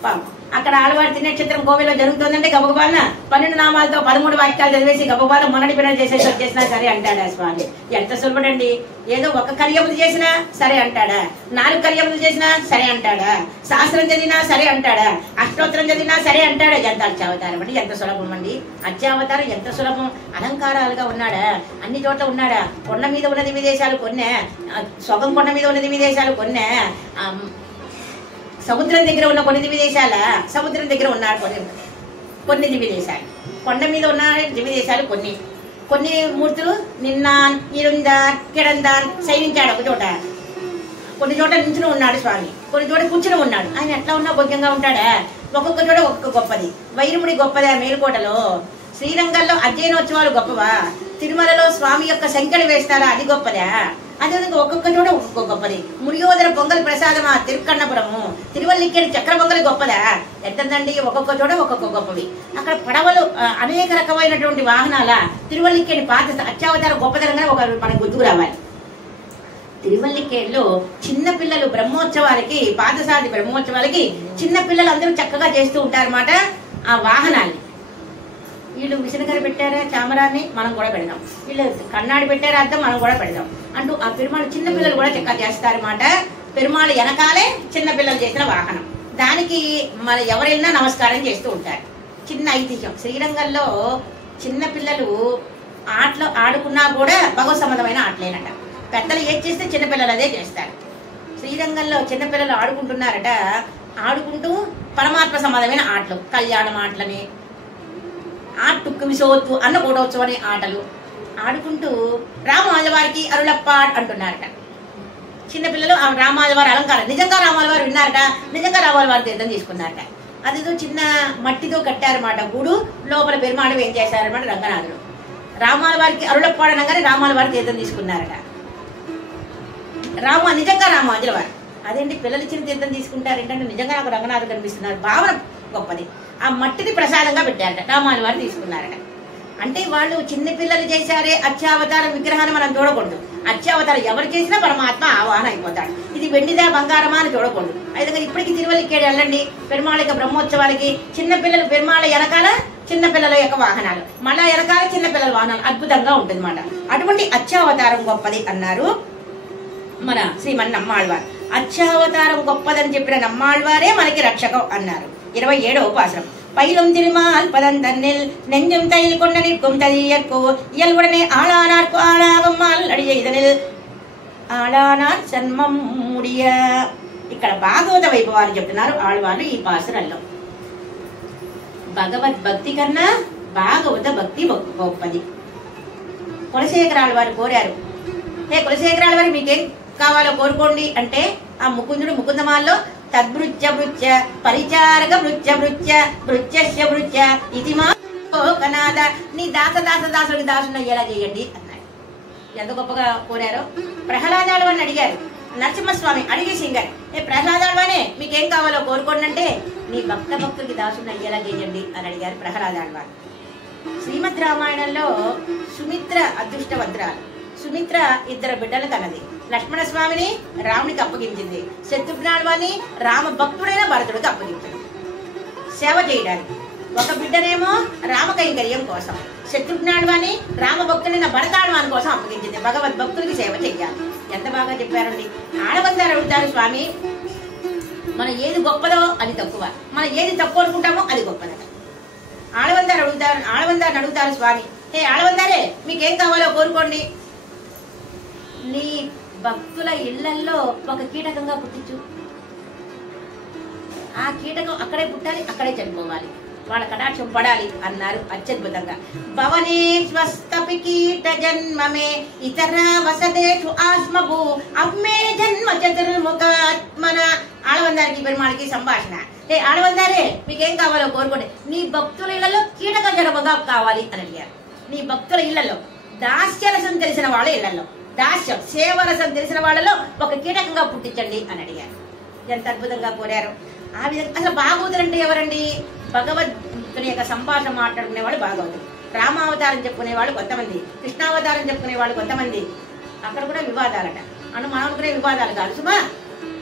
పాపం అక్కడ ఆడవారి తిన్నక్షత్రం కోవిలో జరుగుతుందంటే గబగబాల 12 నామాలతో 13 వాక్యాలు చదివేసి గబగబాల మొన్నటి పిల్లలు చేసినా సరే అంటాడా స్వామి? ఎంత సులభడండి. ఏదో ఒక కర్యములు చేసినా సరే అంటాడా? 4 కర్యములు చేసినా సరే అంటాడా? శాస్త్రం చదివినా సరే అంటాడా? అష్టోత్తరం చదివినా సరే అంటాడా? ఎంత అత్యావతారం అండి, ఎంత సులభం అండి. అత్యావతారం ఎంత సులభం. అలంకారాలుగా ఉన్నాడా? అన్ని చోట్ల ఉన్నాడా? కొండ మీద ఉన్న దివ్యదేశాలు కొన్నే, స్వగం కొండ మీద ఉన్న దివ్యదేశాలు కొన్నే, సముద్రం దగ్గర ఉన్న కొన్ని దివ్యదేశాల, సముద్రం దగ్గర ఉన్నారు కొన్ని దివ్యదేశాలు, కొండ మీద ఉన్న దివ్యదేశాలు కొన్ని. కొన్ని మూర్తులు నిన్నాన్, ఇరుందాన్, కిడందాన్ శయనించాడు ఒక చోట, కొన్ని చోట నించుని ఉన్నాడు స్వామి, కొన్ని చోట కూర్చుని ఉన్నాడు. ఆయన ఎట్లా ఉన్నా భోగ్యంగా ఉంటాడా? ఒక్కొక్క చోట ఒక్కొక్క గొప్పది. వైరముడి గొప్పదా మేలుకోటలో? శ్రీరంగంలో అధ్యయనోత్సవాలు గొప్పవా? తిరుమలలో స్వామి యొక్క సంఖ్యలు వేస్తారా? అది గొప్పదా? అదేవిధంగా ఒక్కొక్క చోట ఒక్కొక్క గొప్పది. మురియోదర పొంగల్ ప్రసాదమా తిరుక్కన్నపురము, తిరువల్లికేడు చక్ర పొంగలి గొప్పదా? ఎంతండి, ఒక్కొక్క చోట ఒక్కొక్క గొప్పవి. అక్కడ పడవలు, అనేక రకమైనటువంటి వాహనాల తిరువల్లికేడి పాత అత్యావతార గొప్పతనంగా ఒక మనకు గుర్తుకు రావాలి. తిరువల్లికేడులో చిన్న పిల్లలు బ్రహ్మోత్సవాలకి, పాదసాది బ్రహ్మోత్సవాలకి చిన్న పిల్లలు అందరూ చక్కగా చేస్తూ ఉంటారన్నమాట ఆ వాహనాన్ని. వీళ్ళు విసనకర పెట్టారా చామరాన్ని, మనం కూడా పెడదాం. వీళ్ళు కన్నాడి పెట్టారా అర్థం, మనం కూడా పెడదాం అంటూ ఆ పెరుమాళ్ చిన్న పిల్లలు కూడా చెక్క చేస్తారన్నమాట. పెరుమాళ్ వెనకాలే చిన్న పిల్లలు చేసిన వాహనం. దానికి మన ఎవరైనా నమస్కారం చేస్తూ ఉంటారు. చిన్న ఐతిహ్యం, శ్రీరంగంలో చిన్న పిల్లలు ఆటలు ఆడుకున్నా కూడా భగవత్ సంబంధమైన ఆటలేనట. పెద్దలు ఏది చేస్తే చిన్నపిల్లలు అదే చేస్తారు. శ్రీరంగంలో చిన్నపిల్లలు ఆడుకుంటున్నారట. ఆడుకుంటూ పరమాత్మ సంబంధమైన ఆటలు, కళ్యాణం ఆటలని, ఆట్టుక్కు విసోత్తు అన్నకూడవచ్చు అనే ఆటలు ఆడుకుంటూ రామాజవారికి అరుళప్పాడ్ అంటున్నారట. చిన్నపిల్లలు ఆ రామాజవారి అలంకారం, నిజంగా రామాజవారు విన్నారట, నిజంగా రామాజవారి తీర్థం తీసుకున్నారట. అదేదో చిన్న మట్టితో కట్టారన్నమాట గూడు, లోపల పెరుమాళం ఏం చేశారన్నమాట రంగనాథుడు. రామాల వారికి అరుళప్పాడు అనగానే రామాల వారి తీర్థం తీసుకున్నారట. నిజంగా రామాంజల వారు అదేంటి పిల్లలు ఇచ్చిన తీర్థం తీసుకుంటారు ఏంటంటే నిజంగా నాకు రంగనాథుడు కనిపిస్తున్నారు, భావన గొప్పది. ఆ మట్టిని ప్రసాదంగా పెట్టారట, రామాల వారు తీసుకున్నారట. అంటే వాళ్ళు చిన్న పిల్లలు చేశారే అత్యావతార విగ్రహాన్ని మనం చూడకూడదు. అత్యావతారం ఎవరు చేసినా పరమాత్మ ఆవాహన అయిపోతాడు. ఇది వెండిదా బంగారమా అని చూడకూడదు. అయితే ఇప్పటికి తిరువల్లికేడు వెళ్ళండి, పెరుమాళిక బ్రహ్మోత్సవాలకి చిన్నపిల్లలు పెరుమాళ వెనకాల చిన్నపిల్లల యొక్క వాహనాలు, మళ్ళా వెనకాల చిన్నపిల్లల వాహనాలు, అద్భుతంగా ఉంటుంది అన్నమాట. అటువంటి అత్యావతారం గొప్పది అన్నారు మన శ్రీమన్ నమ్మాళ్వారు. అత్యావతారం గొప్పదని చెప్పిన నమ్మాళ్వారే మనకి రక్షకం అన్నారు. 27వ పాసురం. பயிலும் திருமால் பதந்தன்னில் நெஞ்சும் தையில் கொண்ட நிற்கும் ததியற்கோ இயல்புடனே ஆளானார்க்கு ஆளாகும் அடிய இதனில் ఆళానార్ జన్మం ముడియ. ఇక్కడ భాగవత వైభవాన్ని చెప్తున్నారు ఆళ్వార్లు ఈ పాసురంలో. భగవద్భక్తి కన్నా భాగవత భక్తి గొప్పది. కులశేఖరాల వారు కోరారు, కులశేఖరాల వారు మీకేం కావాలో కోరుకోండి అంటే ఆ ముకుందుడు ముకుందమాల్లో తద్భృత్య భృత్య పరిచారక భృత్య భృత్య భృత్యస్య భృత్య ఇది మా కనాద నీ దాసుడికి దాసుని అయ్యేలా చేయండి అన్నాడు. ఎంత గొప్పగా కోరారో. ప్రహ్లాదాలు అని అడిగారు, నరసింహస్వామి అడిగి సింగర్, ప్రహ్లాదాలు అనే మీకేం కావాలో కోరుకోండి అంటే నీ భక్తుడికి దాసుని అయ్యేలా చేయండి అని అడిగారు ప్రహ్లాదాలు వారు. శ్రీమద్ రామాయణంలో సుమిత్ర అదృష్టవంతురాలు. సుమిత్ర 2 బిడ్డలు కన్నది. లక్ష్మణస్వామిని రామునికి అప్పగించింది, శత్రుఘ్నాన్ని రామ భక్తుడైన భరతుడికి అప్పగించింది సేవ చేయడానికి. ఒక బిడ్డనేమో రామకైంకర్యం కోసం, శత్రుఘ్నాన్ని రామ భక్తుడైన భరతాళ్వాని కోసం అప్పగించింది. భగవద్భక్తుడికి సేవ చెయ్యాలి. ఎంత బాగా చెప్పారండి. ఆడవందారు అడుగుతారు స్వామి, మనం ఏది గొప్పదో అది తక్కువ, మనం ఏది తక్కువ అనుకుంటామో అది గొప్పదట. ఆడవందారిని అడుగుతారు స్వామి, ఆడవందారే మీకేం కావాలో కోరుకోండి. నీ భక్తుల ఇళ్లల్లో ఒక కీటకంగా పుట్టించు, ఆ కీటకం అక్కడే పుట్టాలి, అక్కడే చనిపోవాలి, వాళ్ళ కటాక్షం పడాలి అన్నారు అత్యద్భుతంగా. భవనే స్వస్తపి కీట జన్మమే ఇతర వసదేషు ఆస్మభూ అమ్మే జన్మ చతుర్ముఖాత్మన. ఆడవందారికి పెరుమాళికి సంభాషణ. ఆడవందారే మీకేం కావాలో కోరుకోండి. నీ భక్తుల ఇళ్లలో కీటక జన్మగా కావాలి అని అడిగారు. నీ భక్తుల ఇళ్లలో దాస్యరసం తెలిసిన వాళ్ళ ఇళ్లలో, దాస్యం సేవరసం తెలిసిన వాళ్ళలో ఒక కీటకంగా పుట్టించండి అని అడిగారు. ఎంత అద్భుతంగా కోరారు. ఆ విధంగా అసలు భాగవతులు అంటే ఎవరండి? భగవద్గీత యొక్క సంభాషణ మాట్లాడుకునేవాళ్ళు భాగవతులు. రామావతారం చెప్పుకునేవాళ్ళు కొంతమంది, కృష్ణావతారం చెప్పుకునేవాళ్ళు కొంతమంది. అక్కడ కూడా వివాదాలట. మనం అనుకునే వివాదాలు కాదు సుమా,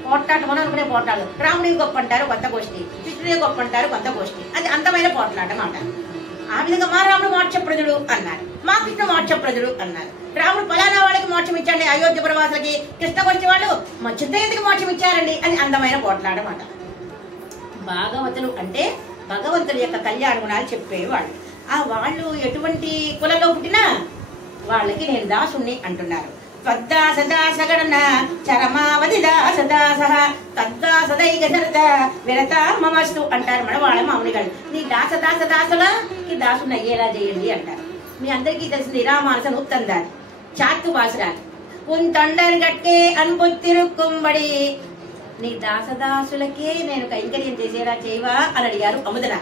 పోట్లాట మనం అనుకునే పోట్లాడు. రాముడికి గొప్ప అంటారు కొంత గోష్ఠి, కృష్ణుడికి గొప్ప అంటారు కొంత గోష్ఠి. అది అందమైన పోట్లాట మాట. ఆ విధంగా మా రాముడు మోక్షప్రదుడు అన్నారు, మా కృష్ణ మోక్షప్రదుడు అన్నారు. రాముడు ఫలానా వాళ్ళకి మోక్షం ఇచ్చాండి అయోధ్య ప్రవాసులకి, కృష్ణ వచ్చే వాళ్ళు మా చిత్తయ్యకి మోక్షం ఇచ్చారండి. అది అందమైన పోట్లాట మాట. భాగవతులు అంటే భగవంతుడి యొక్క కళ్యాణ గుణాలు చెప్పేవాళ్ళు. ఆ వాళ్ళు ఎటువంటి కులంలో పుట్టినా వాళ్ళకి నేను దాసుణ్ణి అంటున్నారు. తద్దాసదాసగణన చరమావధి దాసదాస తద్దాసదైక శరత విరత మమస్తు అంటారు మన వాళ్ళ మామూలుగాళ్ళు. నీ దాసదాసదాసులకి దాసుని అయ్యేలా చేయండి అంటారు. మీ అందరికీ తెలిసింది రామానుజ నూత్తందారి చాత్తు బాసురాలు ఉంతొండరు గట్టే అనుబొత్తిరుక్కుబడి నీ దాసదాసులకే నేను కైంకర్యం చేసేలా చేయవా అని అడిగారు అముదన.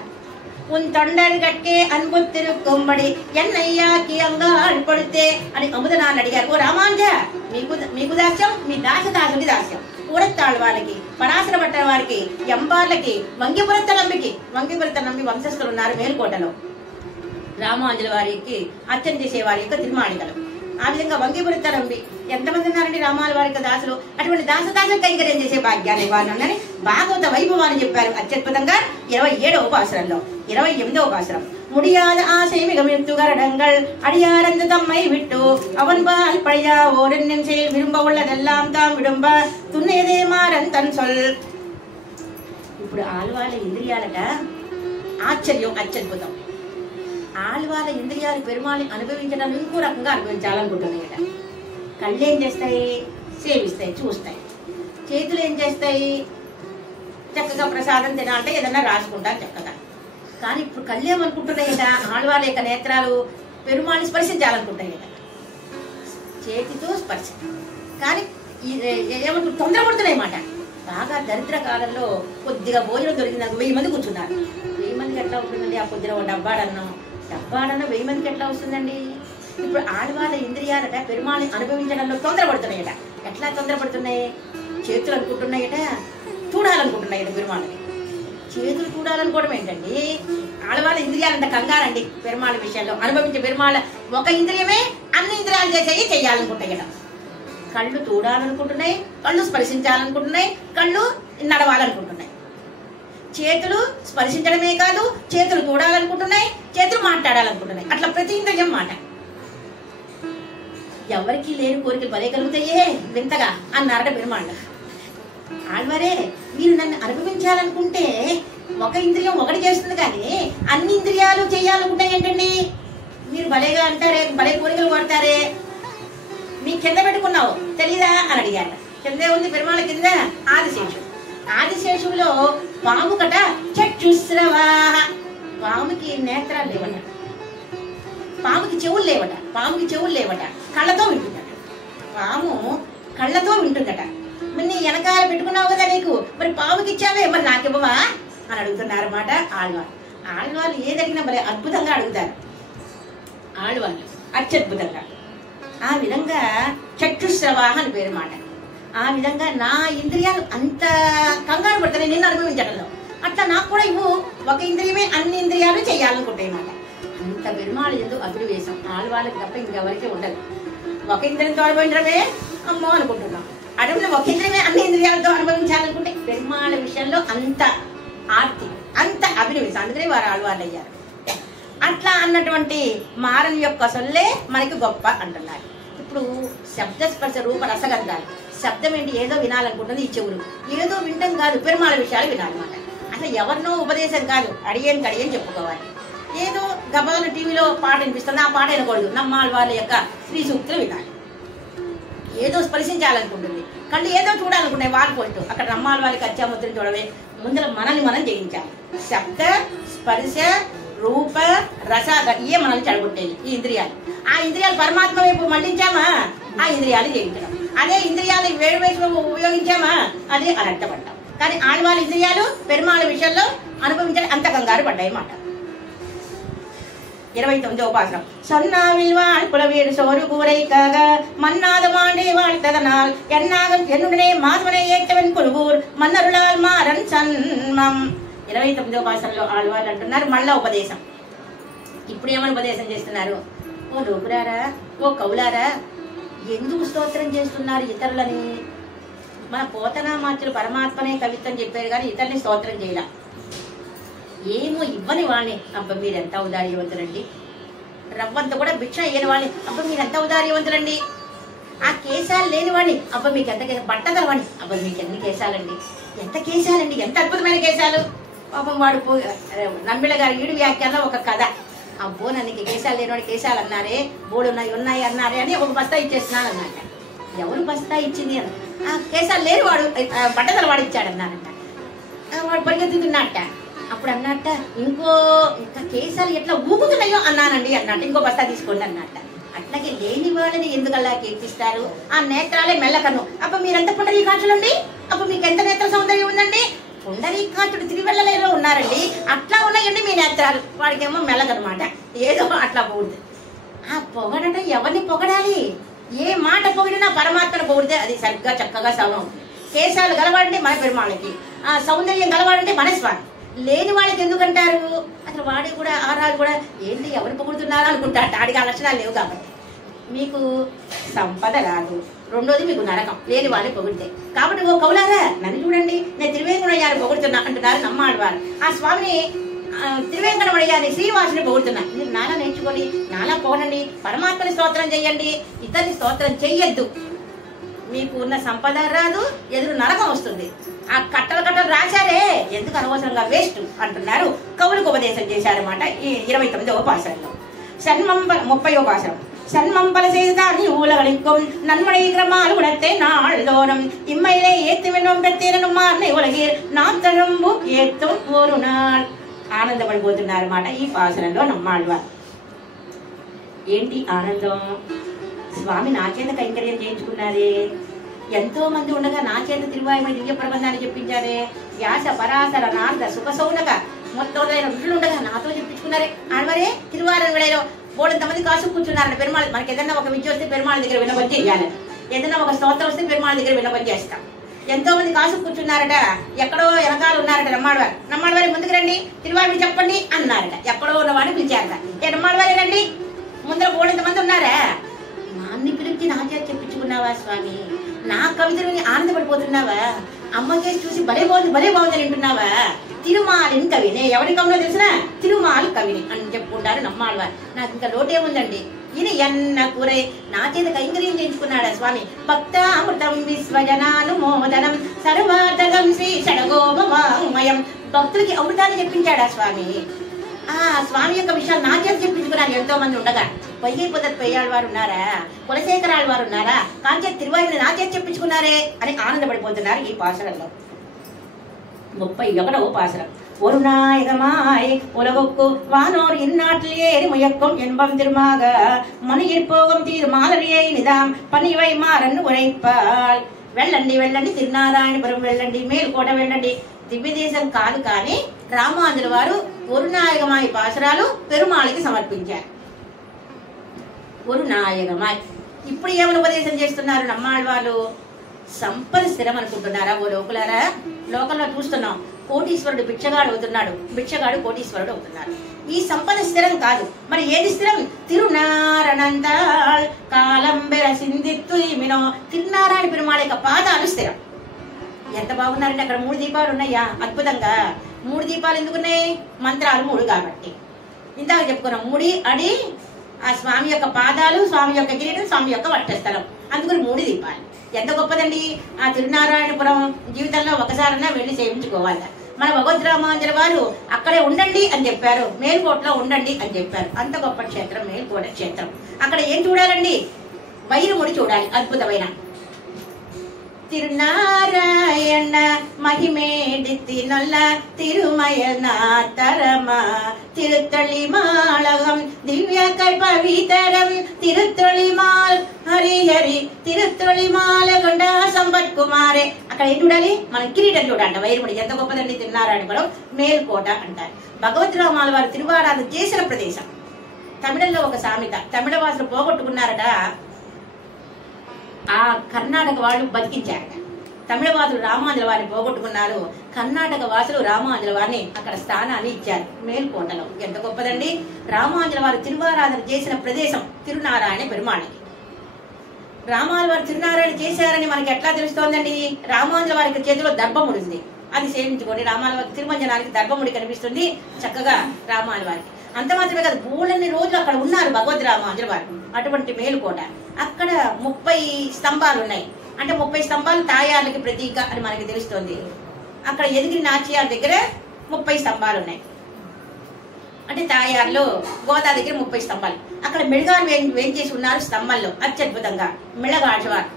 ఉంతొండరు గట్టే అనుబొత్తిరుక్కుబడి ఎన్నయ్యాకి అంగాడు పడితే అని అముదనాన్ని అడిగారు. ఓ రామాంజ, మీకు దాస్యం, మీ దాసదాసుకి దాస్యం. కూడత్తాళ్ళ వారికి, పరాశర పట్టిన వారికి, ఎంబార్లకి, వంగిపురత నమ్మి వంశస్థులు ఉన్నారు మేలుకోటలో. రామాంజుల వారికి అర్చన చేసే వారి యొక్క తిరుమాళికలు. ఆ విధంగా వంగిపురత నమ్మి ఎంతమంది ఉన్నారండి రామాల వారి యొక్క దాసులు. అటువంటి దాసదాసులు కైంకర్యం చేసే భాగ్యాన్ని వారిని భాగవత వైభవాన్ని చెప్పారు అత్యద్భుతంగా 27వ పాసురంలో. 28వ పాసురం. முடியாத ஆசை மிக மிருத்துகரடங்கள் அடியாரந்து தம்மை விட்டு அவன்பால் பழையா ஓரென்னும் செயல் விரும்ப உள்ளதெல்லாம் தாம் விடும்ப துண்ணையதே மாறன் தன் சொல். ఇప్పుడు ఆళ్వాళ్ళ ఇంద్రియాలట ఆశ్చర్యం అత్యద్భుతం. ఆళ్వాళ్ళ ఇంద్రియాలు పెరుమాళని అనుభవించడం ఇంకో రకంగా అనుభవించాలనుకుంటున్నాయట. కళ్ళు ఏం చేస్తాయి? సేవిస్తాయి, చూస్తాయి. చేతులు ఏం చేస్తాయి? చక్కగా ప్రసాదం తినాలంటే ఏదన్నా రాసుకుంటారు చక్కగా. కానీ ఇప్పుడు కళ్ళు ఏమనుకుంటున్నాయట? ఆళ్వాళ్ళ యొక్క నేత్రాలు పెరుమాళని స్పర్శించాలనుకుంటాయట, చేతితో స్పర్శ. కానీ ఏమనుకుంటు తొందరపడుతున్నాయి మాట. బాగా దరిద్ర కాలంలో కొద్దిగా భోజనం దొరికింది, 1000 మంది కూర్చున్నారు. 1000 మందికి ఎట్లా ఉంటుందండి? ఆ కొద్దిగా డబ్బాడన్నం 1000 మందికి ఎట్లా వస్తుందండి? ఇప్పుడు ఆడవాళ్ళ ఇంద్రియాలట పెరుమాళని అనుభవించడంలో తొందరపడుతున్నాయట. ఎట్లా తొందరపడుతున్నాయి? చేతులు అనుకుంటున్నాయట, చూడాలనుకుంటున్నాయట పెరుమాళని. చేతులు చూడాలనుకోవడం ఏంటండి? ఆడవాళ్ళ ఇంద్రియాలంత కంగారండి పెరుమాళ విషయంలో. అనుభవించే పెరుమాళ ఒక ఇంద్రియమే అన్ని ఇంద్రియాలు చేసేవి చెయ్యాలనుకుంటాయట. కళ్ళు చూడాలనుకుంటున్నాయి, కళ్ళు స్పర్శించాలనుకుంటున్నాయి, కళ్ళు నడవాలనుకుంటున్నాయి. చేతులు స్పర్శించడమే కాదు, చేతులు చూడాలనుకుంటున్నాయి, చేతులు మాట్లాడాలనుకుంటున్నాయి. అట్లా ప్రతి ఇంద్రియం మాట. ఎవరికి లేని కోరికలు భలే కలుగుతాయే వింతగా అన్నారట పెరుమాళ్ళ. ఆళ్వారే, మీరు నన్ను అనుభవించాలనుకుంటే ఒక ఇంద్రియం ఒకటి చేస్తుంది, కానీ అన్ని ఇంద్రియాలు చేయాలనుకుంటే ఏంటండి? మీరు భలేగా అంటారే, భలే కోరికలు కొడతారే, మీ కింద పెట్టుకున్నావు తెలీదా అని అడిగారు. కిందే ఉంది పెరుమాళ కింద ఆదిశేషుడు. ఆదిశేషువులో పాము కట చక్షుస్రవా. పాముకి నేత్రాలు లేవట, పాముకి చెవులు లేవట, పాముకి చెవులు లేవట, కళ్ళతో వింటుందట. పాము కళ్ళతో వింటుందట. మరి నీ వెనకాల పెట్టుకున్నావు కదా, నీకు మరి పాముకి ఇచ్చావే, మరి నాకివ్వవా అని అడుగుతున్నారు అన్నమాట ఆళ్వాళ్ళు. ఆళ్వాళ్ళు ఏది అడిగినా మరి అద్భుతంగా అడుగుతారు ఆళ్వాళ్ళు, అత్యద్భుతంగా. ఆ విధంగా చక్షుస్రవాహ అని పేరు మాట. ఆ విధంగా నా ఇంద్రియాలు అంత కంగారు పడుతున్నాయి నిన్ను అనుభవించడంలో. అట్లా నాకు కూడా ఇవ్వు, ఒక ఇంద్రియమే అన్ని ఇంద్రియాలు చేయాలనుకుంటాయి మాట. అంత పెరుమాళ్ ఎందుకు అభివేశం ఆళ్వాళ్ళకి తప్ప ఇంకెవరికి ఉండదు. ఒక ఇంద్రియంతో అనుభవించడమే అమ్మో అనుకుంటున్నాం. అటువంటి ఒక ఇంద్రియమే అన్ని ఇంద్రియాలతో అనుభవించాలనుకుంటే పెరుమాళ విషయంలో అంత ఆర్తి, అంత అభినవేశం. అందుకనే వారు ఆళ్వాళ్ళు అయ్యారు. అట్లా అన్నటువంటి మారని యొక్క సొల్లే మనకి గొప్ప అంటున్నారు. ఇప్పుడు శబ్దస్పర్శ రూప రసగంధాలు. శబ్దం ఏంటి? ఏదో వినాలనుకుంటుంది ఈ చెవులు, ఏదో వినడం కాదు, పెరుమాళ విషయాలు వినాలన్నమాట. అసలు ఎవరినో ఉపదేశం కాదు, అడిగేని చెప్పుకోవాలి. ఏదో గబాలను టీవీలో పాట వినిపిస్తుంది, ఆ పాట వినకూడదు. నమ్మాళ్ళ వాళ్ళ యొక్క శ్రీ సూక్తులు వినాలి. ఏదో స్పర్శించాలనుకుంటుంది, కళ్ళు ఏదో చూడాలనుకుంటాయి, వాళ్ళు పోతూ అక్కడ నమ్మాళ్ళ వాళ్ళకి అత్యాముద్రని చూడవే. ముందర మనల్ని మనం జయించాలి. శబ్ద స్పర్శ రూప రస ఇయే మనల్ని చెడగొట్టేది ఈ ఇంద్రియాలు. ఆ ఇంద్రియాలు పరమాత్మ వైపు మళ్లించామా, ఆ ఇంద్రియాలు జయించడం. అదే ఇంద్రియాలు వేరు వైపు ఉపయోగించామా, అది అనర్థపడ్డాం. కానీ ఆళ్వాళ్ళ ఇంద్రియాలు పెరుమాళ విషయంలో అనుభవించాలి, అంత కంగారు పడ్డాయి మాట. 29వ పాత్రం. சொன்னாவில் வாழ் புலவீர் சோறு கூரை காக மன்னாத மாண்டே வாழ்த்ததனால் என்னாகம் என்னுடனே மாதவனை ஏற்றவன் குருவூர் మన్నరులాల్ మారన్ సన్మం. 29వ పాత్రంలో ఆళ్వాళ్ళు అంటున్నారు మళ్ళా ఉపదేశం. ఇప్పుడు ఏమని ఉపదేశం చేస్తున్నారు? ఓ లోకులారా, ఓ కవులారా, ఎందుకు స్తోత్రం చేస్తున్నారు ఇతరులని? మన పోతనామాత్రులు పరమాత్మనే కవిత్వం చెప్పారు కానీ ఇతరుని స్తోత్రం చేయలే. ఏమో ఇవ్వని వాణ్ణి, అబ్బ మీరెంత ఔదార్యవంతులండి. రవ్వంత కూడా భిక్ష అయ్యని వాణ్ణి, అబ్బ మీరెంత ఔదార్యవంతులండి. ఆ కేశాలు లేని వాణ్ణి, అబ్బ మీకు ఎంత బట్టగల వాణ్ణి, అబ్బ మీకు ఎన్ని కేశాలండి, ఎంత కేశాలండి, ఎంత అద్భుతమైన కేశాలు. పాపం వాడు నమ్మిళ్ళ గారు ఈడు వ్యాఖ్యానంలో ఒక కథ. అబ్బో నన్ను కేశాలు లేనివాడు కేశాలు అన్నారే, బోడు ఉన్నాయి అన్నారే అని ఒక బస్తా ఇచ్చేస్తున్నాను అన్నమాట. ఎవరు బస్తా ఇచ్చింది అని? ఆ కేశాలు లేనివాడు బట్టగల వాడు ఇచ్చాడన్నారంట. వాడు పరిగెత్తుతున్నట్ట. అప్పుడు అన్నట్ట, ఇంకా కేశాలు ఎట్లా ఊగుతున్నాయో అన్నానండి అన్నట్టు. ఇంకో బస్తా తీసుకోండి అన్నట్ట. అట్లాగే లేని వాళ్ళని ఎందుకల్లా కీర్తిస్తారు? ఆ నేత్రాలే మెల్లకన్ను. అబ్బ మీరెంత పుండరీకాక్షులండి, అబ్బ మీకు ఎంత నేత్ర సౌందర్యం ఉందండి. పుండరీకాక్షుడు తిరువెల్లలలో ఉన్నారండి, అట్లా ఉన్నాయండి మీ నేత్రాలు. వాడికేమో మెల్లకనమాట, ఏదో అట్లా పోగుతుంది. ఆ పొగడట ఎవరిని పొగడాలి? ఏ మాట పొగిడినా పరమాత్మను పొగిడితే అది సరిగ్గా చక్కగా సవం అవుతుంది. కేశాలు గలవాడంటే మన పెరుమాళకి, ఆ సౌందర్యం గలవాడంటే మన స్వామి. లేని వాళ్ళకి ఎందుకంటారు? అసలు వాడి కూడా ఆరాలు కూడా ఏంటి ఎవరు పొగుడుతున్నారా అనుకుంటారు. ఆడికి ఆ లక్షణాలు లేవు కాబట్టి మీకు సంపద రాదు. రెండోది మీకు నరకం లేని వాళ్ళని పొగిడితే. కాబట్టి ఓ కవులారా నన్ను చూడండి, నేను తిరువేంకటయ్యారు పొగుడుతున్నా అంటున్నారు నమ్మాడు వారు. ఆ స్వామిని తిరువేంకటమణి శ్రీనివాసుని పొగుడుతున్నా. మీరు నాలా నేర్చుకోండి, నాలా పోనండి, పరమాత్మని స్తోత్రం చెయ్యండి, ఇతరుని స్తోత్రం చెయ్యొద్దు. మీకు ఉన్న సంపద రాదు, ఎదురు నరకం వస్తుంది. ఆ కట్టలు రాశారే, ఎందుకు అనవసరంగా వేస్ట్ అంటున్నారు. కవులకు ఉపదేశం చేశారన్నమాట ఈ 29వ పాసరంలో. 30వ పాసరం. சன்மம்பல செய்துதான் உலகளிக்கும் நன்மனை கிரமால் உணத்தை நாள்தோறும் இம்மையிலே ஏத்து வென்னும் பெற்றேனும் மாறனை உலகீர் நான் தழும்பு ஏத்தும் ஒரு நாள் ఆనందపడిపోతున్నారు మాట ఈ పాసరంలో నమ్మాళ్వారు. ఏంటి ఆనందం? స్వామి నా చేత కైంకర్యం చేయించుకున్నారే, ఎంతో మంది ఉండగా నా చేత తిరువాయుమై దివ్య ప్రబంధాన్ని చెప్పించారే, వ్యాస పరాశర నారద సుఖ సౌనక మొత్తం ఋషులుండగా నాతో చెప్పించుకున్నారే. ఆడవరే తిరువారణ వేళలో బోడంతమంది కాసు కూర్చున్నారని పెరుమాళ్. మనకి ఏదన్నా ఒక విద్య వస్తే పెరుమాళ్ దగ్గర విన్నపం చేయాలి, ఏదన్నా ఒక స్తోత్రం వస్తే పెరుమాళ్ దగ్గర విన్నపం చేస్తాం. ఎంతో మంది కాసు కూర్చున్నారట, ఎక్కడో వెనకాల ఉన్నారట. నమ్మాడవారి ముందుకు రండి, తిరువాయుడు చెప్పండి అన్నారట. ఎక్కడో ఉన్నవాడిని పిలిచారట. నమ్మాడవారి రండి, ముందర బోడంతమంది ఉన్నారా, నాన్ని పిలిచి నా చేత చెప్పించుకున్నావా స్వామి, నా కవితలని ఆనందపడిపోతున్నావా, అమ్మ చేసి చూసి భలే బాగుందని వింటున్నావా, తిరుమాలిన్ కవిని. ఎవరి కవినో తెలిసిన తిరుమాలి కవిని అని చెప్పుకుంటారు నమ్మాళ్వారు. నాకు ఇంకా లోటేముందండి, ఈయన ఎన్న కూరై నా చేత కైంకర్యం చేయించుకున్నాడా స్వామి. భక్తామృతం విశ్వజనానుమోదనం సర్వార్థకం శ్రీ షడగోపవాంగ్మయం. భక్తులకి అమృతాన్ని చెప్పించాడా స్వామి. ఆ స్వామి యొక్క విషయాలు నా చేత చెప్పించుకున్నారు ఎంతో మంది ఉండగా. వైగై పొదత్ పెయ్యాళ్ళ వారు ఉన్నారా, కులశేఖరాళ్ళ వారు ఉన్నారా, కాంచేత తిరువాయుని నా చేత చెప్పించుకున్నారే అని ఆనందపడిపోతున్నారు ఈ పాసరంలో. 31వ பாசுரம். ஒரு நாயகமாய் உலகுக்கு வானோர் இந்நாட்டில் ஏறி முயக்கும் என்பம் திருமாக மணியிற் போகும் தீர் மாலரியை நிதாம் பணிவை மாறன் உரைப்பால். వెళ్ళండి వెళ్ళండి తిరునారాయణపురం వెళ్ళండి, మేల్కోట వెళ్ళండి. దివ్యదేశం కాదు కానీ రామానుజుల వారు ஒரு நாயகமாய் పాసురాలు పెరుమాళికి సమర్పించారు. ஒரு నాయకమాయ్. ఇప్పుడు ఏమని ఉపదేశం చేస్తున్నారు నమ్మాళ్ళ వాళ్ళు? సంపద స్థిరం అనుకుంటున్నారా ఓ లోకులారా? లోకంలో చూస్తున్నాం, కోటీశ్వరుడు బిచ్చగాడు అవుతున్నాడు, బిచ్చగాడు కోటీశ్వరుడు అవుతున్నాడు. ఈ సంపద స్థిరం కాదు, మరి ఏది స్థిరం? తిరునారణంతాళ్ కాలంబెర సింధిత్తు మినో. తిరునారాయణ పెరుమాళ యొక్క పాదాలు స్థిరం. ఎంత బాగున్నారంటే అక్కడ 3 దీపాలు ఉన్నాయా, అద్భుతంగా. 3 దీపాలు ఎందుకున్నాయి? మంత్రాలు 3 కాబట్టి. ఇందాక చెప్పుకున్నాం, ముడి అడి ఆ స్వామి యొక్క పాదాలు, స్వామి యొక్క కిరీటం, స్వామి యొక్క వక్షస్థలం, అందుకని 3 దీపాలు. ఎంత గొప్పదండి. ఆ తిరునారాయణపురం జీవితంలో ఒకసారైనా వెళ్ళి సేవించుకోవాలి. మన భగవద్ రామానుజుల వారు అక్కడే ఉండండి అని చెప్పారు, మేల్కోటలో ఉండండి అని చెప్పారు. అంత గొప్ప క్షేత్రం మేల్కోట క్షేత్రం. అక్కడ ఏం చూడాలండి? వైరముడి చూడాలి, అద్భుతమైన. తిరునారాయణ మహిమేడితి నొల్ల తిరుమయనాతరమ తిరుత్తొళిమాళగం దివ్య కల్పవితరం తిరుత్తొళిమాల్ హరి హరి తిరుత్తొళిమాల గొండ సంపత్ కుమారే. అక్కడ ఏం చూడాలి? మనం కిరీటం చూడాలి. వైరముడి ఎంత గొప్పదండి తిరునారాయణపురం, మేల్కోట అంటారు. భగవద్ రామాల వారు తిరువారాధన చేసిన ప్రదేశం. తమిళంలో ఒక సామెత, తమిళ వాసులు పోగొట్టుకున్నారట, ఆ కర్ణాటక వాళ్ళు బతికించారట. తమిళ వాసులు రామానుజుల వారిని పోగొట్టుకున్నారు, కర్ణాటక వాసులు రామానుజుల వారిని అక్కడ స్థానాన్ని ఇచ్చారు మేల్కోటలో. ఎంత గొప్పదండి. రామానుజుల వారు తిరువారాధన చేసిన ప్రదేశం తిరునారాయణ పెరుమాళికి. రామానుజుల వారు తిరునారాయణ చేశారని మనకి ఎట్లా తెలుస్తోందండి? రామానుజుల వారికి చేతిలో దర్భముడి ఉంది, అది సేవించుకోండి. రామానుజుల వారికి తిరుమంజనానికి దర్భముడి కనిపిస్తుంది చక్కగా రామానుజుల వారికి. అంత మాత్రమే కాదు, బోలెన్ని రోజులు అక్కడ ఉన్నారు భగవద్ రామానుజుల వారు. అటువంటి మేలుకోట. అక్కడ 30 స్తంభాలు ఉన్నాయి. అంటే 30 స్తంభాలు తాయార్లకి ప్రతీక అని మనకి తెలుస్తోంది. అక్కడ ఎదిగిరి నాట్యాల దగ్గర 30 స్తంభాలు ఉన్నాయి. అంటే తాయార్లు గోదా దగ్గర 30 స్తంభాలు. అక్కడ మిళగారు వేయించేసి ఉన్నారు స్తంభంలో అత్యద్భుతంగా. మిళగాడ్వారు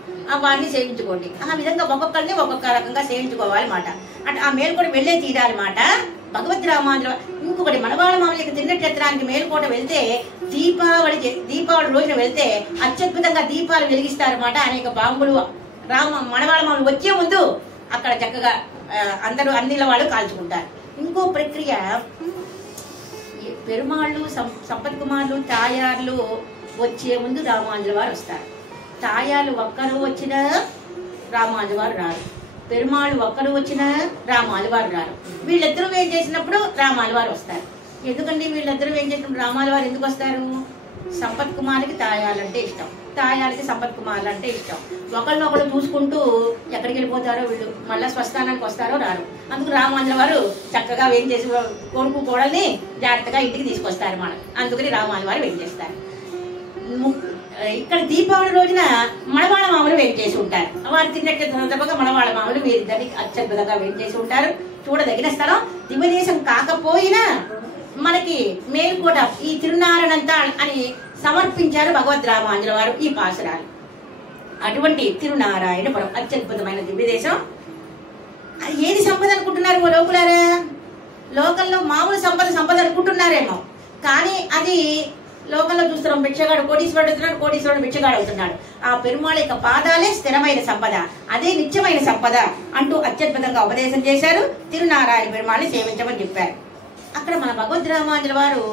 వారిని సేవించుకోండి. ఆ విధంగా ఒక్కొక్కరిని ఒక్కొక్క రకంగా సేవించుకోవాలన్నమాట. అంటే ఆ మేలుకోట వెళ్లే తీరాలన్నమాట. భగవద్ రామానుజుల ఇంకొకటి, మనవాళ్ళ మామూలు తిరునక్షత్రానికి మేలుకోట వెళ్తే దీపావళి రోజున వెళ్తే అత్యద్భుతంగా దీపాలు వెలిగిస్తారన్నమాట. అనేక బాంబులు మనవాళ్ళ మామూలు వచ్చే ముందు అక్కడ చక్కగా అందరూ అన్నిళ్ళ వాళ్ళు కాల్చుకుంటారు. ఇంకో ప్రక్రియ, పెరుమాళ్ళు సంపత్ కుమార్లు తాయార్లు వచ్చే ముందు రామానుజుల వారు వస్తారు. తాయార్లు ఒక్కరు వచ్చినా రామానుజుల వారు రారు, పెరుమాళ్ళు ఒక్కరు వచ్చినా రామానుజుల వారు రారు. వీళ్ళిద్దరూ ఏం చేసినప్పుడు రామానుజుల వారు వస్తారు. ఎందుకండి వీళ్ళిద్దరూ ఏం చేసినప్పుడు రామానుజుల వారు ఎందుకు వస్తారు? సంపత్ కుమార్కి తాయాలంటే ఇష్టం, తాయాలకి సంపత్ కుమార్లు అంటే ఇష్టం. ఒకళ్ళనొకళ్ళు చూసుకుంటూ ఎక్కడికి వెళ్ళిపోతారో వీళ్ళు, మళ్ళీ స్వస్థానానికి వస్తారో రారు. అందుకు రామాంజన వారు చక్కగా వేం చేసి కొడుకు కోడల్ని జాగ్రత్తగా ఇంటికి తీసుకొస్తారు మన. అందుకని రామాంజన వారు వేం చేస్తారు. ఇక్కడ దీపావళి రోజున మణవాళ్ళ మామూలు వేం చేసి ఉంటారు. వారు తిన్నట్టు సందర్భంగా మణవాళ్ళ మామూలు వీరిద్దరిని అత్యద్భుతంగా వేం చేసి ఉంటారు. చూడదగిన స్థలం. దివ్యదేశం కాకపోయినా మనకి మేల్కోట ఈ తిరునారణంతా అని సమర్పించారు భగవద్ రామాంజన వారు ఈ పాసురాలు. అటువంటి తిరునారాయణపురం అత్యద్భుతమైన దివ్యదేశం. అది ఏది సంపద అనుకుంటున్నారు ఓ లోకులారా? లోకల్లో మామూలు సంపద అనుకుంటున్నారేమో, కానీ అది లోకంలో చూస్తున్నాం. భిక్షగాడు కోటీశ్వరుడు అవుతున్నాడు, కోటీశ్వరుడు భిక్షగాడు అవుతున్నాడు. ఆ పెరుమాళ యొక్క పాదాలే స్థిరమైన సంపద, అదే నిత్యమైన సంపద అంటూ అత్యద్భుతంగా ఉపదేశం చేశారు. తిరునారాయణ పెరుమాళని సేవించమని చెప్పారు. అక్కడ మన భగవద్ రామాంజన వారు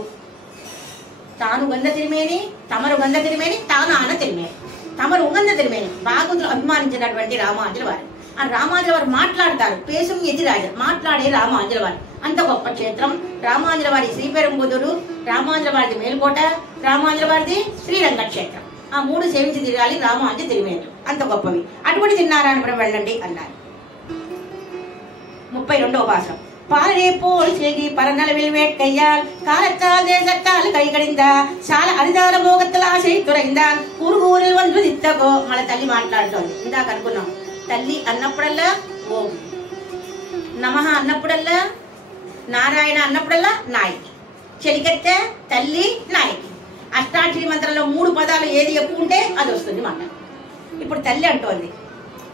తాను గంధ తిరిమేని, తమరు గంధ తిరిమేని, తాను ఆన తిరిమేని, తమరు ఉగంధ తిరిమేని బాగుతులు అభిమానించినటువంటి రామాంజన వారు. ఆ రామాంజన వారు మాట్లాడతారు. పేసం ఎదిరాజ మాట్లాడే రామాంజన వారు. అంత గొప్ప క్షేత్రం. రామాంజన వారి శ్రీపెరంబుదూరు, రామాంజన వారిది మేల్కోట, రామాంజన వారిది శ్రీరంగ క్షేత్రం. ఆ మూడు సేవించి తిరగాలి రామాంజ తిరిమేలు, అంత గొప్పవి. అటువంటి తిరునారాయణపురం వెళ్ళండి అన్నారు. 32వ భాషం. பாலே போல் செய்கி பரநலவில் வேட்கையால் காலத்தால் தேசத்தால் கைகடிந்தா చాలా అరిదాల మోగత్తల ఆశై తురైందాన్ కురుగూరిల్ వందు దిత్తకో. మన తల్లి మాట్లాడుతోంది. ఇందాక అనుకున్నాం, తల్లి అన్నప్పుడల్లా ఓం, నమః అన్నప్పుడల్లా నారాయణ, అన్నప్పుడల్లా నాయకి, చెలికెత్తే తల్లి నాయకి. అష్టాక్షరి మంత్రంలో 3 పదాలు ఏది ఎక్కువ ఉంటే అది వస్తుంది మాట. ఇప్పుడు తల్లి అంటోంది,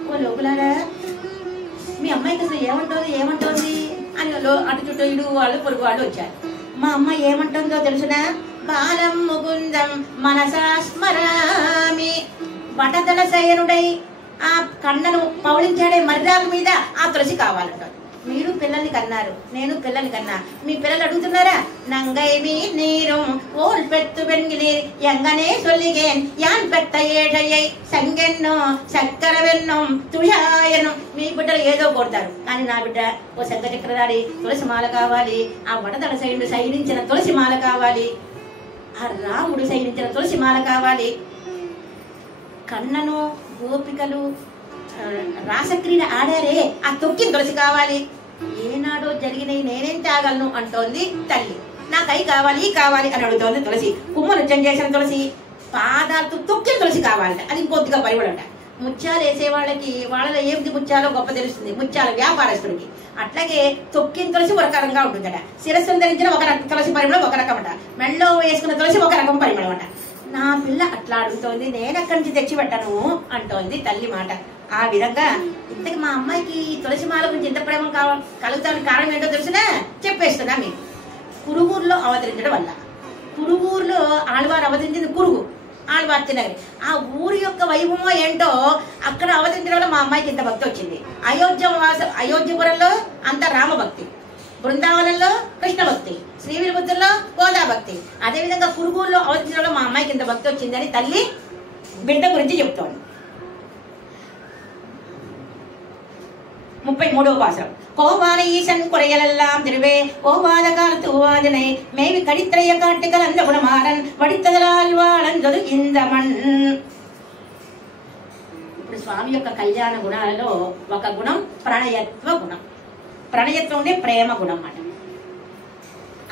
ఓ లోకులారా మీ అమ్మాయికి అసలు ఏమంటోంది అని అటు చుట్టూ ఇడు వాళ్ళు పొరుగు వాళ్ళు వచ్చారు. మా అమ్మ ఏమంటుందో తెలుసునా? బాలం ముకుందం మనసా స్మరామి. బటదల శయనుడై ఆ కన్నను పౌళించాడే మర్యాద మీద ఆ తులసి కావాలంట. మీరు పిల్లల్ని కన్నారు, నేను పిల్లల్ని కన్నా. మీ పిల్లలు అడుగుతున్నారా? నంగై మీ నీరు ఓల్ పెట్టు వెంగిలి ఎంగనే సొల్లిగేన్ యాన్ పెట్ట ఏడయ్యై సంగెన్నో చక్కర వెన్నం తుషాయను. మీ బిడ్డలు ఏదో కొడతారు, కానీ నా బిడ్డ ఓ శంఖ చక్రధారి తులసి మాల కావాలి, ఆ వడదల సైన్యుడు సైనించిన తులసి మాల కావాలి, ఆ రాముడు సైనించిన తులసి మాల కావాలి. కన్నను గోపికలు రాసక్రీడ ఆడారే, ఆ తొక్కిన తులసి కావాలి. ఏనాడో జరిగినవి నేనేం తాగలను అంటోంది తల్లి. నాకు అయి కావాలి కావాలి అని అడుగుతోంది తులసి. కుమ్మ నృత్యం చేసిన తులసి, పాదాలతో తొక్కిన తులసి కావాలంట. అది కొద్దిగా పరిమళంట. ముత్యాలు వేసే వాళ్ళకి వాళ్ళలో ఏమిటి ముత్యాలో గొప్ప తెలుస్తుంది, ముత్యాల వ్యాపారస్తుడికి. అట్లాగే తొక్కిన తులసి ఒక రకంగా ఉంటుందట. శిరస్సును ధరించిన ఒక రకం తులసి పరిమళం ఒక రకం అంట. మెళ్ళో వేసుకున్న తులసి ఒక రకం పరిమళం అంట. నా పిల్ల అట్లా అడుగుతోంది, నేనెక్కడి నుంచి తెచ్చి పెట్టను అంటోంది తల్లి మాట. ఆ విధంగా ఇంతకు మా అమ్మాయికి తులసి మాల గురించి ఎంత ప్రేమ కలుగుతానికి కారణం ఏంటో తెలిసినా చెప్పేస్తున్నా మీకు. కురుగురులో అవతరించడం వల్ల, కురుగురులో ఆళ్వారు అవతరించింది కురుగు ఆళ్వార్ తినగరి. ఆ ఊరి యొక్క వైభవం ఏంటో అక్కడ అవతరించడం వల్ల మా అమ్మాయికి ఇంత భక్తి వచ్చింది. అయోధ్యపురంలో అంత రామభక్తి, బృందావనంలో కృష్ణ భక్తి, శ్రీవిల్లిపుత్రుల్లో గోదా భక్తి. అదేవిధంగా కురుగురులో అవతరించడంలో మా అమ్మాయికి ఇంత భక్తి వచ్చింది అని తల్లి బిడ్డ గురించి చెప్తోంది. 33వ భాషం. கோவான ஈசன் குறையலெல்லாம் திருவே கோவாத காலத்து வாதனை மேவி கடித்திரைய காட்டுகள் அந்த குணமாறன் వడితదలాల్ వాళందరు ఇందమన్. ఇప్పుడు స్వామి యొక్క కళ్యాణ గుణాలలో ఒక గుణం ప్రణయత్వ గుణం. ప్రణయత్వం అంటే ప్రేమ గుణం అన్నమాట.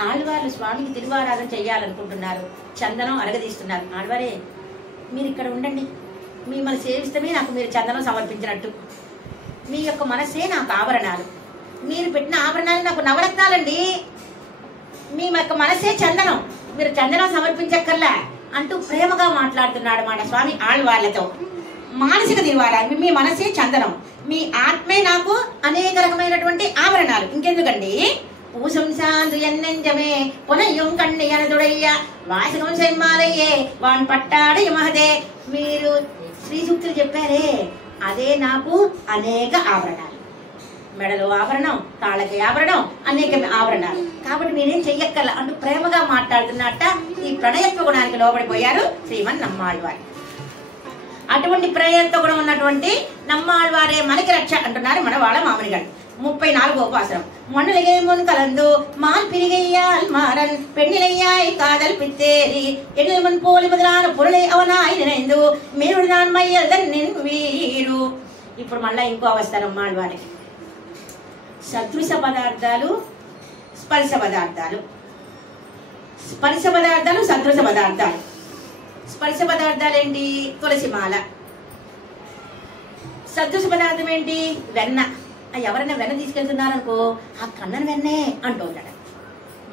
ఆళ్వార్లు స్వామికి తిరువారాధన చెయ్యాలనుకుంటున్నారు, చందనం అరగదీస్తున్నారు. ఆళ్వారే మీరు ఇక్కడ ఉండండి, మిమ్మల్ని సేవిస్తమే నాకు మీరు చందనం సమర్పించినట్టు, మీ యొక్క మనసే నాకు ఆభరణాలు, మీరు పెట్టిన ఆభరణాలు నాకు నవరత్నాలండి, మీ యొక్క మనసే చందనం, మీరు చందనం సమర్పించక్కర్లా అంటూ ప్రేమగా మాట్లాడుతున్నాడు మాట స్వామి ఆళ్వార్లతో. మానసిక తిరువారాలు, మీ మనసే చందనం, మీ ఆత్మే నాకు అనేక రకమైనటువంటి ఆభరణాలు. ఇంకెందుకండి? పూసంశాందు ఎన్నెంజమే పునయ్యం కಣ್ಣి అనదుడయ్య వాసకం సెమ్మాలయ్యే వాన్ పట్టాడు మహదే. మీరు శ్రీ సూక్తులు చెప్పారే, అదే నాకు అనేక ఆభరణాలు. మెడలో ఆభరణం, తాళకి ఆభరణం, అనేక ఆభరణాలు. కాబట్టి మీరేం చెయ్యక్కర్లా అంటూ ప్రేమగా మాట్లాడుతున్నట్ట ఈ ప్రణయత్వ గుణానికి లోబడిపోయారు శ్రీమన్ నమ్మాళ్వారు. అటువంటి ప్రణయత్వ గుణం ఉన్నటువంటి నమ్మాళ్వారే మనకి రక్ష అంటున్నారు మన వాళ్ళ మామని గారు. 34వ పాసురం. மண்ணுலகே முன் கலந்து மால் பிரிகையால் மாறன் பெண்ணிலையாய் காதல் பித்தேரி எண்ணில் முன் போலி முதலான பொருளை అవనాయి నిனைందు మీరు நான் మైయల్ దన్నిన్ వీరు. ఇప్పుడు మళ్ళా ఇంకో అవసరం మాల్వారికి. సదృశ పదార్థాలు, స్పర్శ పదార్థాలు. స్పర్శ పదార్థాలు, సదృశ పదార్థాలు. స్పర్శ పదార్థాలు ఏంటి? తులసిమాల. సదృశ పదార్థం ఏంటి? వెన్న. ఎవరైనా వెన్న తీసుకెళ్తున్నారనుకో, ఆ కన్నన వెన్నే అంటుంటాడు.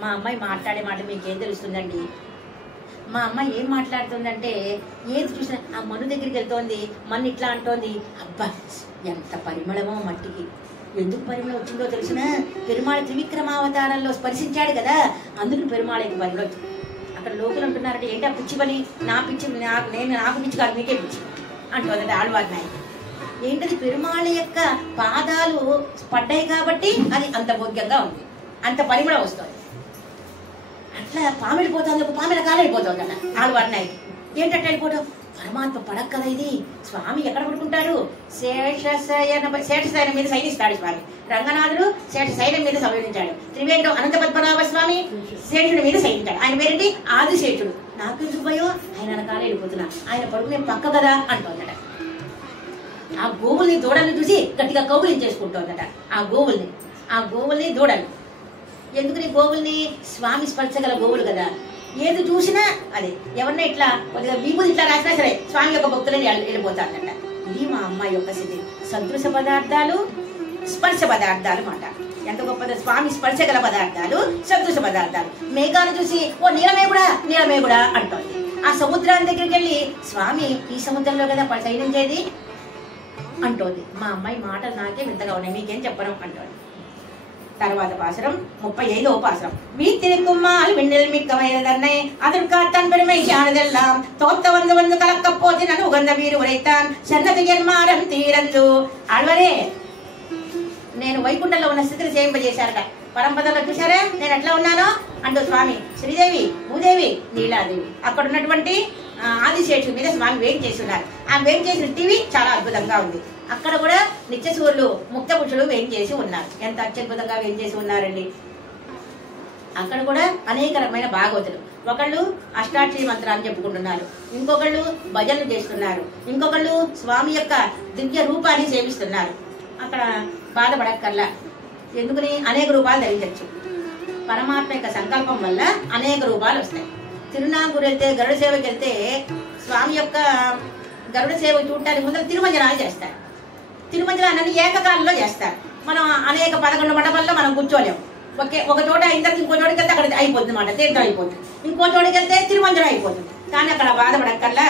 మా అమ్మాయి మాట్లాడే మాట మీకేం తెలుస్తుందండి? మా అమ్మాయి ఏం మాట్లాడుతుందంటే, ఏది చూసినా ఆ మన్ను దగ్గరికి వెళ్తోంది, మన్ను ఇట్లా అంటోంది. అబ్బా ఎంత పరిమళమో మట్టికి. ఎందుకు పరిమళం వచ్చిందో తెలిసిన, పెరుమాళ త్రివిక్రమావతారంలో స్పర్శించాడు కదా, అందుకు పెరుమాళకి పరిమళం వచ్చింది. అక్కడ లోకులు అంటున్నారంటే, ఏంటి ఆ పిచ్చి పని? నా పిచ్చి నాకు పిచ్చి కాదు, మీకే పిచ్చి అంటోందంటే ఆళ్వారి నాయకు. ఏంటది? పెరుమాళ యొక్క పాదాలు పడ్డాయి కాబట్టి అది అంత భోగ్యంగా ఉంది, అంత పరిమళం వస్తుంది. అట్లా పామిడిపోతుంది, ఒక పామిల కాలం అయిపోతుంది అన్న ఆళ్వారి నాయకు. ఏంటంటే వెళ్ళిపోవడం, పరమాత్మ పడక కదా ఇది. స్వామి ఎక్కడ పడుకుంటాడు? శేషశయనం మీద శయనిస్తాడు స్వామి. రంగనాథుడు శేషశయనం మీద సంయోజించాడు. త్రివేంద్రం అనంత పద్మనాభ స్వామి శేషుడి మీద శయనించాడు. ఆయన పేరేంటి? ఆదిశేషుడు. నాకు ఎందుకు భయం? ఆయన వెనకాల వెళ్ళిపోతున్నా, ఆయన పడుకునే పక్క కదా అంటుందట. ఆ గోవుల్ని దూడల్ని చూసి గట్టిగా కౌగులించేసుకుంటోందట. ఆ గోవుల్ని దూడలు. ఎందుకని గోవుల్ని? స్వామి స్పర్శగల గోవులు కదా. ఏది చూసినా అదే. ఎవరన్నా ఇట్లా కొద్దిగా విభూతి ఇట్లా రాసినా సరే స్వామి యొక్క భక్తులని వెళ్ళిపోతారట. ఇది మా అమ్మాయి యొక్క స్థితి. సదృశ పదార్థాలు, స్పర్శ పదార్థాలు మాట. ఎంత గొప్ప స్వామి స్పర్శగల పదార్థాలు, సదృశ పదార్థాలు. మేఘాలు చూసి ఓ నీలమేగుడా అంటోంది. ఆ సముద్రాన్ని దగ్గరికి వెళ్ళి స్వామి ఈ సముద్రంలో కదా శయనించేది అంటోంది. మా అమ్మాయి మాటలు నాకే వింతగా ఉన్నాయి, మీకేం చెప్పను అంటోంది. తర్వాత பாசுரம் 35వ பாசுரம். வீத்திருக்கும்மால் விண்ணில் மிக்கமையதன்னை அதற்காத்தான் பெருமை யானதெல்லாம் தோத்த வந்து கலக்க போதினன் உகந்த வீறு உரைத்தான் సన్నతియర్మారం తీరందు. ఆళ్వరే, నేను వైకుంఠంలో ఉన్న స్థితిని చేయింపజేశారట. పరంపదలో చూశారా నేను ఎట్లా ఉన్నానో అంటూ స్వామి శ్రీదేవి, భూదేవి, నీలాదేవి అక్కడ ఉన్నటువంటి ఆదిశేషు మీద స్వామి వేం చేసి ఉన్నారు. ఆ వేం చేసిన టీవీ చాలా అద్భుతంగా ఉంది. అక్కడ కూడా నిత్యసూరులు, ముక్తపురుషులు వేం చేసి ఉన్నారు. ఎంత అత్యద్భుతంగా వేం చేసి ఉన్నారండి. అక్కడ కూడా అనేక రకమైన భాగవతులు. ఒకళ్ళు అష్టాక్షరి మంత్రాన్ని చెప్పుకుంటున్నారు, ఇంకొకళ్ళు భజనలు చేస్తున్నారు, ఇంకొకళ్ళు స్వామి యొక్క దివ్య రూపాన్ని సేవిస్తున్నారు. అక్కడ బాధపడక్కర్లా. ఎందుకని? అనేక రూపాలు ధరించవచ్చు. పరమాత్మ యొక్క సంకల్పం వల్ల అనేక రూపాలు వస్తాయి. తిరునాగూరు వెళ్తే, గరుడ సేవకి వెళ్తే స్వామి యొక్క గరుడ సేవ చూడటానికి ముందర తిరుమంజనాలు చేస్తారు. తిరుమంజనాన్ని ఏకకాలంలో చేస్తారు. మనం అనేక 11 మండపాల్లో మనం కూర్చోలేము. ఒక చోట ఇంతకు ఇంకో చోటుకి వెళ్తే అక్కడ అయిపోతుంది మాట, తీర్థం అయిపోతుంది. ఇంకో చోటుకి వెళ్తే తిరుమంజనం అయిపోతుంది. కానీ అక్కడ బాధపడక్కల్లా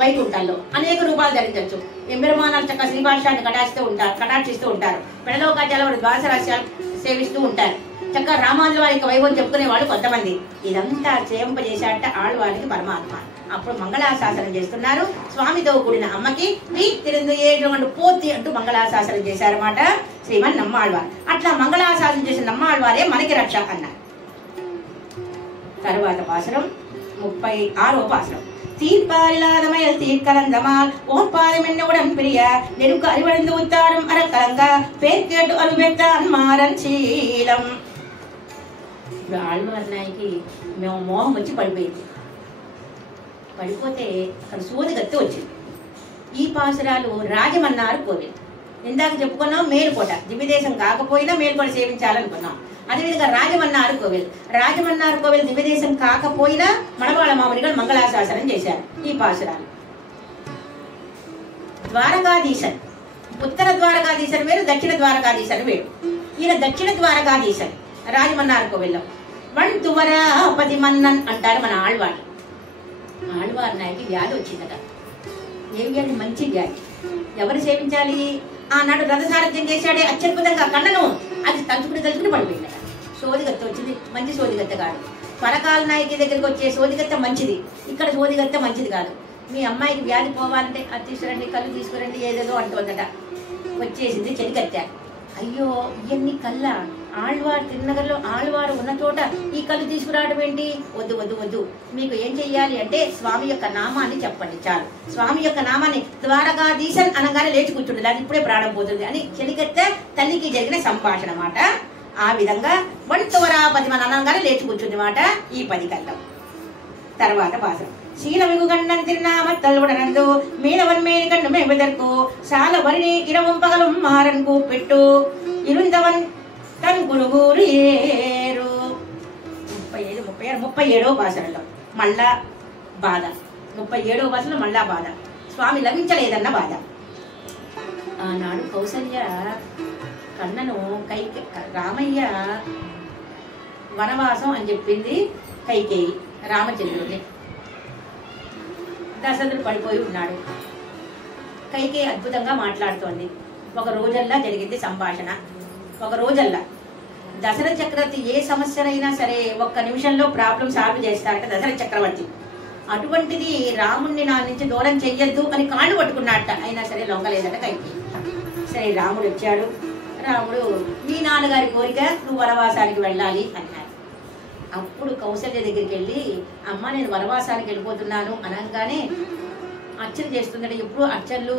వైకుంఠంలో అనేక రూపాలు ధరించవచ్చు. ఎంబెరుమానాలు చక్క శ్రీభాష్యాన్ని కటాక్షిస్తూ ఉంటారు. పెడలోకాచాల వారి ద్వాదశ రహస్యాలు సేవిస్తూ ఉంటారు. చక్కగా రామానుజుల వారి యొక్క వైభవం చెప్పుకునే వాళ్ళు కొంతమంది. ఇదంతా చేయింపజేశాట ఆళ్వారికి పరమాత్మ. అప్పుడు మంగళాశాసనం చేస్తున్నారు. స్వామితో కూడిన అమ్మకి తిరుందు ఏడు పోతి అంటూ మంగళాశాసనం చేశారన్నమాట శ్రీమన్ నమ్మాళ్వారు. అట్లా మంగళాశాసనం చేసిన నమ్మాళ్వారే మనకి రక్ష అన్నారు. తర్వాత పాసురం 36వ పాసురం. தீர்ப்பாரில்லாதமையல் தீர்க்கலந்தமால் ஓர் பாதமென்னுடன் பிரிய நெருக்க அறிவடைந்து உத்தாரும் அறக்கலங்க பேர் கேட்டு அருவெத்தான் మారన్ శీలం. ఇప్పుడు ఆళ్వారి నాయకి మేము మోహం వచ్చి పడిపోతే అక్కడ సోదిగత్తి వచ్చింది. ఈ పాసురాలు రాజమన్నారు కోవిల్. ఇందాక చెప్పుకున్నాం మేలుకోట, దివ్యదేశం కాకపోయినా మేలుకోట సేవించాలనుకున్నాం. అదేవిధంగా రాజమన్నారు కోవిల్ దివ్యదేశం కాకపోయినా మణవాళ మామునిగా మంగళాశాసనం చేశారు. ఈ పాసురాలు ద్వారకాధీశన్, ఉత్తర ద్వారకాధీశన్ వేరు, దక్షిణ ద్వారకాధీశన్ వేరు. ఈయన దక్షిణ ద్వారకాధీశన్ రాజమన్నారు కోవిల్లో. వన్ తువరాపతి మన్నన్ అంటారు మన ఆళ్వారు. ఆళ్వారి నాయకి వ్యాధి వచ్చిందట. ఏ వ్యాధి? మంచి వ్యాధి. ఎవరు సేవించాలి? ఆనాడు రథసారథ్యం చేశాడే అత్యద్భుతంగా కన్నను, అది తలుచుకుని పడిపోయిందట. సోదిగత్త వచ్చింది. మంచి సోదిగత్త కాదు. పరకాల నాయకి దగ్గరికి వచ్చే సోదిగత్త మంచిది, ఇక్కడ సోదిగత్త మంచిది కాదు. మీ అమ్మాయికి వ్యాధి పోవాలంటే అది తీసుకురండి, కళ్ళు తీసుకురండి, ఏదేదో అంటుందట. వచ్చేసింది చెలికత్తె. అయ్యో ఇవన్నీ కళ్ళ ఆళ్వారు తిరునగర్లో ఆళ్వారు ఉన్న చోట ఈ కళ్ళు తీసుకురావడం ఏంటి? వద్దు వద్దు వద్దు, మీకు ఏం చెయ్యాలి అంటే స్వామి యొక్క నామాన్ని చెప్పండి చాలు. స్వామి యొక్క నామాన్ని ద్వారకాధీశన్ అనగానే లేచి కూర్చుంటుంది, అది ఇప్పుడే ప్రాణం పోతుంది అని చెలికెత్తే తల్లికి జరిగిన సంభాషణ మాట. ఆ విధంగా వంతువరాపతి మన అనగానే లేచి కూర్చుంది మాట ఈ 10 కళ్ళం. తర్వాత పాసం శీలమిగు గండం తిరునామత్తల్వుడనందు మీనవన్మేని కన్ను మేబెదర్కు సాల వరిని ఇరవం పగలం మారన్ కూపెట్టు ఇరుందవన్ తన్ గురుగురు ఏరు. 37వ పాసనలో మళ్ళా బాధ. 37వ పాసనలో మళ్ళా బాధ. స్వామి లభించలేదన్న బాధ. ఆనాడు కౌసల్య కన్నను రామయ్య వనవాసం అని చెప్పింది కైకేయి రామచంద్రుడిని. దశరథుడు పడిపోయి ఉన్నాడు. కైకేయి అద్భుతంగా మాట్లాడుతోంది. ఒక రోజల్లా జరిగింది సంభాషణ. ఒక రోజల్లా దశరథ చక్రవర్తి ఏ సమస్యనైనా సరే ఒక్క నిమిషంలో ప్రాబ్లం సాల్వ్ చేస్తారట దశరథ చక్రవర్తి. అటువంటిది రాముణ్ణి నా నుంచి దూరం చెయ్యొద్దు అని కాళ్ళు పట్టుకున్నట్ట. అయినా సరే లొంగలేదట కైకేయి. సరే రాముడు వచ్చాడు. రాముడు మీ నాన్నగారి కోరిక నువ్వు వనవాసానికి వెళ్ళాలి అన్నాడు. అప్పుడు కౌసల్య దగ్గరికి వెళ్ళి అమ్మ నేను వనవాసానికి వెళ్ళిపోతున్నాను అనగానే అర్చన చేస్తుందట. ఎప్పుడు అర్చనలు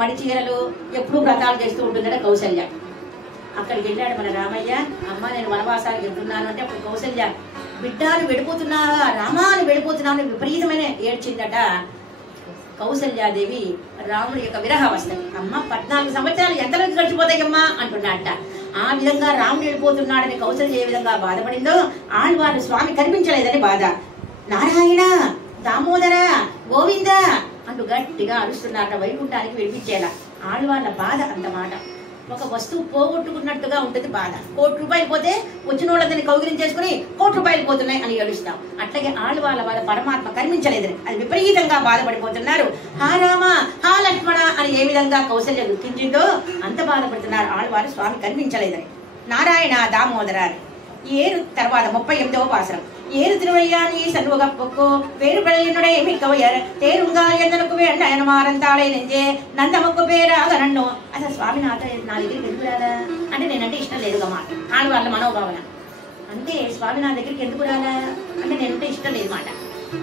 మడి చీరలు ఎప్పుడు వ్రతాలు చేస్తూ ఉంటుందట కౌసల్య. అక్కడికి వెళ్ళాడు మన రామయ్య. అమ్మ నేను వనవాసానికి వెళ్తున్నాను అంటే అప్పుడు కౌసల్య బిడ్డాను వెళ్ళిపోతున్నావా రామాను వెళ్ళిపోతున్నాను విపరీతమైన ఏడ్చిందట. కౌసల్యాదేవి రాముడి యొక్క విరహావస్థకి అమ్మ 14 సంవత్సరాలు ఎంతలోకి గడిచిపోతాయమ్మా అంటున్నాడట. ఆ విధంగా రాముడు వెళ్ళిపోతున్నాడని కౌసల్య ఏ విధంగా బాధపడిందో ఆళ్వారు స్వామి కనిపించలేదని బాధ. నారాయణ దామోదర గోవింద అంటూ గట్టిగా అరుస్తున్నారట వైకుంఠానికి వినిపించేలా. ఆళ్వార్ల బాధ అంత మాట. ఒక వస్తువు పోగొట్టుకున్నట్టుగా ఉంటుంది బాధ. 1 కోటి రూపాయలు పోతే వచ్చిన వాళ్ళని కౌగిలించేసుకుని 1 కోటి రూపాయలు పోతున్నాయి అని ఏడుస్తాం. అట్లాగే ఆళ్వార్ల బాధ పరమాత్మ కనిపించలేదని అది విపరీతంగా బాధపడిపోతున్నారు. హా రామ హా లక్ష్మణ అని ఏ విధంగా కౌసల్య గుర్తించిందో అంత బాధపడుతున్నారు ఆళ్వారు స్వామి కనిపించలేదని. నారాయణ దామోదర ఏరు. తర్వాత 38వ పాసరం ஏறு திருவையானி சண்முகப்புக்கோ வேறுபடையினுடைய மிக்கவையர் தேருங்கால் என்னனுக்கு வேண்டாయన మారంతాళే నెంజే నందముకు పేరాగ నన్ను. అసలు స్వామి నా దగ్గరికి ఎందుకు రాలా అంటే నేనంటే ఇష్టం లేదుగా మాట. ఆడవాళ్ళ మనోభావన అంటే స్వామి నా దగ్గరికి ఎందుకు రాలా అంటే నేనంటే ఇష్టం లేదు మాట.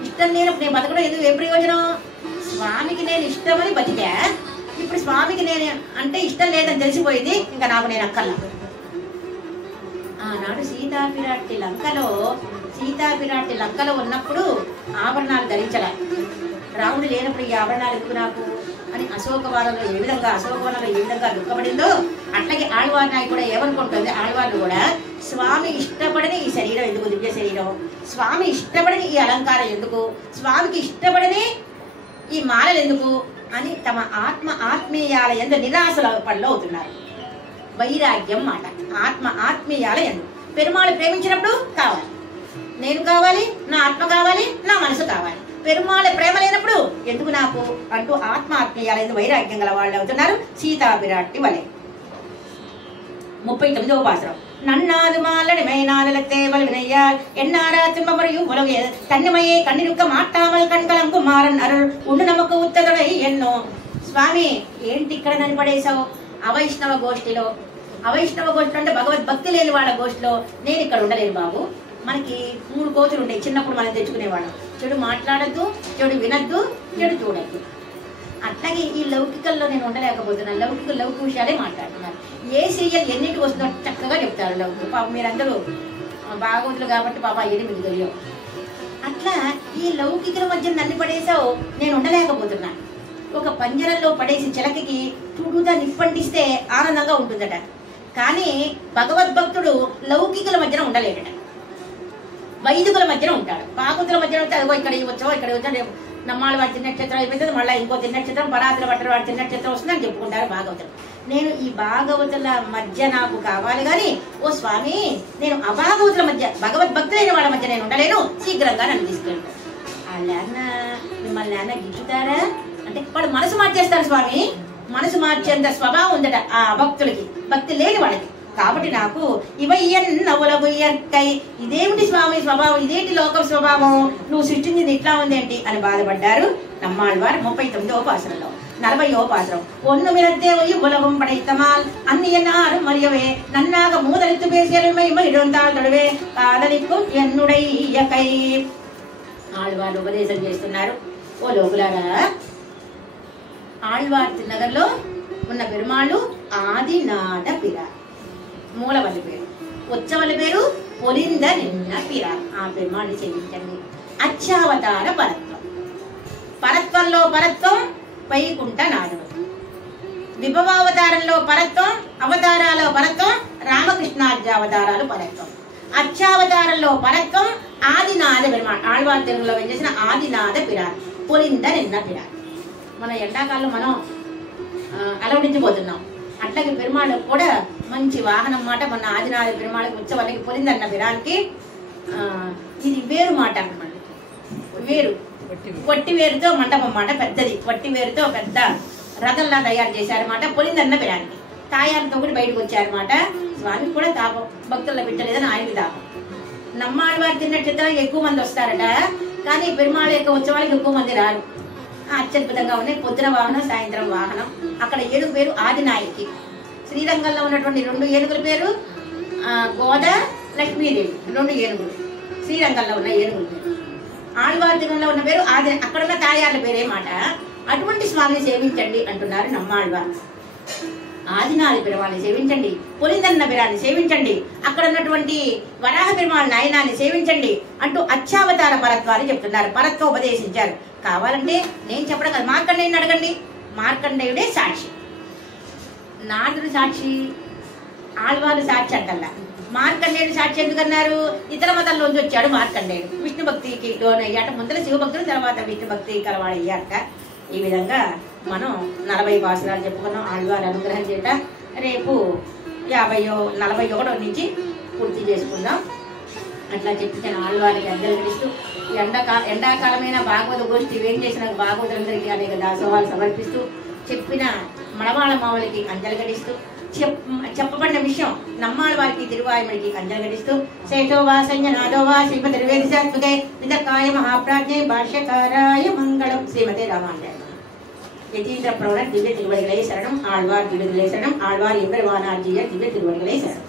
ఇష్టం లేనప్పుడు నేను బతకడం ఎందుకు ఏం ప్రయోజనం? స్వామికి నేను ఇష్టమని బతికా. ఇప్పుడు స్వామికి నేను అంటే ఇష్టం లేదని తెలిసిపోయింది. ఇంకా నాకు నేను అక్కర్లా. ఆనాడు సీతాపిరాట్టి లంకలో ఉన్నప్పుడు ఆభరణాలు ధరించలే. రాముడు లేనప్పుడు ఈ ఆభరణాలు ఎందుకు నాకు అని అశోకవనంలో ఏ విధంగా దుఃఖపడిందో అట్లాగే ఆళ్వారిని కూడా ఏమనుకుంటుంది. ఆళ్వార్లు కూడా స్వామి ఇష్టపడని ఈ శరీరం ఎందుకు, దివ్య శరీరం, స్వామి ఇష్టపడని ఈ అలంకారం ఎందుకు, స్వామికి ఇష్టపడని ఈ మాలలు ఎందుకు అని తమ ఆత్మీయాల యందు నిరాశల పనిలో అవుతున్నారు. వైరాగ్యం మాట. ఆత్మీయాల యందు పెరుమాళ్ ప్రేమించినప్పుడు కావాలి, నేను కావాలి, నా ఆత్మ కావాలి, నా మనసు కావాలి. పెరుమాళ్ ప్రేమ లేనప్పుడు ఎందుకు నాకు అంటూ ఆత్మీయాల యందు వైరాగ్యం గల వాళ్ళు అవుతున్నారు సీతాపిరాట్టి వలె. 39వ పాసరం நன்னாது மாலடி மைநாதலத்தே வல்வினையால் என்னாரா திம்பமறையும் உலகே தன்னிமையை கண்ணிருக்க மாட்டாமல் కణ్కలంకు మారన్ అరుள் ఉండు నమకు ఉత్తగడై ఎన్నో. స్వామి ఏంటి ఇక్కడ నన్ను పడేశావు? అవైష్ణవ గోష్ఠిలో అంటే భగవద్భక్తి లేని వాళ్ళ గోష్ఠిలో నేను ఇక్కడ ఉండలేను బాబు. మనకి 3 కోతులు ఉంటాయి చిన్నప్పుడు మనం తెచ్చుకునేవాళ్ళం. చెడు మాట్లాడద్దు, చెడు వినద్దు, చెడు చూడద్దు. అట్లాగే ఈ లౌకికల్లో నేను ఉండలేకపోతున్నాను. లౌకిక విషయాలే మాట్లాడుతున్నారు. ఏ సీరియల్ ఎన్నింటి వస్తుందో చక్కగా చెప్తారు లౌకిక. పాప మీరందరూ భాగవతులు కాబట్టి పాప అయ్యేది మీకు తెలియవు. అట్లా ఈ లౌకికుల మధ్య నన్ను పడేసావు, నేను ఉండలేకపోతున్నాను. ఒక పంజరంలో పడేసి చిలకకి చుడుగా నిప్పంటిస్తే ఆనందంగా ఉంటుందట. కానీ భగవద్భక్తుడు లౌకికుల మధ్యన ఉండలేడట, వైదికుల మధ్యన ఉంటాడు. భాగవతుల మధ్యన ఉంటే అదిగో ఇక్కడ వచ్చావు, ఇక్కడ వచ్చా, రేపు నమ్మాళ్ళ వాడి తిన్నక్షత్రం అయిపోతుంది, మళ్ళీ ఇంకో తిన్నక్షత్రం, పరాతుల పట్టణ వాడి తిన్నక్షత్రం వస్తుందని చెప్పుకుంటారు భాగవతులు. నేను ఈ భాగవతుల మధ్య నాకు కావాలి కానీ ఓ స్వామి నేను అభాగవతుల మధ్య భగవద్భక్తులైన వాళ్ళ మధ్య నేను ఉండలేను, శీఘ్రంగా నన్ను తీసుకెళ్తాను. వాళ్ళన్న మిమ్మల్ని అన్న గిచ్చుతారా అంటే వాడు మనసు మార్చేస్తారు. స్వామి మనసు మార్చేంత స్వభావం ఉందట ఆ భక్తులకి, భక్తి లేని వాళ్ళకి. కాబట్టి నాకు ఇవయ్యన్నవులగుయ్యక్కై ఇదేమిటి స్వామి స్వభావం, ఇదేంటి లోకం స్వభావం, నువ్వు సృష్టించింది ఇట్లా ఉందేంటి అని బాధపడ్డారు నమ్మాళ్ళవారు 39వ పాసరంలో. 40వ பாசுரம். ஒன்னு விரத்தே ஒய் உலகம் படைத்தமால் அந்நியனாரும் மறியவே நன்னாக மூதலித்து பேசியலுமை மகிழ்ந்தால் தொடுவே காதலிக்கும் என்னுடைய கை. ఆళ్వారు ఉపదేశం చేస్తున్నారు. ఓ లోకులారా, ఆళ్వార్ తిన్నగర్లో ఉన్న పెరుమాళ్ళు ఆదినాథ పిరా, మూలవల్లి పేరు, ఉచ్చవల్లి పేరు పొలింద నిన్న పిరా. ఆ పెరుమాళ్ళు సేవించండి. అచ్చావతార పరత్వం, పరత్వంలో పరత్వం వైకుంఠ నాథుడు. విభవావతారంలో పరత్వం, అవతారాల పరత్వం, రామకృష్ణార్జావతారాలు పరత్వం. అచ్చావతారంలో పరత్వం ఆదినాథ పెరుమాళ్. ఆళ్వార్ తెలుగులో వేసేసిన ఆదినాథ పిరాన్, పొలింద నిన్న పిరాన్. మన ఎండాకాలం మనం అలవడించిపోతున్నాం. అట్లాగే పెరుమాళ్ళకు కూడా మంచి వాహనం మాట. మన ఆదినాథ పెరుమాళ్ళకి ఉత్సవాలకి పొలిందన్న పిరాన్కి ఇది వేరు మాట అన్నమాట. వేరు, వట్టి వేరుతో మండపం మాట పెద్దది. వట్టి వేరుతో పెద్ద రథంలా తయారు చేశారన్నమాట పొలిందన్న పిరాన్కి. తాయాలతో కూడా బయటకు వచ్చారన్నమాట. స్వామికి కూడా తాపం, భక్తుల్లో పెట్టలేదని ఆయనకి తాపం. నమ్మాళ్ళవారు తిన్నట్టు ఎక్కువ మంది వస్తారట, కానీ పెరుమాళ్ళ యొక్క ఉత్సవాలకు ఎక్కువ మంది రారు. అత్యద్భుతంగా ఉన్నాయి. పొద్దున వాహనం, సాయంత్రం వాహనం. అక్కడ ఏనుగు పేరు ఆదినాయకి. శ్రీరంగంలో ఉన్నటువంటి 2 ఏనుగుల పేరు గోద, లక్ష్మీదేవి. 2 ఏనుగులు శ్రీరంగంలో ఉన్న ఏనుగుల పేరు. ఆళ్వార్ తిరుమలలో ఉన్న పేరు ఆది. అక్కడ ఉన్న తాయార్ల పేరే మాట. అటువంటి స్వామిని సేవించండి అంటున్నారు నమ్మాళ్వారు. ఆదినాథ పెరుమాళని సేవించండి, పొలిందన్న పిరాన్ని సేవించండి, అక్కడ ఉన్నటువంటి వరాహ పెరుమాళ నాయనాన్ని సేవించండి అంటూ అచ్చావతార పరత్వాన్ని చెప్తున్నారు. పరత్వం ఉపదేశించారు. కావాలంటే నేను చెప్పడం కాదు, మార్కండేయుని అడగండి. మార్కండేయుడే సాక్షి. నారదుడు సాక్షి, ఆళ్వారు సాక్షి అంటల్లా. మార్కండేయుడు సాక్షి ఎందుకన్నారు? ఇతర మతంలోంచి వచ్చాడు మార్కండేయుడు. విష్ణు భక్తికి లోనయ్యాట. ముందర శివభక్తులు, తర్వాత విష్ణు భక్తి కలవాడయ్యాట. ఈ విధంగా మనం 40 పాసురాలు చెప్పుకున్నాం. ఆళ్వారు అనుగ్రహం చేత రేపు 41 నుంచి పూర్తి చేసుకుందాం. అట్లా చెప్పించిన ఆళ్వారికి అంజలి గడిస్తూ ఎండాకాలమైన భాగవత గోష్ఠి వేం చేసిన భాగవతులందరికీ అనేక దాసోహాలు సమర్పిస్తూ చెప్పిన మడవాళ్ళ మావులకి అంజలి గడిస్తూ చెప్పబడిన విషయం నమ్మాళ్ళ వారికి తిరువాయుమడికి అంజలి గడిస్తూ శేషోవా సంజనాదోవా శ్రీమతి నిర్వేదిశాత్మకే విదక్కాయ మహాప్రాజ్ఞే భాష్యకారాయ మంగళం. శ్రీమతి రామాంజలి యతీంద్ర ప్రవణ దివ్య తిరువడిகளே శరణం. ఆళ్వార్ దివ్యతిరువడిகளே శరణం. ఆళ్వార్ ఎంబెరుమానార్జీయ దివ్య తిరువడిகளே శరణం.